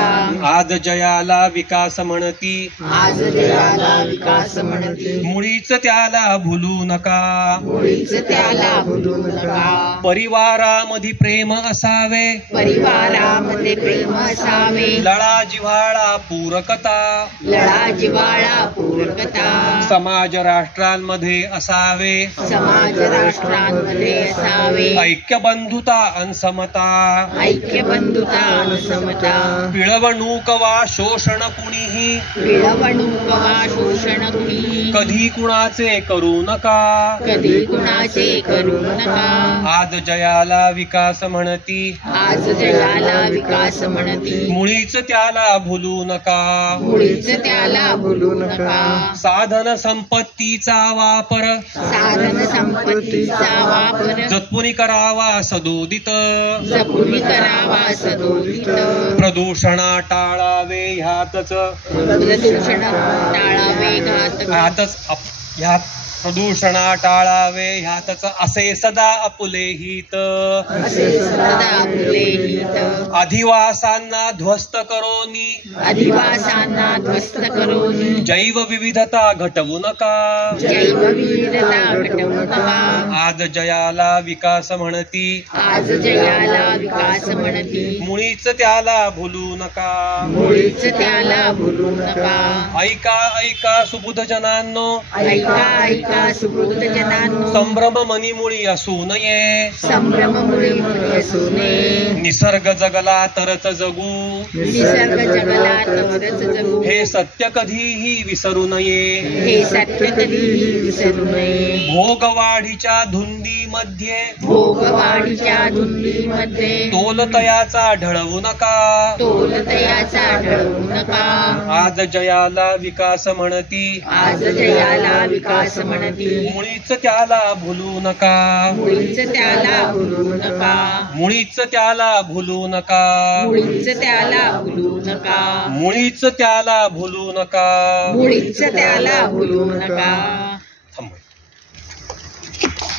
आज जयाला विकास म्हणती आज जयाला विकास म्हणती मुळीच त्याला भुलू नका मुळीच त्याला भुलू नका परिवारामध्ये प्रेम असावे परिवारामध्ये प्रेम असावे लळा जिव्हाळा पूरकता लढा जिव्हाळा पूरकता समाज राष्ट्रांमध्ये असावे समाज राष्ट्रांमध्ये असावे ऐक्य बंधुता अन समता ऐक्य बंधुता आणि समता पिळवणूक वा शोषण कुणीही पिळवणूक वा शोषण कुणी कधी कुणाचे करू नका कधी कुणाचे करू नका आज जयाला विकास म्हणती आज जगाला विकास म्हणती मुळीच त्याला भुलू नका मुळीच त्याला भुलू नका साधन संपत्तीचा वापर साधन संपत्तीचा वापर जपून करावा सदोदित जपून करावा सदोदित प्रदूषणा टाळावे ह्यातच प्रदूषण टाळावे ह्यात प्रदूषणा टाळावे ह्यातच असे सदा आपुले हित असे सदा आपले हित अधिवासांना ध्वस्त करोनी अधिवासांना ध्वस्त करून जैव विविधता घटवू नका जैवविविधता घटवू नका आज जयाला विकास म्हणती आज जयाला विकास म्हणती मुळीच त्याला भुलू नका मुळीच त्याला भुलू नका ऐका ऐका सुबुध जनांनो ऐका ऐका सुहृद जनांनो संभ्रम मनीमुळी असू नये संभ्रम मुळे असू नये निसर्ग जगला तरच जगू निसर्ग जगला तरच जगू हे सत्य कधीही विसरू नये हे सत्य कधीही विसरू नये भोगवाढीच्या धुंदीमध्ये भोगवाढीच्या धुंदीमध्ये तोलतयाचा ढळवू नका तोलतयाचा ढळवू नका आज जयाला विकास म्हणती आज जयाला विकास म्हणती मुळीच त्याला भुलू नका मुळीच त्याला भुलू नका मुळीच त्याला भुलू नका मुळीच त्याला भुलू नका मुळीच त्याला भुलू नका मुळीच त्याला भुलू नका